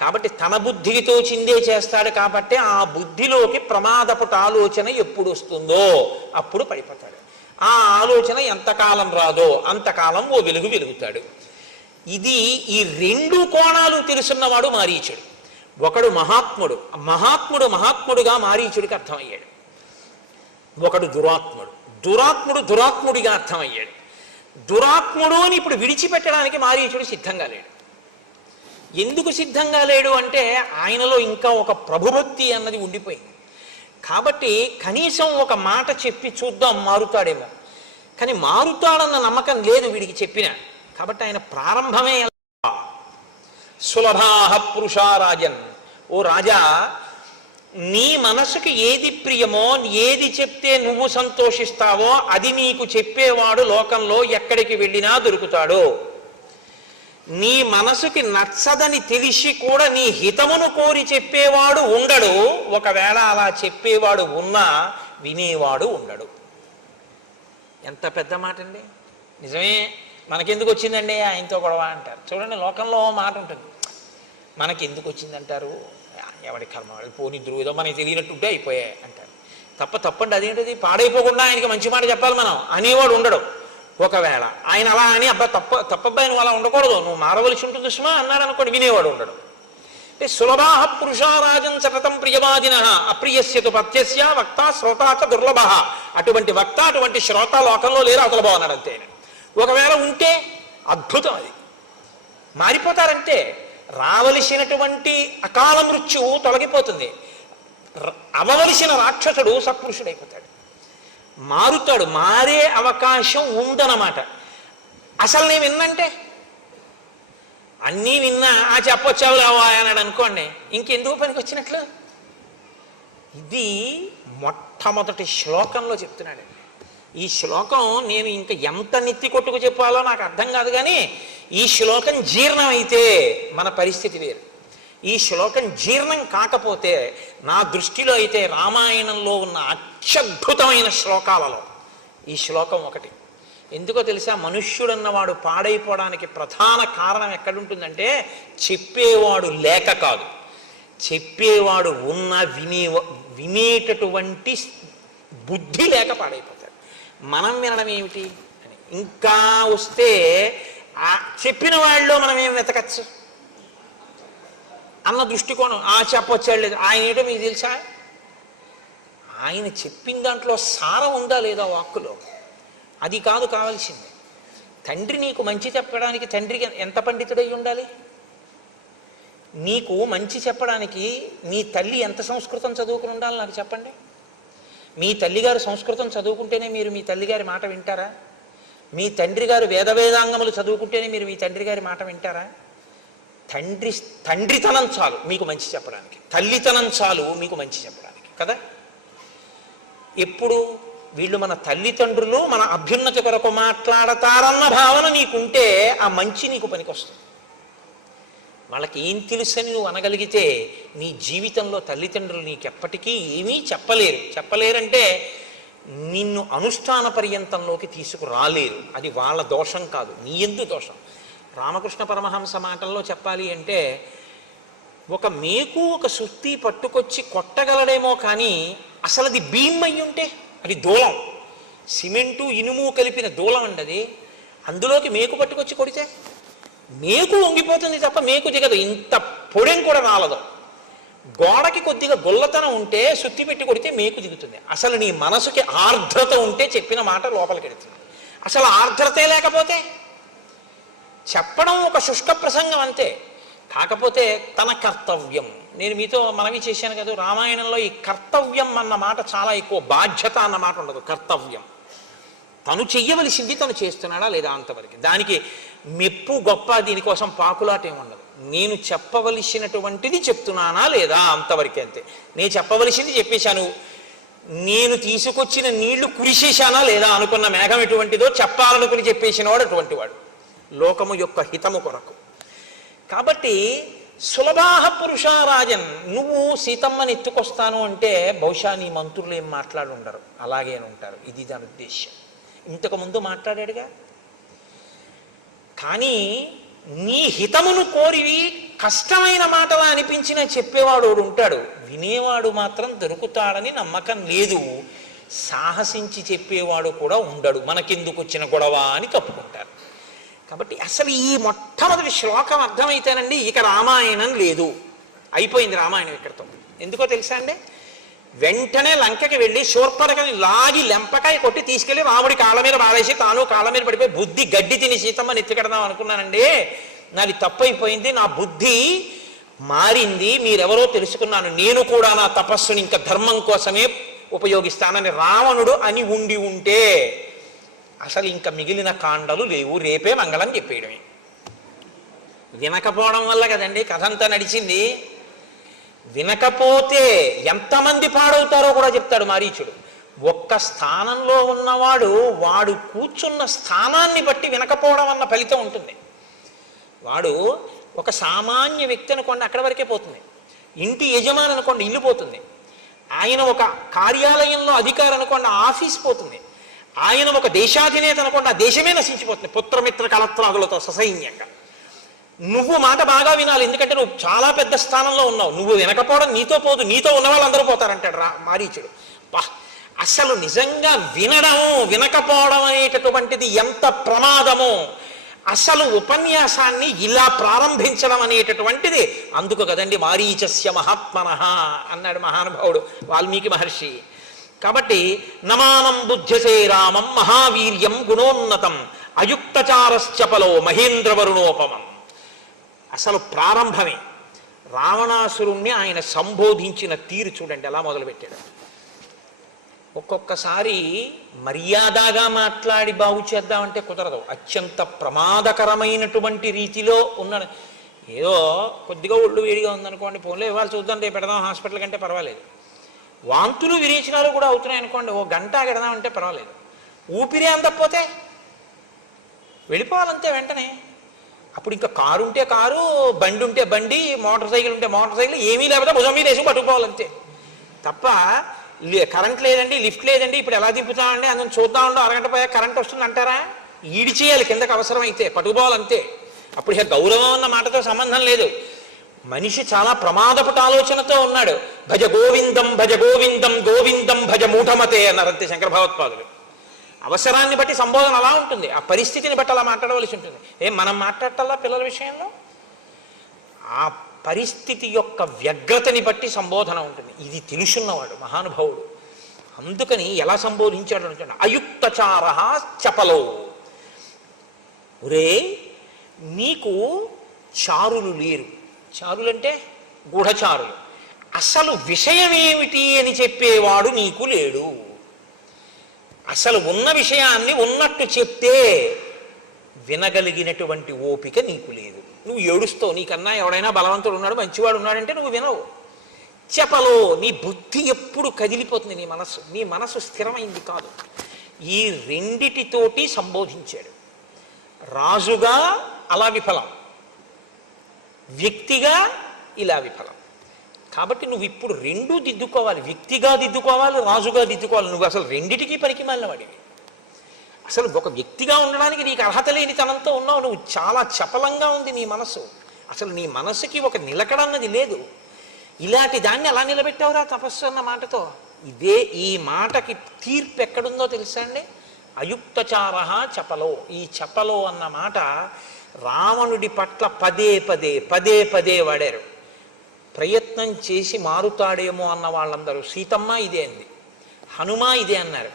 కాబట్టి తన బుద్ధికి తోచిందే చేస్తాడు. కాబట్టి ఆ బుద్ధిలోకి ప్రమాదపుట ఆలోచన ఎప్పుడు వస్తుందో అప్పుడు పడిపోతాడు. ఆ ఆలోచన ఎంతకాలం రాదో అంతకాలం ఓ వెలుగు వెలుగుతాడు. ఇది ఈ రెండు కోణాలు తెలుసున్నవాడు మారీచుడు. ఒకడు మహాత్ముడు, మహాత్ముడుగా మారీచుడికి అర్థమయ్యాడు. ఒకడు దురాత్ముడిగా అర్థమయ్యాడు. దురాత్ముడు అని ఇప్పుడు విడిచిపెట్టడానికి మారీచుడు సిద్ధంగా లేడు. ఎందుకు సిద్ధంగా లేడు అంటే ఆయనలో ఇంకా ఒక ప్రభుభక్తి అన్నది ఉండిపోయింది. కాబట్టి కనీసం ఒక మాట చెప్పి చూద్దాం మారుతాడేమో, కానీ మారుతాడన్న నమ్మకం లేదు వీడికి చెప్పిన. కాబట్టి ఆయన ప్రారంభమే సులభాహ పురుషారాజన్, ఓ రాజా, నీ మనసుకి ఏది ప్రియమో, ఏది చెప్తే నువ్వు సంతోషిస్తావో అది నీకు చెప్పేవాడు లోకంలో ఎక్కడికి వెళ్ళినా దొరుకుతాడు. నీ మనసుకి నచ్చదని తెలిసి కూడా నీ హితమును కోరి చెప్పేవాడు ఉండడు. ఒకవేళ అలా చెప్పేవాడు ఉన్నా వినేవాడు ఉండడు. ఎంత పెద్ద మాట అండి! నిజమే. మనకెందుకు వచ్చిందండి ఆయనతో గొడవ అంటారు. చూడండి, లోకంలో మాట ఉంటుంది, మనకెందుకు వచ్చిందంటారు, ఎవడి కర్మ వాళ్ళు పోని ఏదో మనకి తెలియనట్టుంటే అయిపోయాయి అంటారు. తప్పండి. అదేంటిది? పాడైపోకుండా ఆయనకి మంచి మాట చెప్పాలి మనం అనేవాడు ఉండడు. ఒకవేళ ఆయన అలా అని తప్పబ్బాయి నువ్వు అలా ఉండకూడదు, నువ్వు మారవలసి ఉంటుంది సుమా అన్నాడు అనుకోండి, వినేవాడు ఉండడు. అంటే సులభాహ పురుషారాజన్ సతతం ప్రియవాదిన అప్రియస్యతు పత్యస్య వక్త శ్రోతాచ దుర్లభ. అటువంటి వక్త, అటువంటి శ్రోత లోకంలో లేరు, అవతల బాగున్నాడు అంతే. ఒకవేళ ఉంటే అద్భుతం, అది మారిపోతారంటే రావలసినటువంటి అకాల మృత్యువు తొలగిపోతుంది. అవవలసిన రాక్షసుడు సత్పురుషుడైపోతాడు, మారుతాడు. మారే అవకాశం ఉందన్నమాట. అసలు నేను విన్నంటే అన్నీ విన్నా ఆ చెప్పొచ్చావు రావా అన్నాడు అనుకోండి, ఇంకెందుకు పనికి వచ్చినట్లు. ఇది మొట్టమొదటి శ్లోకంలో చెప్తున్నాడు. ఈ శ్లోకం నేను ఇంకా ఎంత నెత్తి కొట్టుకు చెప్పాలో నాకు అర్థం కాదు, కానీ ఈ శ్లోకం జీర్ణమైతే మన పరిస్థితి వేరు. ఈ శ్లోకం జీర్ణం కాకపోతే నా దృష్టిలో అయితే రామాయణంలో ఉన్న అత్యద్భుతమైన శ్లోకాలలో ఈ శ్లోకం ఒకటి. ఎందుకో తెలుసా? మనుష్యుడన్నవాడు పాడైపోవడానికి ప్రధాన కారణం ఎక్కడుంటుందంటే చెప్పేవాడు లేక కాదు, చెప్పేవాడు ఉన్న వినేటటువంటి బుద్ధి లేక పాడైపోతాడు. మనం వినడం ఏమిటి అని ఇంకా వస్తే చెప్పిన వాళ్ళలో మనం ఏం వెతకచ్చు అన్న దృష్టికోణం. చెప్పొచ్చాడు లేదు, ఆయన ఏంటో మీకు తెలుసా? ఆయన చెప్పిన దాంట్లో సారం ఉందా లేదా వాక్కులో, అది కాదు కావాల్సింది. తండ్రి నీకు మంచి చెప్పడానికి తండ్రికి ఎంత పండితుడై ఉండాలి? నీకు మంచి చెప్పడానికి మీ తల్లి ఎంత సంస్కృతం చదువుకుని ఉండాలి నాకు చెప్పండి. మీ తల్లిగారు సంస్కృతం చదువుకుంటేనే మీరు మీ తల్లిగారి మాట వింటారా? మీ తండ్రి గారు వేదాంగములు చదువుకుంటేనే మీరు మీ తండ్రి గారి మాట వింటారా? తండ్రితనం చాలు మీకు మంచి చెప్పడానికి, తల్లితనం చాలు మీకు మంచి చెప్పడానికి కదా. ఎప్పుడు వీళ్ళు మన తల్లిదండ్రులు మన అభ్యున్నతి కొరకు మాట్లాడతారన్న భావన నీకుంటే ఆ మంచి నీకు పనికొస్తుంది. వాళ్ళకి ఏం తెలుసని నువ్వు అనగలిగితే నీ జీవితంలో తల్లిదండ్రులు నీకెప్పటికీ ఏమీ చెప్పలేరంటే నిన్ను అనుష్ఠాన పర్యంతంలోకి తీసుకురాలేరు. అది వాళ్ళ దోషం కాదు, నీ యందు దోషం. రామకృష్ణ పరమహంస మాటల్లో చెప్పాలి అంటే ఒక మేకు ఒక సుత్తి పట్టుకొచ్చి కొట్టగలడేమో, కానీ అసలు అది భీమ్ అయ్యి ఉంటే అది దూలం, సిమెంటు ఇనుము కలిపిన దూలం అండి అది. అందులోకి మేకు పట్టుకొచ్చి కొడితే మేకు వంగిపోతుంది తప్ప మేకు దిగదు, ఇంత పొడెం కూడా రాలదు. గోడకి కొద్దిగా గొల్లతనం ఉంటే సుత్తి పెట్టి కొడితే మేకు దిగుతుంది. అసలు నీ మనసుకి ఆర్ద్రత ఉంటే చెప్పిన మాట లోపలికి వెళుతుంది. అసలు ఆర్ద్రతే లేకపోతే చెప్పడం ఒక శుష్క ప్రసంగం అంతే. కాకపోతే తన కర్తవ్యం, నేను మీతో మనవి చేశాను కదా, రామాయణంలో ఈ కర్తవ్యం అన్న మాట చాలా ఎక్కువ, బాధ్యత అన్న మాట ఉండదు. కర్తవ్యం తను చెయ్యవలసింది తను చేస్తున్నాడా లేదా అంతవరకు. దానికి మెప్పు గొప్ప దీనికోసం పాకులాట ఏముండదు. నేను చెప్పవలసినటువంటిది చెప్తున్నానా లేదా అంతవరకే, అంతే. నేను చెప్పవలసింది చెప్పేశాను, నేను తీసుకొచ్చిన నీళ్లు కురిసేశానా లేదా, అనుకున్న మేఘం ఎటువంటిదో చెప్పాలనుకుని చెప్పేసినవాడు అటువంటి వాడు లోకము యొక్క హితము కొరకు. కాబట్టి సులభాహ పురుషారాజన్, నువ్వు సీతమ్మని ఎత్తుకొస్తాను అంటే బహుశా నీ మంత్రులు ఏం మాట్లాడి ఉండరు, అలాగే ఉంటారు. ఇది దాని ఉద్దేశ్యం. ఇంతకుముందు మాట్లాడాడుగా. కానీ నీ హితమును కోరి కష్టమైన మాటలా అనిపించినా చెప్పేవాడు ఉంటాడు, వినేవాడు మాత్రం దొరుకుతాడని నమ్మకం లేదు. సాహసించి చెప్పేవాడు కూడా ఉండడు. మనకెందుకు వచ్చిన గొడవ అని తప్పుకుంటారు. కాబట్టి అసలు ఈ మొట్టమొదటి శ్లోకం అర్థమైతేనండి ఇక రామాయణం లేదు, అయిపోయింది రామాయణం ఇక్కడితో. ఎందుకో తెలుసా అండి, వెంటనే లంకకి వెళ్ళి శూర్పణఖని లాగి లెంపకాయ కొట్టి తీసుకెళ్లి రాముడి కాళ్ళ మీద బారేసి తాను కాళ్ళ మీద పడిపోయి బుద్ధి గడ్డి తిని సీతమ్మని ఎత్తుకెడదాం అనుకున్నానండి, నాది తప్పైపోయింది, నా బుద్ధి మారింది, మీరెవరో తెలుసుకున్నాను, నేను కూడా నా తపస్సుని ఇంకా ధర్మం కోసమే ఉపయోగిస్తానని రావణుడు అని ఉండి ఉంటే అసలు ఇంకా మిగిలిన కాండలు లేవు, రేపే మంగళం చెప్పేయడమే. వినకపోవడం వల్ల కదండి కథ అంతా నడిచింది. వినకపోతే ఎంతమంది పాడవుతారో కూడా చెప్తాడు మారీచుడు. ఒక్క స్థానంలో ఉన్నవాడు వాడు కూర్చున్న స్థానాన్ని బట్టి వినకపోవడం అన్న ఫలితం ఉంటుంది. వాడు ఒక సామాన్య వ్యక్తి అనుకోండి, అక్కడి వరకే పోతుంది. ఇంటి యజమాని అనుకోండి, ఇల్లు పోతుంది. ఆయన ఒక కార్యాలయంలో అధికారి అనుకోండి, ఆఫీస్ పోతుంది. ఆయన ఒక దేశాధినేత అనుకోండి, ఆ దేశమే నశించిపోతుంది పుత్రమిత్ర కలత్రాదులతో ససైన్యంగా. నువ్వు మాట బాగా వినాలి, ఎందుకంటే నువ్వు చాలా పెద్ద స్థానంలో ఉన్నావు. నువ్వు వినకపోవడం నీతో పోదు, నీతో ఉన్న వాళ్ళందరూ పోతారంటాడు మారీచుడు. అసలు నిజంగా వినడము వినకపోవడం అనేటటువంటిది ఎంత ప్రమాదమో, అసలు ఉపన్యాసాన్ని ఇలా ప్రారంభించడం అనేటటువంటిది. అందుకు కదండి మారీచస్య మహాత్మనః అన్నాడు మహానుభావుడు వాల్మీకి మహర్షి. కాబట్టి నమానం బుద్ధ్యసే రామం మహావీర్యం గుణోన్నతం అయుక్తచారశ్చపలో మహేంద్రవరుణోపమం. అసలు ప్రారంభమే. రావణాసురుణ్ణి ఆయన సంబోధించిన తీరు చూడండి ఎలా మొదలుపెట్టాడు. ఒక్కొక్కసారి మర్యాదగా మాట్లాడి బాగు చేద్దామంటే కుదరదు, అత్యంత ప్రమాదకరమైనటువంటి రీతిలో ఉన్న. ఏదో కొద్దిగా ఒళ్ళు వేడిగా ఉందనుకోండి, ఫోన్లో ఇవాళ చూద్దాం రేపు పెడదాం హాస్పిటల్ కంటే పర్వాలేదు. వాంతులు విరేచనాలు కూడా అవుతున్నాయి అనుకోండి, ఓ గంట పెడదామంటే పర్వాలేదు. ఊపిరి అందకపోతే వెళ్ళిపోవాలంతే వెంటనే. అప్పుడు ఇంకా కారు ఉంటే కారు, బండి ఉంటే బండి, మోటార్ సైకిల్ ఉంటే మోటార్ సైకిల్, ఏమీ లేకపోతే భుజం మీద వేసి పట్టుకుపోవాలంతే తప్ప కరెంట్ లేదండి, లిఫ్ట్ లేదండి, ఇప్పుడు ఎలా దింపుతామండి, అందులో చూద్దాం ఉండో అరగంట పోయా కరెంట్ వస్తుంది అంటారా? ఈడి చేయాలి కిందకు అవసరమైతే, పట్టుకుపోవాలంతే. అప్పుడు ఇక గౌరవం అన్న మాటతో సంబంధం లేదు. మనిషి చాలా ప్రమాదపట ఆలోచనతో ఉన్నాడు. భజ గోవిందం భజ గోవిందం గోవిందం భజ మూఢమతే అన్నారంతే శంకర భగవత్పాదులు. అవసరాన్ని బట్టి సంబోధన అలా ఉంటుంది, ఆ పరిస్థితిని బట్టి అలా మాట్లాడవలసి ఉంటుంది. మనం మాట్లాడటల్లా పిల్లల విషయంలో ఆ పరిస్థితి యొక్క వ్యగ్రతని బట్టి సంబోధన ఉంటుంది. ఇది తెలుసున్నవాడు మహానుభావుడు. అందుకని ఎలా సంబోధించాడు అంటే అయుక్తచార చపలో. ఒరే నీకు చారులు లేరు. చారులంటే గూఢచారులు. అసలు విషయం ఏమిటి అని చెప్పేవాడు నీకు లేడు. అసలు ఉన్న విషయాన్ని ఉన్నట్టు చెప్తే వినగలిగినటువంటి ఓపిక నీకు లేదు. నువ్వు ఏడుస్తావు, నీకన్నా ఎవడైనా బలవంతుడు ఉన్నాడు, మంచివాడు ఉన్నాడంటే నువ్వు వినవు. చెప్పలో నీ బుద్ధి ఎప్పుడు కదిలిపోతుంది, నీ మనసు స్థిరమైంది కాదు. ఈ రెండిటితోటి సంబోధించాడు. రాజుగా అలా విఫలం, వ్యక్తిగా ఇలా విఫలం. కాబట్టి నువ్వు ఇప్పుడు రెండూ దిద్దుకోవాలి, వ్యక్తిగా దిద్దుకోవాలి, రాజుగా దిద్దుకోవాలి. నువ్వు అసలు రెండిటికీ పనికి మాలినవాడివి. అసలు ఒక వ్యక్తిగా ఉండడానికి నీకు అర్హత లేని తనంతో ఉన్నావు. నువ్వు చాలా చపలంగా ఉంది నీ మనసు. అసలు నీ మనసుకి ఒక నిలకడన్నది లేదు. ఇలాంటి దాన్ని ఎలా నిలబెట్టావురా తపస్సు అన్న మాటతో? ఇదే ఈ మాటకి తీర్పు ఎక్కడుందో తెలుసా అండి? అయుక్తచార చపలో. ఈ చపలో అన్న మాట రావణుడి పట్ల పదే పదే పదే పదే వాడారు. ప్రయత్నం చేసి మారుతాడేమో అన్న వాళ్ళందరూ సీతమ్మ ఇదే అంది, హనుమ ఇదే అన్నారు.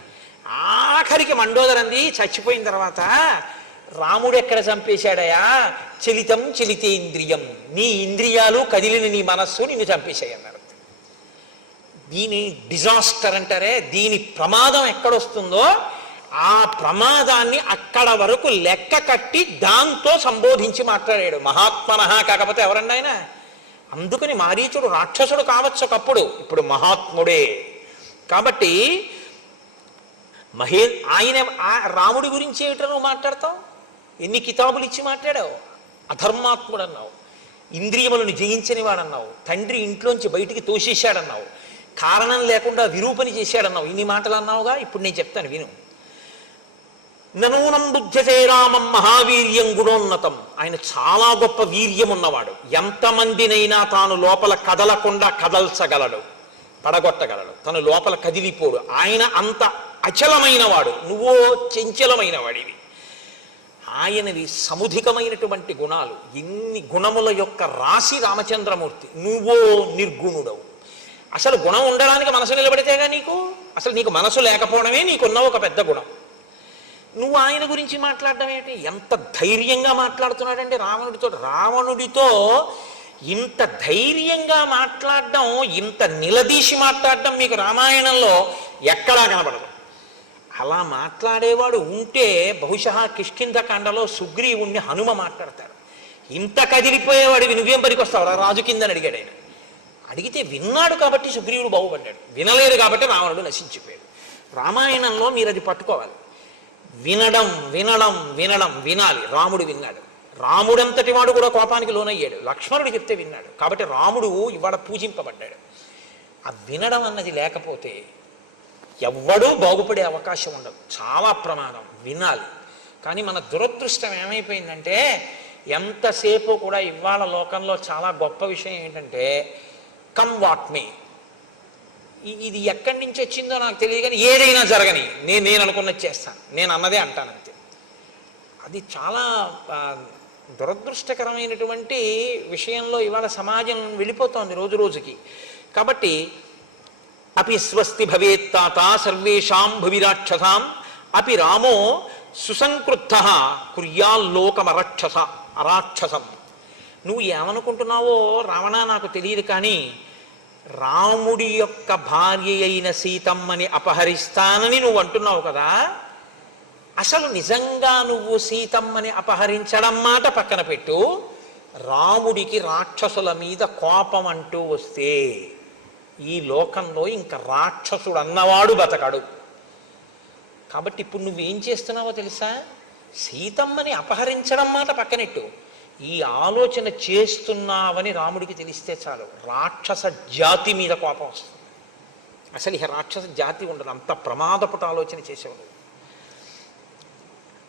ఆఖరికి మండోదరంది చచ్చిపోయిన తర్వాత రాముడు ఎక్కడ చంపేశాడయా? చలితం చలితేంద్రియం, నీ ఇంద్రియాలు కదిలిన నీ మనస్సు నిన్ను చంపేశాయి అన్నారు. దీని డిజాస్టర్ అంటారే, దీని ప్రమాదం ఎక్కడొస్తుందో ఆ ప్రమాదాన్ని అక్కడ వరకు లెక్క కట్టి దాంతో సంబోధించి మాట్లాడాడు. మహాత్మనః కాకపోతే ఎవరండి ఆయన? అందుకని మారీచుడు రాక్షసుడు కావచ్చు ఒకప్పుడు, ఇప్పుడు మహాత్ముడే. కాబట్టి ఆయన రాముడి గురించి ఏమిటో నువ్వు మాట్లాడతావు? ఎన్ని కితాబులు ఇచ్చి మాట్లాడావు? అధర్మాత్ముడు అన్నావు. ఇంద్రియములను జయించని వాడన్నావు, తండ్రి ఇంట్లోంచి బయటికి తోసేశాడన్నావు, కారణం లేకుండా విరూపని చేశాడన్నావు, ఇన్ని మాటలు అన్నావుగా. ఇప్పుడు నేను చెప్తాను విను. ననూనం బుద్ధ్యతే రామం మహావీర్యం గుణోన్నతం. ఆయన చాలా గొప్ప వీర్యం ఉన్నవాడు. ఎంతమందినైనా తాను లోపల కదలకుండా కదల్చగలడు, పడగొట్టగలడు, తను లోపల కదిలిపోడు. ఆయన అంత అచలమైన వాడు, నువ్వో చంచలమైన వాడివి. ఆయనవి సముధికమైనటువంటి గుణాలు. ఇన్ని గుణముల యొక్క రాశి రామచంద్రమూర్తి. నువ్వో నిర్గుణుడవు. అసలు గుణం ఉండడానికి మనసు నిలబడితేగా నీకు, అసలు నీకు మనసు లేకపోవడమే నీకున్న ఒక పెద్ద గుణం. నువ్వు ఆయన గురించి మాట్లాడడం ఏంటి? ఎంత ధైర్యంగా మాట్లాడుతున్నాడంటే రావణుడితో ఇంత ధైర్యంగా మాట్లాడడం, ఇంత నిలదీసి మాట్లాడడం మీకు రామాయణంలో ఎక్కడా కనబడదు. అలా మాట్లాడేవాడు ఉంటే బహుశా కిష్కింధకాండలో సుగ్రీవుణ్ణి హనుమ మాట్లాడతాడు. ఇంత కదిలిపోయేవాడివి నువ్వేం పనికొస్తావు రాజు కిందని అడిగాడు ఆయన. అడిగితే విన్నాడు కాబట్టి సుగ్రీవుడు బాగుపడ్డాడు, వినలేడు కాబట్టి రావణుడు నశించిపోయాడు. రామాయణంలో మీరు అది పట్టుకోవాలి. వినడం వినడం వినడం వినాలి. రాముడు విన్నాడు. రాముడంతటి వాడు కూడా కోపానికి లోనయ్యాడు. లక్ష్మణుడు చెప్తే విన్నాడు కాబట్టి రాముడు ఇవాళ పూజింపబడ్డాడు. ఆ వినడం అన్నది లేకపోతే ఎవ్వడూ బాగుపడే అవకాశం ఉండదు. చాలా ప్రమాదం. వినాలి. కానీ మన దురదృష్టం ఏమైపోయిందంటే ఎంతసేపు కూడా ఇవాళ లోకంలో చాలా గొప్ప విషయం ఏంటంటే కమ్ వాట్ మే, ఇది ఎక్కడి నుంచి వచ్చిందో నాకు తెలియదు కానీ ఏదైనా జరగని నేను అనుకున్నది చేస్తాను, నేను అన్నదే అంటాను అంతే. అది చాలా దురదృష్టకరమైనటువంటి విషయంలో ఇవాళ సమాజం వెళ్ళిపోతోంది రోజు రోజుకి. కాబట్టి అపి స్వస్తి భవేత్తాత సర్వేషాం భువిరాక్షసాం అపి రామో సుసంకృద్ధ అరాక్షసం. నువ్వు ఏమనుకుంటున్నావో రావణ నాకు తెలియదు, కానీ రాముడి యొక్క భార్య అయిన సీతమ్మని అపహరిస్తానని నువ్వు అంటున్నావు కదా. అసలు నిజంగా నువ్వు సీతమ్మని అపహరించడం మాట పక్కన పెట్టు. రాముడికి రాక్షసుల మీద కోపం అంటూ వస్తే ఈ లోకంలో ఇంకా రాక్షసుడు అన్నవాడు బతకడు. కాబట్టి ఇప్పుడు నువ్వేం చేస్తున్నావో తెలుసా? సీతమ్మని అపహరించడం మాట పక్కనెట్టు, ఈ ఆలోచన చేస్తున్నావని రాముడికి తెలిస్తే చాలు రాక్షస జాతి మీద కోపం వస్తుంది. అసలు ఇక రాక్షస జాతి ఉండదు, అంత ప్రమాదపుట ఆలోచన చేసేవాడు.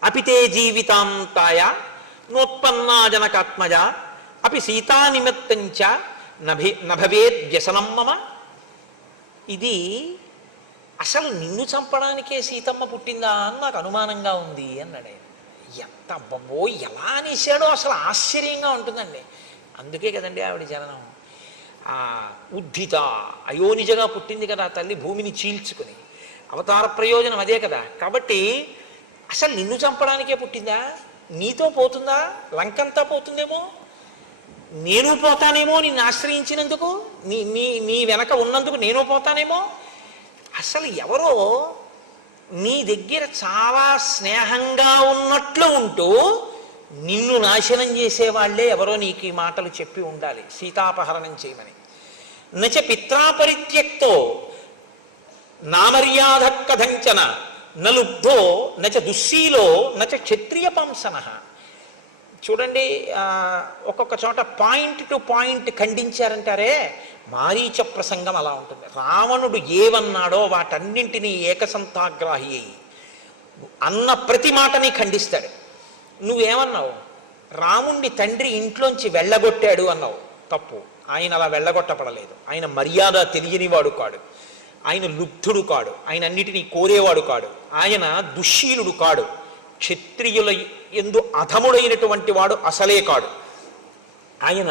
అపితే జీవితాంతాయ నోత్పన్నా జనకాత్మజ అపి సీతానిమిత్తంచ నభవేద్ వ్యసనం మమ. ఇది అసలు నిన్ను చంపడానికే సీతమ్మ పుట్టిందా అని నాకు అనుమానంగా ఉంది అన్నాడు ఆయన. ఎంత అబ్బో ఎలా అనేసాడో అసలు ఆశ్చర్యంగా ఉంటుందండి. అందుకే కదండి ఆవిడ జననం. ఉద్ధిత అయోనిజగా పుట్టింది కదా తల్లి, భూమిని చీల్చుకుని. అవతార ప్రయోజనం అదే కదా. కాబట్టి అసలు నిన్ను చంపడానికే పుట్టిందా? నీతో పోతుందా? లంకంతా పోతుందేమో, నేను పోతానేమో నిన్ను ఆశ్రయించినందుకు, నీ వెనక ఉన్నందుకు నేను పోతానేమో. అసలు ఎవరో నీ దగ్గర చాలా స్నేహంగా ఉన్నట్లు ఉంటూ నిన్ను నాశనం చేసేవాళ్లే ఎవరో నీకు ఈ మాటలు చెప్పి ఉండాలి సీతాపహరణం చేయమని. నచ పిత్రాపరిత్యక్తో నామర్యాద కథంచన నలుబ్ధో నచ దుశ్శీలో నచ క్షత్రియ పంసన. చూడండి, ఒక్కొక్క చోట పాయింట్ టు పాయింట్ ఖండించారంటారే, మారీచ ప్రసంగం అలా ఉంటుంది. రావణుడు ఏవన్నాడో వాటన్నింటినీ ఏకసంతాగ్రాహి అయి అన్న ప్రతి మాటని ఖండిస్తాడు. నువ్వేమన్నావు? రాముణ్ణి తండ్రి ఇంట్లోంచి వెళ్ళగొట్టాడు అన్నావు. తప్పు. ఆయన అలా వెళ్ళగొట్టపడలేదు. ఆయన మర్యాద తెలియనివాడు కాడు, ఆయన లుబ్ధుడు కాడు, ఆయన అన్నిటినీ కోరేవాడు కాడు, ఆయన దుశ్శీలుడు కాడు, క్షత్రియుల ఎందు అధముడైనటువంటి వాడు అసలే కాడు. ఆయన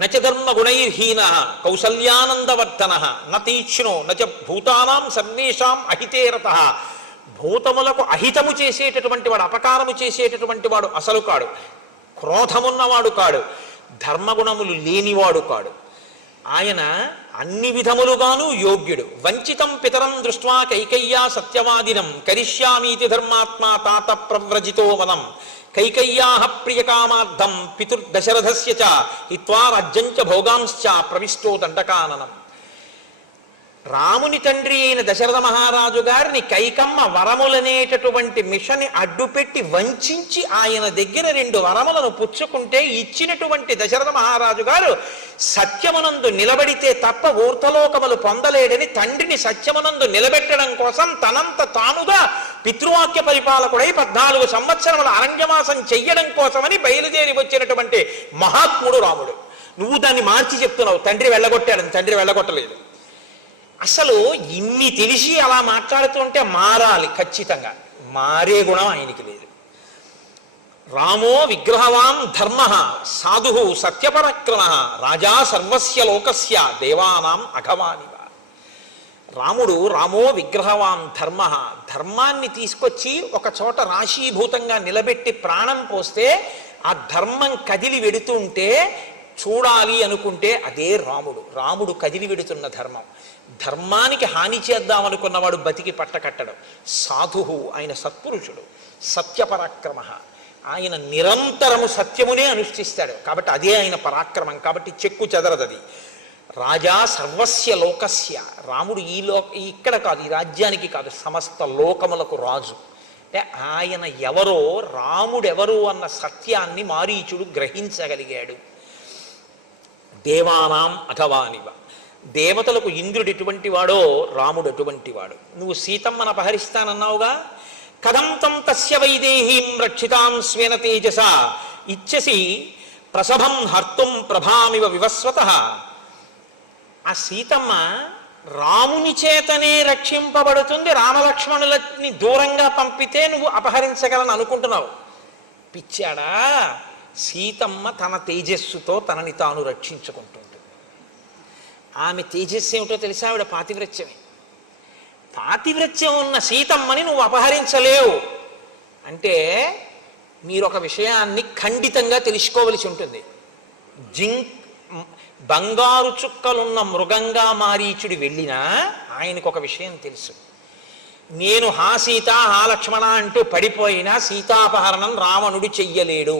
నచ ధర్మ గుణైర్హీన కౌసల్యానందవర్ధన నతీక్ష్ణో నచ భూతానాం సర్వేషాం అహితేరత. భూతములకు అహితము చేసేటటువంటి వాడు, అపకారము చేసేటటువంటి వాడు అసలు కాడు, క్రోధమున్నవాడు కాడు, ధర్మగుణములు లేనివాడు కాడు. ఆయన అన్ని విధములుగాను యోగ్యుడు. వంచితం పితరం దృష్ట్వా కైకయ్యా సత్యవాదినం కరిష్యామీతి ధర్మాత్మా తాత ప్రవ్రజితో వనం కైకయ్యా ప్రియకామార్థం పితుర్దశరథస్య చ హిత్వా రాజ్యంచ భోగాంశ్చ ప్రవిష్టో దండకాననం. రాముని తండ్రి అయిన దశరథ మహారాజు గారిని కైకమ్మ వరములనేటటువంటి మిషని అడ్డుపెట్టి వంచి ఆయన దగ్గర 2 వరములను పుచ్చుకుంటే ఇచ్చినటువంటి దశరథ మహారాజు గారు సత్యమునందు నిలబడితే తప్ప ఊర్ధలోకములు పొందలేడని తండ్రిని సత్యమునందు నిలబెట్టడం కోసం తనంత తానుగా పితృవాక్య పరిపాలకుడై 14 సంవత్సరముల అరణ్యవాసం చెయ్యడం కోసమని బయలుదేరి వచ్చినటువంటి మహాత్ముడు రాముడు. నువ్వు దాన్ని మార్చి చెప్తున్నావు, తండ్రి వెళ్ళగొట్టాడని. తండ్రి వెళ్ళగొట్టలేదు. అసలు ఇన్ని తెలిసి అలా మాట్లాడుతుంటే మారాలి, ఖచ్చితంగా మారే గుణం ఆయనకి లేదు. రామో విగ్రహవాన్ ధర్మ సాధు సత్యపరాక్రమ రాజా సర్వస్య లోకస్య దేవానాం అఘవానివ. రామో విగ్రహవాన్ ధర్మ, ధర్మాన్ని తీసుకొచ్చి ఒక చోట రాశీభూతంగా నిలబెట్టి ప్రాణం పోస్తే ఆ ధర్మం కదిలి వెడుతుంటే చూడాలి అనుకుంటే అదే రాముడు కదిలి వెడుతున్న ధర్మం. ధర్మానికి హాని చేద్దామనుకున్నవాడు బతికి పట్టకట్టడం. సాధువు, ఆయన సత్పురుషుడు. సత్యపరాక్రమ, ఆయన నిరంతరము సత్యమునే అనుష్ఠిస్తాడు కాబట్టి అదే ఆయన పరాక్రమం. కాబట్టి చెక్కు చెదరదది. రాజా సర్వస్య లోకస్య, రాముడు ఇక్కడ కాదు, ఈ రాజ్యానికి కాదు, సమస్త లోకములకు రాజు. అంటే ఆయన ఎవరో, రాముడెవరు అన్న సత్యాన్ని మారీచుడు గ్రహించగలిగాడు. దేవానాం అఘవానివ, దేవతలకు ఇంద్రుడు ఎటువంటి వాడో రాముడు అటువంటి వాడు. నువ్వు సీతమ్మను అపహరిస్తానన్నావుగా, కథం తం తస్య వైదేహీం రక్షితాం స్వేన తేజస ఇచ్చసి ప్రసభం హర్తుం ప్రభామివ వివస్వతః. ఆ సీతమ్మ రాముని చేతనే రక్షింపబడుతుంది, రామలక్ష్మణులని దూరంగా పంపితే నువ్వు అపహరించగలను అనుకుంటున్నావు. పిచ్చాడా? సీతమ్మ తన తేజస్సుతో తనని తాను రక్షించుకుంటుంది. ఆమె తేజస్సు ఏమిటో తెలుసా? ఆవిడ పాతివ్రత్యమే. పాతివ్రత్యం ఉన్న సీతమ్మని నువ్వు అపహరించలేవు అంటే మీరు ఒక విషయాన్ని ఖండితంగా తెలుసుకోవలసి ఉంటుంది. బంగారు చుక్కలున్న మృగంగా మారీచుడి వెళ్ళినా ఆయనకు ఒక విషయం తెలుసు. నేను హా సీత హా లక్ష్మణ అంటూ పడిపోయినా సీతాపహరణం రావణుడు చెయ్యలేడు.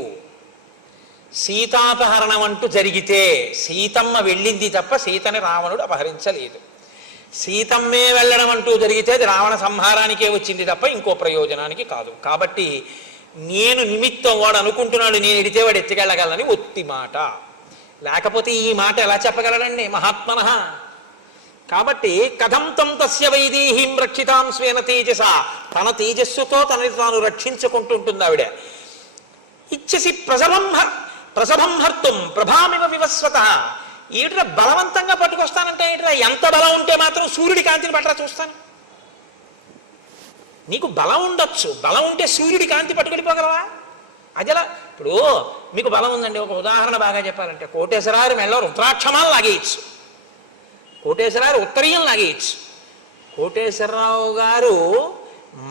సీతాపహరణం అంటూ జరిగితే సీతమ్మ వెళ్ళింది తప్ప సీతని రావణుడు అపహరించలేదు. సీతమ్మే వెళ్ళడం అంటూ జరిగితే అది రావణ సంహారానికే వచ్చింది తప్ప ఇంకో ప్రయోజనానికి కాదు. కాబట్టి నేను నిమిత్తం, వాడు అనుకుంటున్నాడు నేను ఎడితే వాడు ఎత్తుకెళ్ళగలని ఒత్తి మాట. లేకపోతే ఈ మాట ఎలా చెప్పగలడండి మహాత్మనః? కాబట్టి కథం తం తస్య వైదేహీం రక్షితాం స్వేన తేజస, తన తేజస్సుతో తనని తాను రక్షించుకుంటుంటుంది ఆవిడ. ఇచ్చసి ప్రసభం హర్తుం ప్రభామివ వివస్వతః. ఏట్రా బలవంతంగా పట్టుకొస్తానంటే ఏట్రా? ఎంత బలం ఉంటే మాత్రం సూర్యుడి కాంతిని పట్టరా చూస్తాను. నీకు బలం ఉండొచ్చు, బలం ఉంటే సూర్యుడి కాంతి పట్టుకెళ్ళిపోగలవా? అదిలా. ఇప్పుడు మీకు బలం ఉందండి, ఒక ఉదాహరణ బాగా చెప్పాలంటే కోటేశ్వరారు మెళ్ళ రుద్రాక్షమాలు లాగేయచ్చు, కోటేశ్వరారు ఉత్తరీయం లాగేయచ్చు. కోటేశ్వరరావు గారు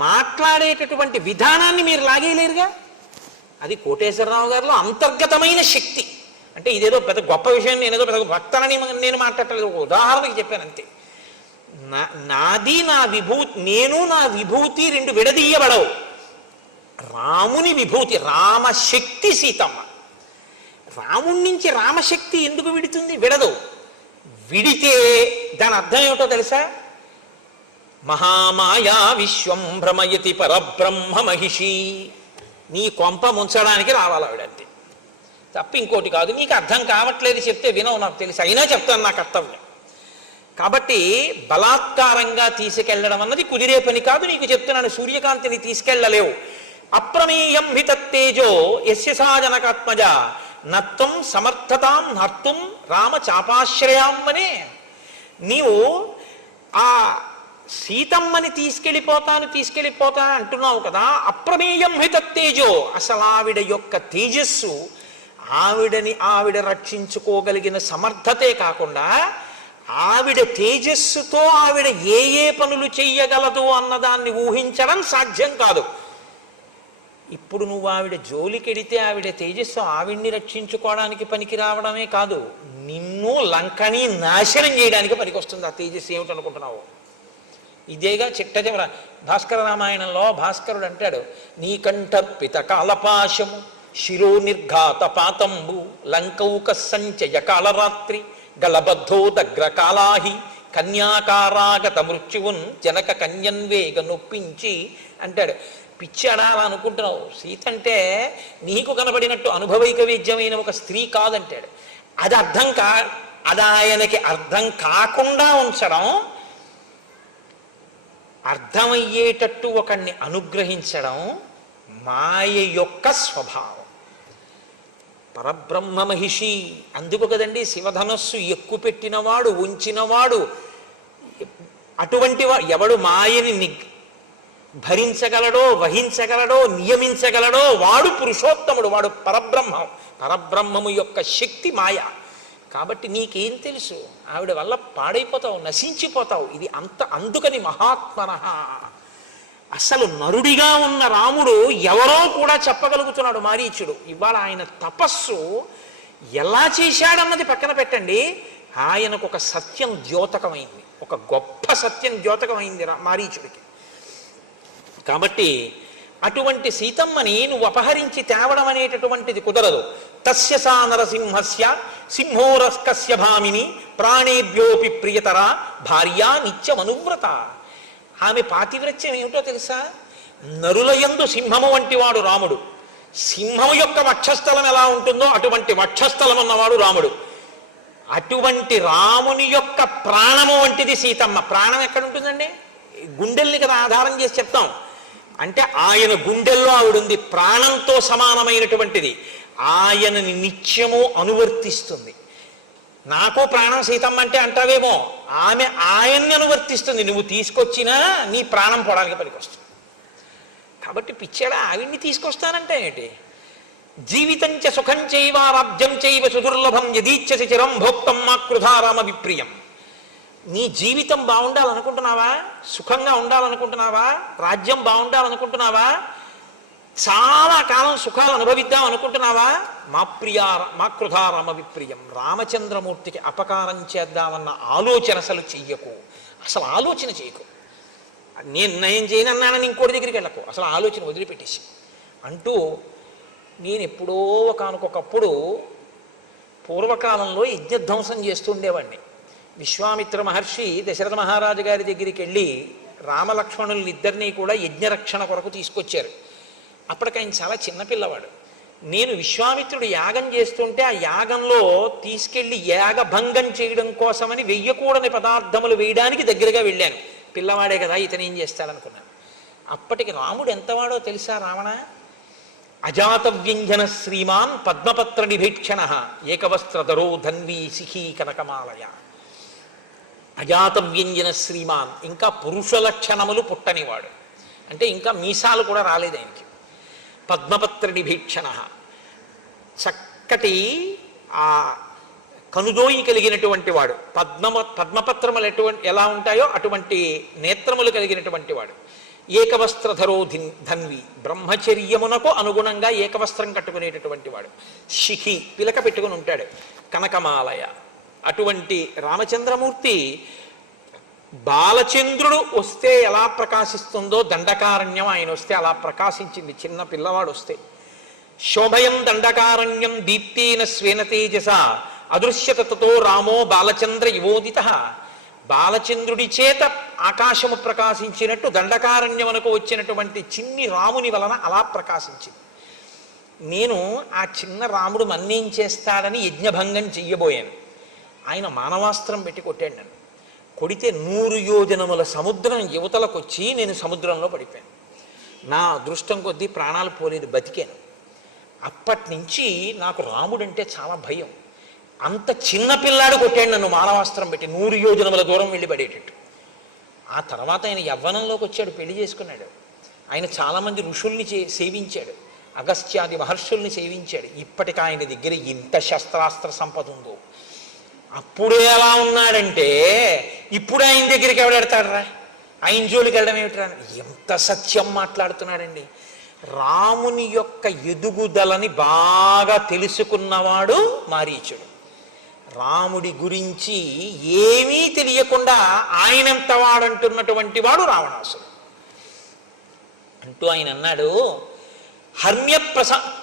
మాట్లాడేటటువంటి విధానాన్ని మీరు లాగేయలేరుగా. అది కోటేశ్వరరావు గారిలో అంతర్గతమైన శక్తి. అంటే ఇదేదో పెద్ద గొప్ప విషయం, నేనేదో పెద్ద భక్తనని నేను మాట్లాడలేదు, ఒక ఉదాహరణకి చెప్పాను అంతే. నాది నా విభూతి, నేను నా విభూతి 2 విడదీయబడవు. రాముని విభూతి రామశక్తి సీతమ్మ. రాముడి నుంచి రామశక్తి ఎందుకు విడుతుంది? విడదు. విడితే దాని అర్థం ఏమిటో తెలుసా? మహామాయా విశ్వం భ్రమయతి పరబ్రహ్మ మహిషి. నీ కొంప ముంచడానికి రావాలి ఆవిడంతే, తప్ప ఇంకోటి కాదు. నీకు అర్థం కావట్లేదు చెప్తే వినవు, నాకు తెలుసు, అయినా చెప్తాను, నా కర్తవ్యం. కాబట్టి బలాత్కారంగా తీసుకెళ్లడం అన్నది కుదిరే పని కాదు. నీకు చెప్తున్నాను, సూర్యకాంతిని తీసుకెళ్లలేవు. అప్రమేయం హి తత్తేజో యస్య సా జనకాత్మజ నత్వం సమర్థతాం హర్తుం రామ చాపాశ్రయామ్మనే. నీవు ఆ సీతమ్మని తీసుకెళ్ళిపోతా అంటున్నావు కదా. అప్రమేయం హి తత్తేజో, అసలు ఆవిడ యొక్క తేజస్సు, ఆవిడ రక్షించుకోగలిగిన సమర్థతే కాకుండా ఆవిడ తేజస్సుతో ఆవిడ ఏ పనులు చెయ్యగలదు అన్నదాన్ని ఊహించడం సాధ్యం కాదు. ఇప్పుడు నువ్వు ఆవిడ జోలికెడితే ఆవిడ తేజస్సు ఆవిడ్ని రక్షించుకోవడానికి పనికి రావడమే కాదు, నిన్ను లంకని నాశనం చేయడానికి పనికొస్తుంది ఆ తేజస్సు. ఏమిటనుకుంటున్నావు? ఇదేగా చిట్ట చివర భాస్కర రామాయణంలో భాస్కరుడు అంటాడు, నీకంఠర్పిత కాలపాశము శిరో నిర్ఘాత పాతంబు లంకౌక సంచయ కాళరాత్రి గలబద్ధో దగ్ర కాళాహి కన్యాకారాగత మృత్యువున్ జనక కన్యన్వేగ నొప్పించి అంటాడు. పిచ్చాడా అలా అనుకుంటున్నావు, సీత అంటే నీకు కనబడినట్టు అనుభవైక వేద్యమైన ఒక స్త్రీ కాదంటాడు. అది అది ఆయనకి అర్థం కాకుండా ఉంచడం, అర్థమయ్యేటట్టు ఒకడిని అనుగ్రహించడం మాయ యొక్క స్వభావం. పరబ్రహ్మ మహిషి అందుకు కదండి శివధనస్సు ఎక్కువ పెట్టినవాడు, ఉంచినవాడు, అటువంటి ఎవడు మాయని భరించగలడో, వహించగలడో, నియమించగలడో వాడు పురుషోత్తముడు, వాడు పరబ్రహ్మం. పరబ్రహ్మము యొక్క శక్తి మాయ. కాబట్టి నీకేం తెలుసు, ఆవిడ వల్ల పాడైపోతావు, నశించిపోతావు. ఇది అందుకని మహాత్మనః. అసలు నరుడిగా ఉన్న రాముడు ఎవరో కూడా చెప్పగలుగుతున్నాడు మారీచుడు. ఇవాళ ఆయన తపస్సు ఎలా చేశాడన్నది పక్కన పెట్టండి, ఆయనకు ఒక సత్యం ద్యోతకమైంది, ఒక గొప్ప సత్యం ద్యోతకమైంది మారీచుడికి. కాబట్టి అటువంటి సీతమ్మని నువ్వు అపహరించి తేవడం అనేటటువంటిది కుదరదు. తస్య సా నరసింహస్య సింహోరస్కస్య భామిని ప్రాణేభ్యోపి ప్రియతర భార్యా నిత్యమనువ్రత. ఆమె పాతివ్రత్యం ఏమిటో తెలుసా? నరులయందు సింహము వంటి వాడు రాముడు. సింహం యొక్క వక్షస్థలం ఎలా ఉంటుందో అటువంటి వక్షస్థలం ఉన్నవాడు రాముడు. అటువంటి రాముని యొక్క ప్రాణము వంటిది సీతమ్మ. ప్రాణం ఎక్కడ ఉంటుందండి? గుండెల్ని కదా ఆధారం చేసి చెప్తాం. అంటే ఆయన గుండెల్లో ఆవిడుంది, ప్రాణంతో సమానమైనటువంటిది. ఆయనని నిత్యము అనువర్తిస్తుంది. నాకు ప్రాణం సీతమ్మ అంటే అంటావేమో, ఆమె ఆయన్ని అనువర్తిస్తుంది. నువ్వు తీసుకొచ్చినా నీ ప్రాణం పోవడానికి పనికొస్తుంది. కాబట్టి పిచ్చాడా ఆవిడ్ని తీసుకొస్తానంటే ఏంటి? జీవితంచ సుఖం చైవ రాజ్యం చైవ సుదుర్లభం యదీచ్ఛసి చిరం భోక్తం మా కృధారామ విప్రియం. నీ జీవితం బాగుండాలనుకుంటున్నావా? సుఖంగా ఉండాలనుకుంటున్నావా? రాజ్యం బాగుండాలనుకుంటున్నావా? చాలా కాలం సుఖాలు అనుభవిద్దాం అనుకుంటున్నావా? మా కృధారామ విప్రియం. రామచంద్రమూర్తికి అపకారం చేద్దామన్న ఆలోచన అసలు చెయ్యకు. అసలు ఆలోచన చేయకు. నేను నయం చేయనన్నానని ఇంకోటి దగ్గరికి వెళ్ళకు. అసలు ఆలోచన వదిలిపెట్టేసి అంటూ, నేను ఎప్పుడో ఒకనకొకప్పుడు పూర్వకాలంలో యజ్ఞధ్వంసం చేస్తుండేవాడిని. విశ్వామిత్ర మహర్షి దశరథ మహారాజు గారి దగ్గరికి వెళ్ళి రామలక్ష్మణుల్ని ఇద్దరినీ కూడా యజ్ఞరక్షణ కొరకు తీసుకొచ్చారు. అప్పటికి ఆయన చాలా చిన్నపిల్లవాడు. నేను విశ్వామిత్రుడు యాగం చేస్తుంటే ఆ యాగంలో తీసుకెళ్లి యాగభంగం చేయడం కోసమని వెయ్యకూడని పదార్థములు వేయడానికి దగ్గరగా వెళ్ళాను. పిల్లవాడే కదా, ఇతను ఏం చేస్తాడనుకున్నాను. అప్పటికి రాముడు ఎంతవాడో తెలుసా? రావణ అజాత వ్యంజన శ్రీమాన్ పద్మపత్ర నిభీక్షణ ఏకవస్త్రధరో ధన్వీ శిఖీ కనకమాలయ. అజాత వ్యంజన శ్రీమాన్, ఇంకా పురుష లక్షణములు పుట్టనివాడు. అంటే ఇంకా మీసాలు కూడా రాలేదు ఆయనకి. పద్మపత్ర నిభీక్షణ, చక్కటి ఆ కనుదోయి కలిగినటువంటి వాడు. పద్మపత్రములు ఎలా ఉంటాయో అటువంటి నేత్రములు కలిగినటువంటి వాడు. ఏకవస్త్రధరో ధన్వి, బ్రహ్మచర్యమునకు అనుగుణంగా ఏకవస్త్రం కట్టుకునేటటువంటి వాడు. శిఖి, పిలక పెట్టుకుని ఉంటాడు. కనకమాలయ, అటువంటి రామచంద్రమూర్తి బాలచంద్రుడు వస్తే ఎలా ప్రకాశిస్తుందో దండకారణ్యం ఆయన వస్తే అలా ప్రకాశించింది. చిన్న పిల్లవాడు వస్తే శోభయం దండకారణ్యం దీప్తేన స్వేన తేజస అదృశ్యత తతో రామో బాలచంద్ర యువోదిత. బాలచంద్రుడి చేత ఆకాశము ప్రకాశించినట్టు దండకారణ్యమునకు వచ్చినటువంటి చిన్ని రాముని వలన అలా ప్రకాశించింది. నేను ఆ చిన్న రాముడు మన్నేం చేస్తాడని యజ్ఞభంగం చెయ్యబోయాను. ఆయన మానవాస్త్రం పెట్టి కొట్టాడు నన్ను. కొడితే 100 యోజనముల సముద్రం యువతలకు వచ్చి నేను సముద్రంలో పడిపోయాను. నా అదృష్టం కొద్దీ ప్రాణాలు పోలేదు, బతికాను. అప్పటి నుంచి నాకు రాముడంటే చాలా భయం. అంత చిన్న పిల్లాడు కొట్టాడు నన్ను మానవాస్త్రం పెట్టి 100 యోజనముల దూరం వెళ్ళి పడేటట్టు. ఆ తర్వాత ఆయన యవ్వనంలోకి వచ్చాడు, పెళ్లి చేసుకున్నాడు. ఆయన చాలామంది ఋషుల్ని సేవించాడు, అగస్త్యాది మహర్షుల్ని సేవించాడు. ఇప్పటికి ఆయన దగ్గర ఇంత శస్త్రాస్త్ర సంపద ఉందో. అప్పుడే ఎలా ఉన్నాడంటే ఇప్పుడు ఆయన దగ్గరికి ఎవడెడతాడరా? ఆయన జోలికి వెళ్ళడం ఏమిట్రా? ఎంత సత్యం మాట్లాడుతున్నాడండి. రాముని యొక్క ఎదుగుదలని బాగా తెలుసుకున్నవాడు మారీచుడు. రాముడి గురించి ఏమీ తెలియకుండా ఆయనంత వాడంటున్నటువంటి వాడు రావణాసుడు. అంటూ ఆయన అన్నాడు,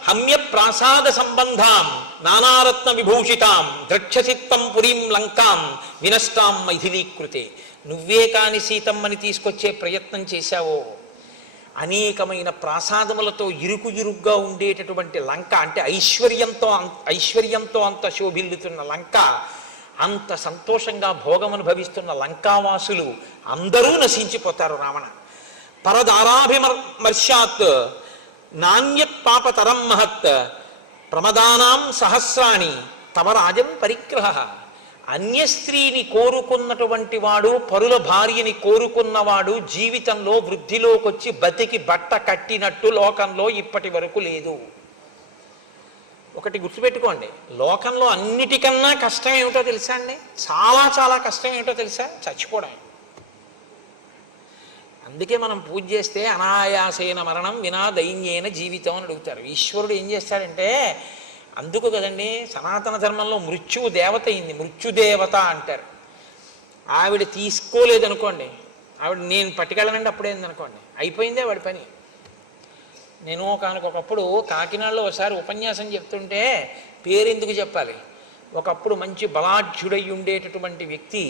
హమ్య ప్రాసాద సంబంధాం నానారత్న విభూషితాం ద్రక్షచిత్తం పురీం లంకాం వినష్టాం మైథిలీకృతే. నువ్వే కాని సీతమ్మని తీసుకొచ్చే ప్రయత్నం చేశావో, అనేకమైన ప్రాసాదములతో ఇరుగ్గా ఉండేటటువంటి లంక, అంటే ఐశ్వర్యంతో అంత శోభిల్లుతున్న లంక, అంత సంతోషంగా భోగమనుభవిస్తున్న లంకావాసులు అందరూ నశించిపోతారు. రావణ పరదారాభిమర్శాత్ నాణ్యత్ పాపతరం మహత్ ప్రమదానాం సహస్రాణి తవ రాజం పరిగ్రహ. అన్య స్త్రీని కోరుకున్నటువంటి వాడు, పరుల భార్యని కోరుకున్నవాడు జీవితంలో వృద్ధిలోకి వచ్చి బతికి బట్ట కట్టినట్టు లోకంలో ఇప్పటి వరకు లేదు. ఒకటి గుర్తుపెట్టుకోండి, లోకంలో అన్నిటికన్నా కష్టం ఏమిటో తెలుసా అండి? చాలా చాలా కష్టం ఏమిటో తెలుసా? చచ్చిపోవడం. అందుకే మనం పూజ చేస్తే అనాయాసేన మరణం వినా దైన్యేన జీవితం అని అడుగుతారు. ఈశ్వరుడు ఏం చేస్తాడంటే, అందుకు కదండి సనాతన ధర్మంలో మృత్యువు దేవత అయింది, మృత్యుదేవత అంటారు. ఆవిడ తీసుకోలేదనుకోండి, ఆవిడ నేను పట్టుకెళ్ళనండి అప్పుడేందనుకోండి, అయిపోయిందే వాడి పని. నేను ఒకనకొకప్పుడు కాకినాడలో ఒకసారి ఉపన్యాసం చెప్తుంటే, పేరెందుకు చెప్పాలి, ఒకప్పుడు మంచి బలాఢ్యుడై ఉండేటటువంటి వ్యక్తి,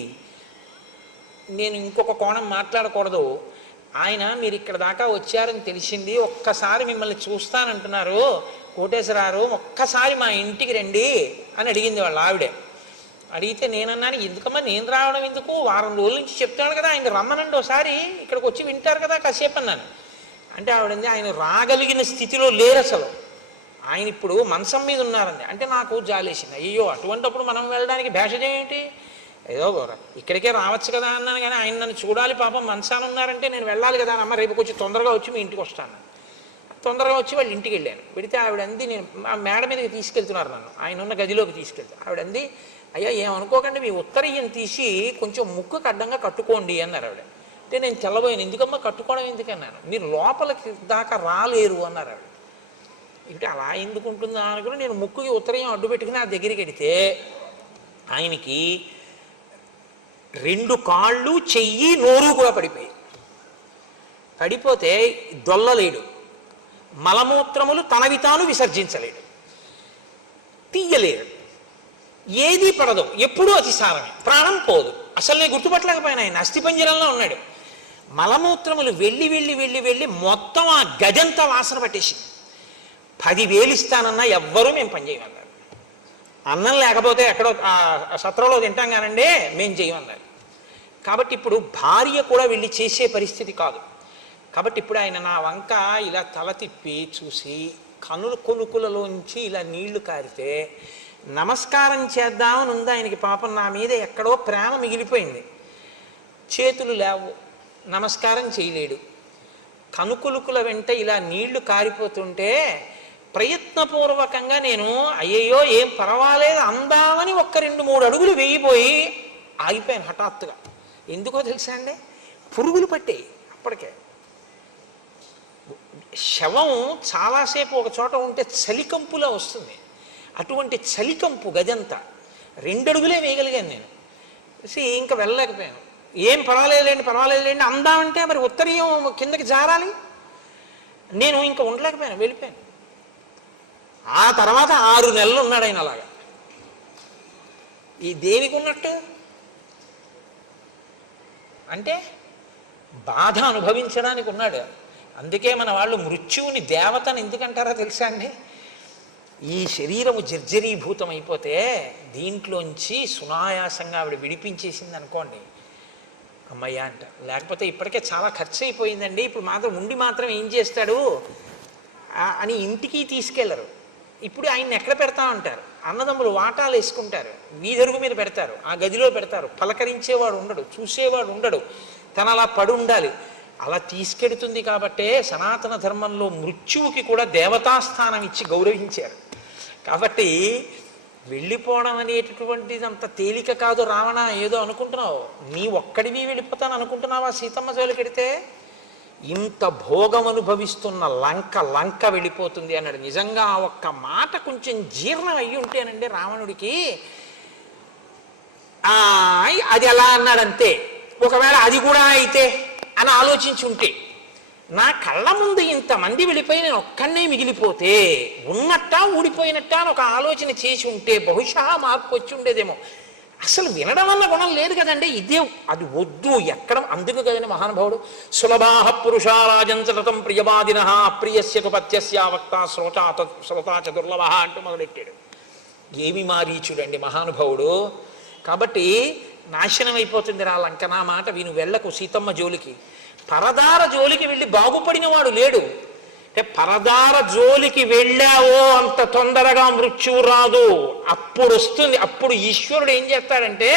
నేను ఇంకొక కోణం మాట్లాడకూడదు, ఆయన మీరు ఇక్కడ దాకా వచ్చారని తెలిసింది, ఒక్కసారి మిమ్మల్ని చూస్తానంటున్నారు కోటేశ్వరారు, ఒక్కసారి మా ఇంటికి రండి అని అడిగింది వాళ్ళ ఆవిడే. అడిగితే నేనన్నాను, ఎందుకమ్మా నేను రావడం ఎందుకు, వారం రోజుల నుంచి చెప్తాడు కదా ఆయన రమ్మనండి ఒకసారి, ఇక్కడికి వచ్చి వింటారు కదా కాసేపు అన్నాను. అంటే ఆవిడంది, ఆయన రాగలిగిన స్థితిలో లేరు అసలు, ఆయన ఇప్పుడు మంచం మీద ఉన్నారండి. అంటే నాకు జాలేసింది, అయ్యో అటువంటిప్పుడు మనం వెళ్ళడానికి భేషజం ఏంటి, ఏదో ఇక్కడికే రావచ్చు కదా అన్నాను. కానీ ఆయన నన్ను చూడాలి పాపం మంచాన ఉన్నారంటే నేను వెళ్ళాలి కదా అమ్మ, రేపు కొంచెం తొందరగా వచ్చి మీ ఇంటికి వస్తాను. తొందరగా వచ్చి వాళ్ళ ఇంటికి వెళ్ళాను. వెళితే ఆవిడంది, నేను ఆ మేడ మీదకి తీసుకెళ్తున్నారు నన్ను, ఆయన ఉన్న గదిలోకి తీసుకెళ్తే ఆవిడంది, అయ్యా ఏమనుకోకండి మీ ఉత్తరీయం తీసి కొంచెం ముక్కుకు అడ్డంగా కట్టుకోండి అన్నారు ఆవిడ. అంటే నేను తెల్లబోయాను, ఎందుకమ్మా కట్టుకోవడం ఎందుకన్నాను, మీరు లోపలికి దాకా రాలేరు అన్నారు ఆవిడ. ఇటు అలా ఎందుకు ఉంటుందా అనుకుని నేను ముక్కుకి ఉత్తరీయం అడ్డు పెట్టుకుని ఆ దగ్గరికి వెడితే ఆయనకి 2 కాళ్ళు చెయ్యి నోరు కూడా పడిపోయాయి. పడిపోతే దొల్లలేడు, మలమూత్రములు తనవి తాను విసర్జించలేడు, తీయలేడు, ఏదీ పడదు, ఎప్పుడూ అతిసారమే, ప్రాణం పోదు. అసలు నేను గుర్తుపట్టలేకపోయినా ఆయన అస్థిపంజరంలో ఉన్నాడు. మలమూత్రములు వెళ్ళి వెళ్ళి వెళ్ళి వెళ్ళి మొత్తం ఆ గజంతా వాసన పట్టేసి 10,000 ఇస్తానన్నా ఎవ్వరూ మేము పనిచేయమన్నారు. అన్నం లేకపోతే ఎక్కడో సత్రంలో తింటాం కానండి మేము చేయమన్నారు. కాబట్టి ఇప్పుడు భార్య కూడా వెళ్ళి చేసే పరిస్థితి కాదు. కాబట్టి ఇప్పుడు ఆయన నా వంక ఇలా తల తిప్పి చూసి కనుల కొనుకులలోంచి ఇలా నీళ్లు కారితే నమస్కారం చేద్దామని ఉంది ఆయనకి. పాపం నా మీద ఎక్కడో ప్రేమ మిగిలిపోయింది. చేతులు లేవు, నమస్కారం చేయలేడు. కనుకులుకుల వెంట ఇలా నీళ్లు కారిపోతుంటే ప్రయత్నపూర్వకంగా నేను అయ్యయ్యో ఏం పర్వాలేదు అందామని 1-2-3 అడుగులు వేయిపోయి ఆగిపోయాను హఠాత్తుగా. ఎందుకో తెలుసా అండి, పురుగులు పట్టాయి అప్పటికే. శవం చాలాసేపు ఒక చోట ఉంటే చలికంపులా వస్తుంది, అటువంటి చలికంపు గదంతా 2 అడుగులే వేయగలిగాను నేను. ఇంకా వెళ్ళలేకపోయాను. ఏం పర్వాలేదులేండి అందామంటే మరి ఉత్తరీయం కిందకి జారాలి, నేను ఇంకా ఉండలేకపోయాను, వెళ్ళిపోయాను. ఆ తర్వాత 6 నెలలు ఉన్నాడు ఆయన అలాగా. ఈ దేనికి ఉన్నట్టు అంటే బాధ అనుభవించడానికి ఉన్నాడు. అందుకే మన వాళ్ళు మృత్యువుని దేవతని ఎందుకంటారో తెలుసా అండి, ఈ శరీరము జర్జరీభూతం అయిపోతే దీంట్లోంచి సునాయాసంగా ఆవిడ విడిపించేసింది అనుకోండి, అమ్మయ్య అంట. లేకపోతే ఇప్పటికే చాలా ఖర్చు అయిపోయిందండి, ఇప్పుడు మాత్రం ఏం చేస్తాడు అని ఇంటికి తీసుకెళ్లరు. ఇప్పుడు ఆయన్ని ఎక్కడ పెడతామంటారు, అన్నదమ్ములు వాటాలు వేసుకుంటారు, వీధరుగు మీద పెడతారు, ఆ గదిలో పెడతారు. పలకరించేవాడు ఉండడు, చూసేవాడు ఉండడు, తను అలా పడి ఉండాలి. అలా తీసుకెడుతుంది కాబట్టే సనాతన ధర్మంలో మృత్యువుకి కూడా దేవతాస్థానం ఇచ్చి గౌరవించారు. కాబట్టి వెళ్ళిపోవడం అనేటటువంటిది అంత తేలిక కాదు. రావణ ఏదో అనుకుంటున్నావు, నీ ఒక్కడివి వెళ్ళిపోతాను అనుకుంటున్నావా సీతమ్మ జోలికెడితే? ఇంత భోగం అనుభవిస్తున్న లంక వెళ్ళిపోతుంది అన్నాడు. నిజంగా ఆ ఒక్క మాట కొంచెం జీర్ణం అయ్యి ఉంటేనండి రావణుడికి, అది ఎలా అన్నాడంతే, ఒకవేళ అది కూడా అయితే అని ఆలోచించి ఉంటే నా కళ్ళ ముందు ఇంతమంది వెళ్ళిపోయి నేను ఒక్కనే మిగిలిపోతే ఉన్నట్టా ఊడిపోయినట్టా అని ఒక ఆలోచన చేసి ఉంటే బహుశా మార్పు వచ్చి ఉండేదేమో. అసలు వినడం అన్న గుణం లేదు కదండి. ఇదే అది వద్దు ఎక్కడం. అందుకు కదండి మహానుభావుడు సులభాహ పురుషారాజంచతం ప్రియవాదిన అప్రియస్యతు పత్యస్య వక్త శ్రోతాచ దుర్లభ అంటూ మొదలెట్టాడు. ఏమి మారీచుడండి మహానుభావుడు. కాబట్టి నాశనం అయిపోతుంది రా లంక. నా మాట విను, వెళ్ళకు సీతమ్మ జోలికి. పరదార జోలికి వెళ్ళి బాగుపడిన వాడు లేడు. అంటే పరదార జోలికి వెళ్ళావో అంత తొందరగా మృత్యువు రాదు. అప్పుడు వస్తుంది. అప్పుడు ఈశ్వరుడు ఏం చేస్తాడంటే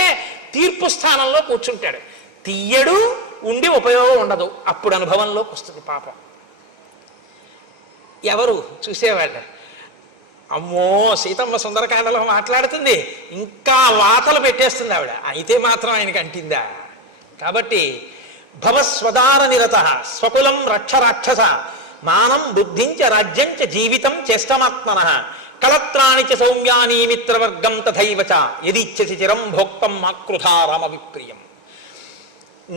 తీర్పు స్థానంలో కూర్చుంటాడు. తీయడు, ఉండి ఉపయోగం ఉండదు. అప్పుడు అనుభవంలోకి వస్తుంది పాపం. ఎవరు చూసేవాళ్ళ? అమ్మో సీతమ్మ సుందరకాండలో మాట్లాడుతుంది, ఇంకా వాతలు పెట్టేస్తుంది ఆవిడ. అయితే మాత్రం ఆయనకి అంటిందా? కాబట్టి భవస్వదార నిరత స్వకులం రక్ష రాక్షస మానం బుద్ధించ రాజ్యంచ జీవితం చేష్టమాత్మన కళత్రాణి చ సౌమ్యాని మిత్రవర్గం తథైవచ యదిచ్ఛసి చిరం భోక్తం మాకృధా రామ విప్రియం.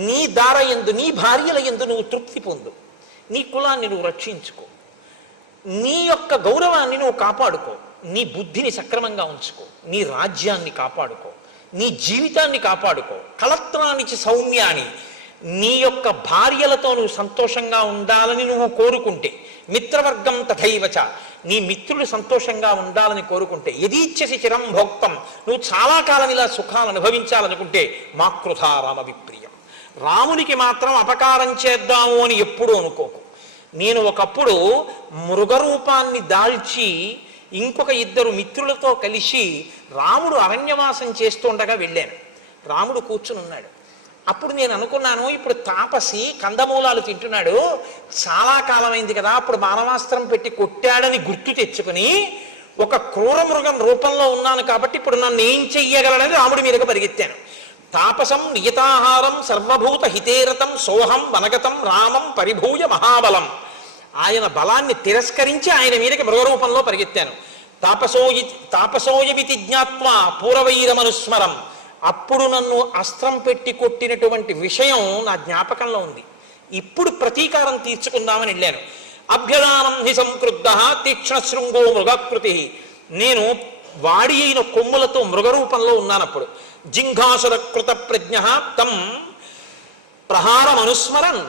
నీ దార యందు, నీ భార్యల యందు నువ్వు తృప్తి పొందు. నీ కులాన్ని నువ్వు రక్షించుకో. నీ యొక్క గౌరవాన్ని నువ్వు కాపాడుకో. నీ బుద్ధిని సక్రమంగా ఉంచుకో. నీ రాజ్యాన్ని కాపాడుకో. నీ జీవితాన్ని కాపాడుకో. కళత్రానికి సౌమ్యాన్ని, నీ యొక్క భార్యలతో నువ్వు సంతోషంగా ఉండాలని నువ్వు కోరుకుంటే, మిత్రవర్గం తథైవచ, నీ మిత్రులు సంతోషంగా ఉండాలని కోరుకుంటే, యదీచ్ఛసి చిరం భోక్తం, నువ్వు చాలా కాలం ఇలా సుఖాలు అనుభవించాలనుకుంటే మాకృధా రామ విప్రియం. రామునికి మాత్రం అపకారం చేద్దాము అని ఎప్పుడూ అనుకోకు. నేను ఒకప్పుడు మృగరూపాన్ని దాల్చి ఇంకొక ఇద్దరు మిత్రులతో కలిసి రాముడు అరణ్యవాసం చేస్తుండగా వెళ్ళాను. రాముడు కూర్చుని ఉన్నాడు. అప్పుడు నేను అనుకున్నాను, ఇప్పుడు తాపసి కందమూలాలు తింటున్నాడు, చాలా కాలమైంది కదా, అప్పుడు మానవాస్త్రం పెట్టి కొట్టాడని గుర్తు తెచ్చుకుని ఒక క్రూర మృగం రూపంలో ఉన్నాను కాబట్టి ఇప్పుడు నన్ను ఏం చెయ్యగలడని రాముడి మీదకి పరిగెత్తాను. తాపసం నియతాహారం సర్వభూత హితేరతం సోహం వనగతం రామం పరిభూయ మహాబలం. ఆయన బలాన్ని తిరస్కరించి ఆయన మీదకి మృగరూపంలో పరిగెత్తాను. తాపసోయమితి జ్ఞాత్వా పూర్వవైరమనుస్మరం. అప్పుడు నన్ను అస్త్రం పెట్టి కొట్టినటువంటి విషయం నా జ్ఞాపకంలో ఉంది. ఇప్పుడు ప్రతీకారం తీర్చుకుందామని వెళ్ళాను. అభ్యదానం హి సంక్రుద్ధ తీక్ష్ణశృంగో మృగాకృతి. నేను వాడి అయిన కొమ్ములతో మృగరూపంలో ఉన్నానప్పుడు. జింఘాసుర కృత ప్రజ్ఞ తం ప్రహారమనుస్మరన్.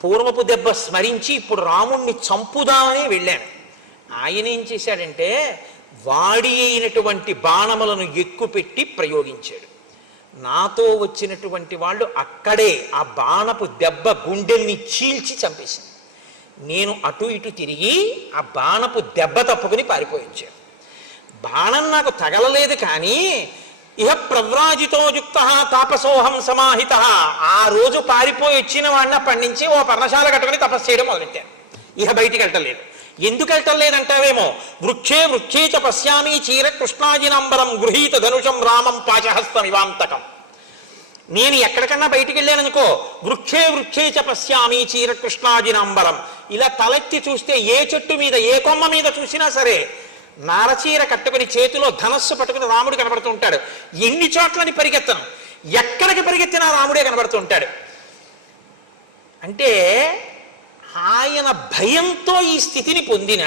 పూర్వపు దెబ్బ స్మరించి ఇప్పుడు రాముణ్ణి చంపుదామని వెళ్ళాను. ఆయన ఏం చేశాడంటే వాడి అయినటువంటి బాణములను ఎక్కుపెట్టి ప్రయోగించాడు. నాతో వచ్చినటువంటి వాళ్ళు అక్కడే ఆ బాణపు దెబ్బ గుండెల్ని చీల్చి చంపేసింది. నేను అటు ఇటు తిరిగి ఆ బాణపు దెబ్బ తప్పుకుని పారిపోయించాను. బాణం నాకు తగలలేదు, కానీ ఇహ ప్రవ్రాజితో యుక్త తాపసోహం సమాహిత. ఆ రోజు పారిపోయి వచ్చిన వాడిని అప్పటి నుంచి ఓ పర్ణశాల కట్టుకుని తపస్సు చేయడం మొదలెట్టాను. ఇహ బయటికి వెళ్ళటలేదు. ఎందుకు వెళ్ళటం లేదంటావేమో, వృక్షే వృక్షే చ పశ్యామి చీర కృష్ణాజినాంబరం గృహీత ధనుషం రామం పాశహస్తం ఇవాంతకం. నేను ఎక్కడికన్నా బయటికి వెళ్ళాననుకో, వృక్షే వృక్షే చ పశ్యామి చీర కృష్ణాజినాంబరం, ఇలా తలెత్తి చూస్తే ఏ చెట్టు మీద ఏ కొమ్మ మీద చూసినా సరే నారచీర కట్టుకుని చేతిలో ధనస్సు పట్టుకుని రాముడు కనబడుతూ ఉంటాడు. ఎన్ని చోట్లని పరిగెత్తను, ఎక్కడికి పరిగెత్తినా రాముడే కనబడుతూ ఉంటాడు. అంటే ఆయన భయంతో ఈ స్థితిని పొందిన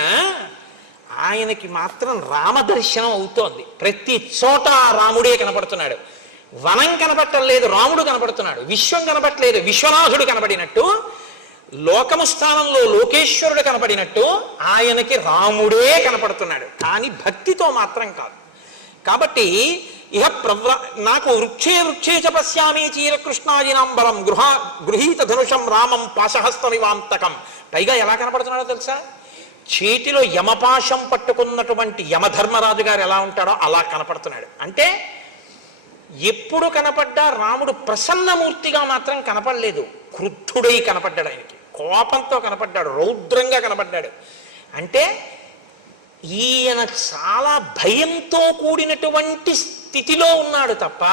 ఆయనకి మాత్రం రామదర్శనం అవుతోంది. ప్రతి చోట రాముడే కనపడుతున్నాడు. వనం కనపడటం లేదు, రాముడు కనపడుతున్నాడు. విశ్వం కనపడలేదు, విశ్వనాథుడు కనపడినట్టు. లోకము స్థానంలో లోకేశ్వరుడు కనపడినట్టు ఆయనకి రాముడే కనపడుతున్నాడు. కానీ భక్తితో మాత్రం కాదు. కాబట్టి ఇహ నాకు వృక్షే వృక్షే చ పశ్యామి చీరకృష్ణాజినాంబరం గృహీత ధనుషం రామం పాశహస్తమివాంతకం. పైగా ఎలా కనపడుతున్నాడో తెలుసా? చేతిలో యమపాశం పట్టుకున్నటువంటి యమధర్మరాజు గారు ఎలా ఉంటాడో అలా కనపడుతున్నాడు. అంటే ఎప్పుడు కనపడ్డా రాముడు ప్రసన్నమూర్తిగా మాత్రం కనపడలేదు, క్రుద్ధుడై కనపడ్డాడు. ఆయనకి కోపంతో కనపడ్డాడు, రౌద్రంగా కనపడ్డాడు. అంటే ఈయన చాలా భయంతో కూడినటువంటి స్థితిలో ఉన్నాడు తప్ప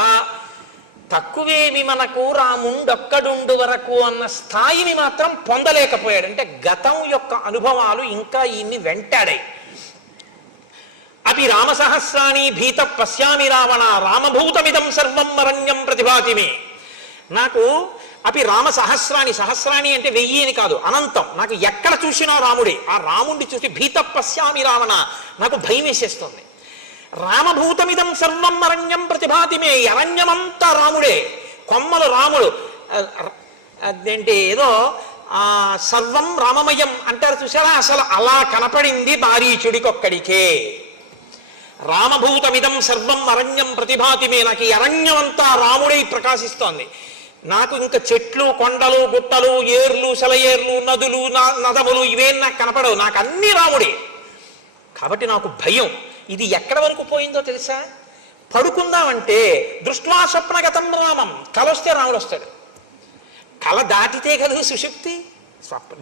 తక్కువేమి మనకు రాముండొక్కడుండు వరకు అన్న స్థాయిని మాత్రం పొందలేకపోయాడు. అంటే గతం యొక్క అనుభవాలు ఇంకా ఈయన్ని వెంటాడాయి. అపి రామసహస్రాణి భీత పశ్యామి రావణ రామభూతమిదం సర్వం అరణ్యం ప్రతిభాతిమే. నాకు అపి రామ సహస్రాణి, సహస్రాణి అంటే 1000 అని కాదు, అనంతం. నాకు ఎక్కడ చూసినా రాముడే. ఆ రాముడిని చూసి భీత పశ్యామి రావణ, నాకు భయం వేసేస్తుంది. రామభూతమిదం సర్వం అరణ్యం ప్రతిభాతిమే, అరణ్యమంతా రాముడే, కొమ్మలు రాముడు. అదేంటి ఏదో సర్వం రామమయం అంటారు చూసారా, అసలు అలా కనపడింది మారీచుడికొక్కడికే. రామభూతమిదం సర్వం అరణ్యం ప్రతిభాతిమే, నాకు ఈ అరణ్యం అంతా రాముడై ప్రకాశిస్తోంది. నాకు ఇంకా చెట్లు, కొండలు, గుట్టలు, ఏర్లు, సెలయేర్లు, నదులు, నదములు ఇవేం నాకు కనపడవు, నాకు అన్ని రాముడే. కాబట్టి నాకు భయం. ఇది ఎక్కడ వరకు పోయిందో తెలుసా? పడుకుందామంటే దృష్ట్వా స్వప్నగతం రామం, కల వస్తే రాముడు వస్తాడు. కల దాటితే కదా సుషుప్తి.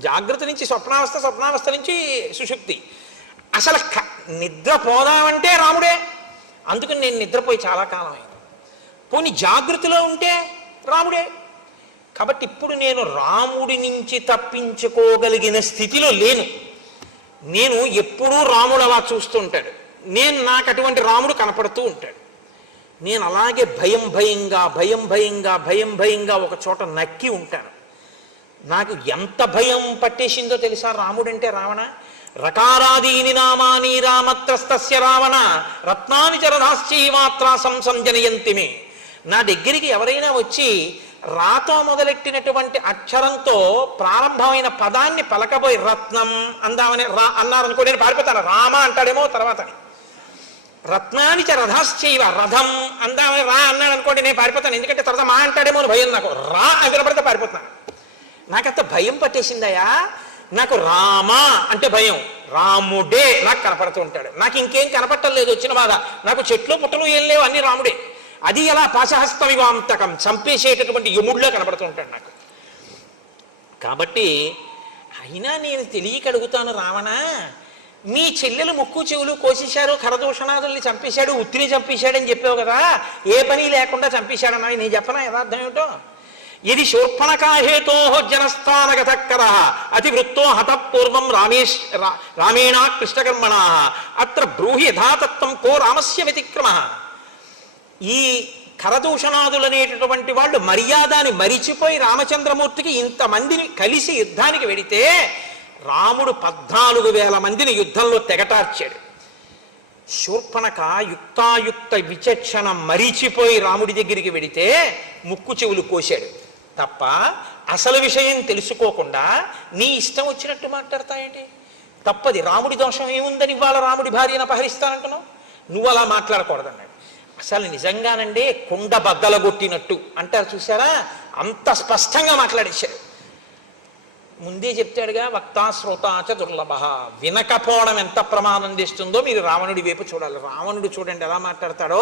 జాగ్రత్త నుంచి స్వప్నావస్థ, స్వప్నావస్థ నుంచి సుషుప్తి. అసలు నిద్ర పోదామంటే రాముడే. అందుకని నేను నిద్రపోయి చాలా కాలం అయింది. పోనీ జాగృతిలో ఉంటే రాముడే. కాబట్టి ఇప్పుడు నేను రాముడి నుంచి తప్పించుకోగలిగిన స్థితిలో లేను. నేను ఎప్పుడూ రాముడు అలా చూస్తూ ఉంటాడు, నాకు అటువంటి రాముడు కనపడుతూ ఉంటాడు. నేను అలాగే భయం భయంగా ఒక చోట నక్కి ఉంటాను. నాకు ఎంత భయం పట్టేసిందో తెలుసా రాముడంటే? రావణ రకారాదీని నామాని రామత్రస్తస్య రావణ రత్నాని చరధాశ్చీమాత్రా సంసంజనయంతిమే. నా దగ్గరికి ఎవరైనా వచ్చి రాతో మొదలెట్టినటువంటి అక్షరంతో ప్రారంభమైన పదాన్ని పలకబోయి రత్నం అందామని అన్నారనుకో, నేను పారిపోతాను. రామ అంటాడేమో తర్వాత. రత్నాని చ రథాశ్చైవ, రథం అందామని రా అన్నాడు అనుకోండి, నేను పారిపోతాను. ఎందుకంటే తర్వాత మా అంటాడేమో అని భయం. నాకు రా అని వినపడితే పారిపోతాను. నాకంత భయం పట్టేసిందయా. నాకు రామ అంటే భయం, రాముడే నాకు కనపడుతూ ఉంటాడు. నాకు ఇంకేం కనపట్టలేదు వచ్చిన బాధ. నాకు చెట్లు పుట్టలు ఏం లేవు, అన్ని రాముడే. అది ఎలా పాశహస్తమివాంతకం, చంపేసేటటువంటి యముడిలో కనపడుతూ ఉంటాడు నాకు. కాబట్టి అయినా నేను తెలియక అడుగుతాను, రావణ మీ చెల్లెలు ముక్కు చెవులు కోసేశారు, ఖరదూషణాదుల్ని చంపేశాడు, ఉత్తిని చంపేశాడని చెప్పావు కదా, ఏ పని లేకుండా చంపేశాడన్నా నేను చెప్పనా యథార్థం ఏమిటో? ఇది శూర్పణకాహేతో జనస్థానగతకర అతివృత్తో హతపూర్వం రామేణా కృష్ణకర్మణా అత్ర బ్రూహి యథాతత్వం కో రామస్య వ్యతిక్రమ. ఈ ఖరదూషణాదులనేటటువంటి వాళ్ళు మర్యాదని మరిచిపోయి రామచంద్రమూర్తికి ఇంతమందిని కలిసి యుద్ధానికి వెడితే రాముడు 14,000 మందిని యుద్ధంలో తెగటార్చాడు. శూర్పణక యుక్తాయుక్త విచక్షణ మరిచిపోయి రాముడి దగ్గరికి వెడితే ముక్కు చెవులు కోశాడు తప్ప అసలు విషయం తెలుసుకోకుండా నీ ఇష్టం వచ్చినట్టు మాట్లాడతాయండి. తప్పది. రాముడి దోషం ఏముందని ఇవాళ రాముడి భార్యను అపహరిస్తానంటున్నావు? నువ్వు అలా మాట్లాడకూడదన్నాడు. అసలు నిజంగానండి కుండ బద్దలగొట్టినట్టు అంటారు చూసారా, అంత స్పష్టంగా మాట్లాడేశాడు. ముందే చెప్తాడుగా, వక్తా శ్రోతాచ దుర్లభ. వినకపోవడం ఎంత ప్రమాదం తెస్తుందో మీరు రావణుడి వైపు చూడాలి. రావణుడు చూడండి ఎలా మాట్లాడతాడో.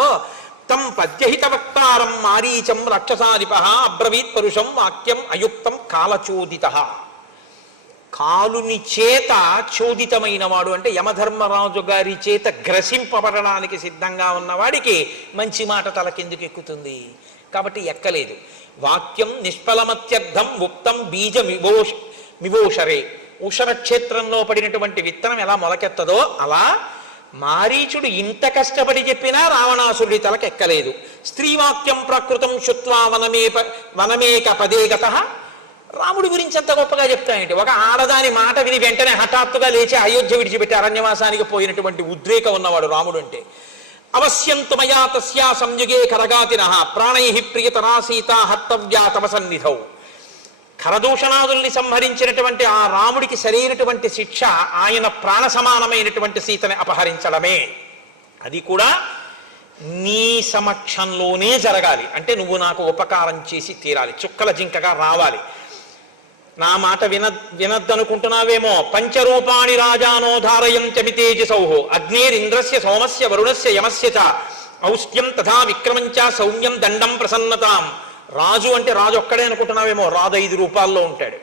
తం పద్యహిత వక్తారం మారీచం రాక్షసాధిప అబ్రవీత్ పరుషం వాక్యం అయుక్తం కాలచోదిత. కాలుని చేత చోదితమైన వాడు అంటే యమధర్మరాజు గారి చేత గ్రసింపబడడానికి సిద్ధంగా ఉన్నవాడికి మంచి మాట తలకెందుకు ఎక్కుతుంది? కాబట్టి ఎక్కలేదు. వాక్యం నిష్ఫలమత్యర్థం ఉక్తం బీజ మివోషరే. ఉషర క్షేత్రంలో పడినటువంటి విత్తనం ఎలా మొలకెత్తదో అలా మారీచుడు ఇంత కష్టపడి చెప్పినా రావణాసురుడి తలకెక్కలేదు. స్త్రీవాక్యం ప్రకృతం శుత్వా వనమేక పదే గతః. రాముడి గురించి అంత గొప్పగా చెప్తాయండి. ఒక ఆడదాని మాట విని వెంటనే హఠాత్తుగా లేచి అయోధ్య విడిచిపెట్టి అరణ్యవాసానికి పోయినటువంటి ఉద్రేకం ఉన్నవాడు రాముడు అంటే. అవశ్యంతు మయా తస్యా సంయుగే కరగాతినః ప్రాణై ప్రియతరా సీతా హర్తవ్యా తవ సన్నిధౌ. ఖరదూషణాదుల్ని సంహరించినటువంటి ఆ రాముడికి సరైనటువంటి శిక్ష ఆయన ప్రాణ సమానమైనటువంటి సీతని అపహరించడమే. అది కూడా నీ సమక్షంలోనే జరగాలి. అంటే నువ్వు నాకు ఉపకారం చేసి తీరాలి, చుక్కల జింకగా రావాలి. నా మాట వినద్దనుకుంటున్నావేమో. పంచరూపాణి రాజానో ధారయం చమితేజసౌః అగ్నేరింద్రస్య సోమస్య వరుణస్య యమస్య చ ఔష్ట్యం తథా విక్రమంచ సౌమ్యం దండం ప్రసన్నతాం. రాజు అంటే రాజు ఒక్కడే అనుకుంటున్నావేమో, రాజు 5 రూపాల్లో ఉంటాడు.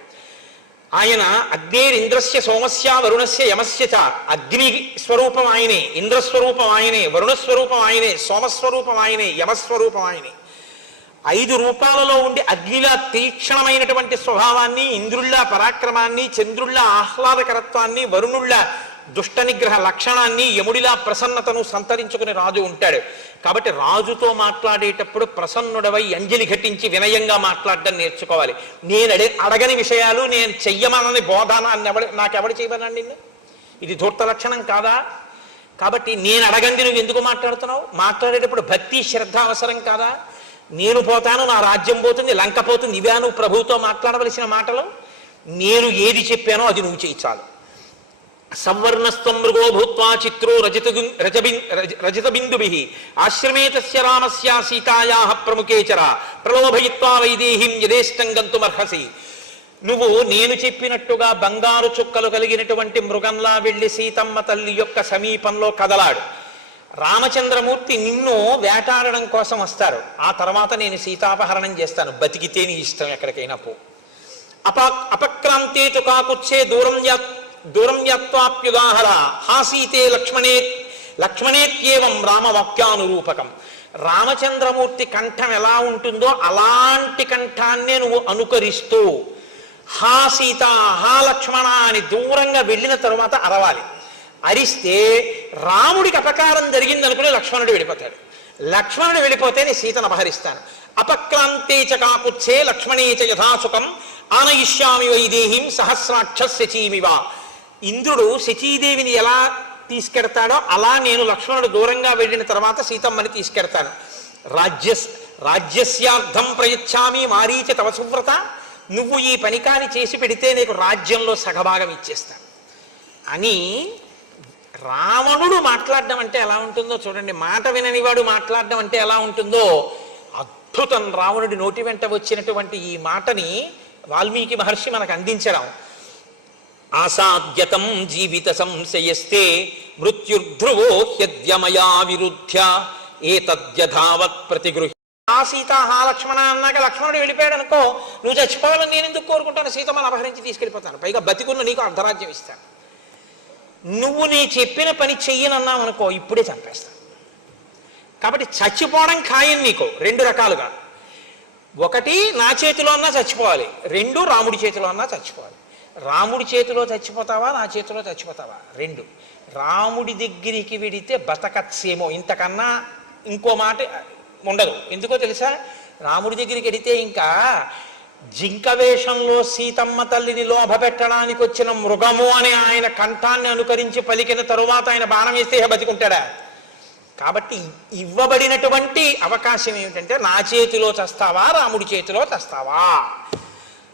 ఆయన అగ్నేరింద్రస్య సోమస్య వరుణస్య యమస్య చ. అగ్ని స్వరూపం ఆయనే, ఇంద్రస్వరూపం ఆయనే, వరుణస్వరూపం ఆయనే, సోమస్వరూపం ఆయనే, యమస్వరూపం ఆయనే. 5 రూపాలలో ఉండి అగ్నిలా తీక్షణమైనటువంటి స్వభావాన్ని, ఇంద్రుళ్ళ పరాక్రమాన్ని, చంద్రుళ్ళ ఆహ్లాదకరత్వాన్ని, వరుణుళ్ళ దుష్ట నిగ్రహ లక్షణాన్ని యముడిలా ప్రసన్నతను సంతరించుకుని రాజు ఉంటాడు. కాబట్టి రాజుతో మాట్లాడేటప్పుడు ప్రసన్నుడవై అంజలి ఘటించి వినయంగా మాట్లాడడం నేర్చుకోవాలి. నేను అడగని విషయాలు నేను చెయ్యమనని బోధానాన్ని నాకెవడు చేయమనండి నిన్ను? ఇది ధూర్త లక్షణం కాదా? కాబట్టి నేను అడగండి నువ్వు ఎందుకు మాట్లాడుతున్నావు? మాట్లాడేటప్పుడు భక్తి శ్రద్ధ అవసరం కాదా? నేను పోతాను, నా రాజ్యం పోతుంది, లంక పోతుంది, ఇవే నువ్వు ప్రభువుతో మాట్లాడవలసిన మాటలు? నేను ఏది చెప్పానో అది నువ్వు చేయి చాలు. సంవర్ణస్త్వం మృగో భూత్వా చిత్రో రజత బిందుభిః ఆశ్రమే తస్య రామస్య సీతాయాః ప్రముఖే చర ప్రలోభయిత్వా వైదేహీం యథేష్టం గంతుమర్హసి. నువ్వు నేను చెప్పినట్టుగా బంగారు చుక్కలు కలిగినటువంటి మృగంలా వెళ్ళి సీతమ్మ తల్లి యొక్క సమీపంలో కదలాడు. రామచంద్రమూర్తి నిన్ను వేటాడడం కోసం వస్తారు. ఆ తర్వాత నేను సీతాపహరణం చేస్తాను. బతికితే నీ ఇష్టం, ఎక్కడికైనా పో. అపక్రాంతే తు కాకుచ్చే దూరం యత్వాప్యుదాహర హాసీతే లక్ష్మణేత్యేవం రామవాక్యానురూపకం. రామచంద్రమూర్తి కంఠం ఎలా ఉంటుందో అలాంటి కంఠాన్నే నువ్వు అనుకరిస్తూ హా సీత హా లక్ష్మణ అని దూరంగా వెళ్ళిన తరువాత అరవాలి. అరిస్తే రాముడికి అపకారం జరిగిందనుకుని లక్ష్మణుడు వెళ్ళిపోతాడు. లక్ష్మణుడు వెళ్ళిపోతే నేను సీతను అపహరిస్తాను. అపక్రాంతే చ కాకుచ్చే లక్ష్మణే చ యథాసుఖం ఆనయిష్యామి వైదేహీం సహస్రాక్ష శచీమివ. ఇంద్రుడు శచీదేవిని ఎలా తీసుకెడతాడో అలా నేను లక్ష్మణుడు దూరంగా వెళ్ళిన తర్వాత సీతమ్మని తీసుకెడతాను. రాజ్యస్యార్థం ప్రయచ్చామి మారీచ తవ సువ్రత. నువ్వు ఈ పని కాని చేసి పెడితే నీకు రాజ్యంలో సగభాగం ఇచ్చేస్తాను అని రావణుడు మాట్లాడడం అంటే ఎలా ఉంటుందో చూడండి. మాట విననివాడు మాట్లాడడం అంటే ఎలా ఉంటుందో అద్భుతం. రావణుడి నోటి వెంట వచ్చినటువంటి ఈ మాటని వాల్మీకి మహర్షి మనకు అందించడం. ఆసాద్యతం జీవిత సంశయస్తే మృత్యుర్ధ్రువో హ్యద్యమయా విరుధ్య ఏతద్యథావత్ ప్రతిగృహ్య. ఆ సీత హా లక్ష్మణ అన్నాక లక్ష్మణుడు వెళ్ళిపోయాడు అనుకో, నువ్వు చచ్చిపోవాలని నేను ఎందుకు కోరుకుంటాను? సీతమ్మను అపహరించి తీసుకెళ్ళిపోతాను, పైగా బతికున్న నీకు అర్ధరాజ్యం ఇస్తాను. నువ్వు నీ చెప్పిన పని చెయ్యనన్నావు అనుకో, ఇప్పుడే చంపేస్తాను. కాబట్టి చచ్చిపోవడం ఖాయం నీకు రెండు రకాలుగా. ఒకటి నా చేతిలో అన్నా చచ్చిపోవాలి, రెండు రాముడి చేతిలో అన్నా చచ్చిపోవాలి. రాముడి చేతిలో చచ్చిపోతావా నా చేతిలో చచ్చిపోతావా? రెండు. రాముడి దగ్గరికి వెడితే బతకచ్చేమో, ఇంతకన్నా ఇంకో మాట ఉండదు. ఎందుకో తెలుసా? రాముడి దగ్గరికి వెడితే ఇంకా జింక వేషంలో సీతమ్మ తల్లిని లోభ పెట్టడానికి వచ్చిన మృగము అని ఆయన కంఠాన్ని అనుకరించి పలికిన తరువాత ఆయన బాణం వేస్తే బతికుంటాడా? కాబట్టి ఇవ్వబడినటువంటి అవకాశం ఏమిటంటే నా చేతిలో చస్తావా రాముడి చేతిలో చస్తావా.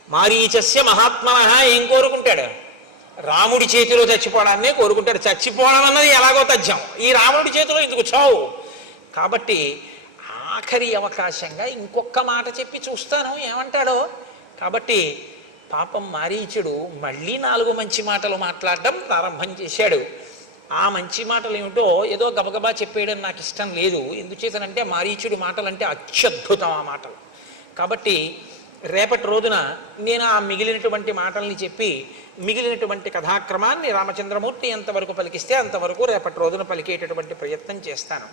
మారీచస్య మహాత్మనః ఏం కోరుకుంటాడు? రాముడి చేతిలో చచ్చిపోవడాన్నే కోరుకుంటాడు. చచ్చిపోవడం అన్నది ఎలాగో తథ్యం, ఈ రాముడి చేతిలో ఎందుకు చావు? కాబట్టి ఆఖరి అవకాశంగా ఇంకొక మాట చెప్పి చూస్తాను ఏమంటాడో. కాబట్టి పాపం మారీచుడు మళ్ళీ 4 మంచి మాటలు మాట్లాడడం ప్రారంభం చేశాడు. ఆ మంచి మాటలు ఏమిటో ఏదో గబగబా చెప్పేయడం నాకు ఇష్టం లేదు. ఎందుచేతనంటే మారీచుడి మాటలంటే అత్యద్భుతం ఆ మాటలు. కాబట్టి రేపటి రోజున నేను ఆ మిగిలినటువంటి మాటల్ని చెప్పి మిగిలినటువంటి కథాక్రమాన్ని రామచంద్రమూర్తి ఎంతవరకు పలికిస్తే అంతవరకు రేపటి రోజున పలికేటటువంటి ప్రయత్నం చేస్తాను.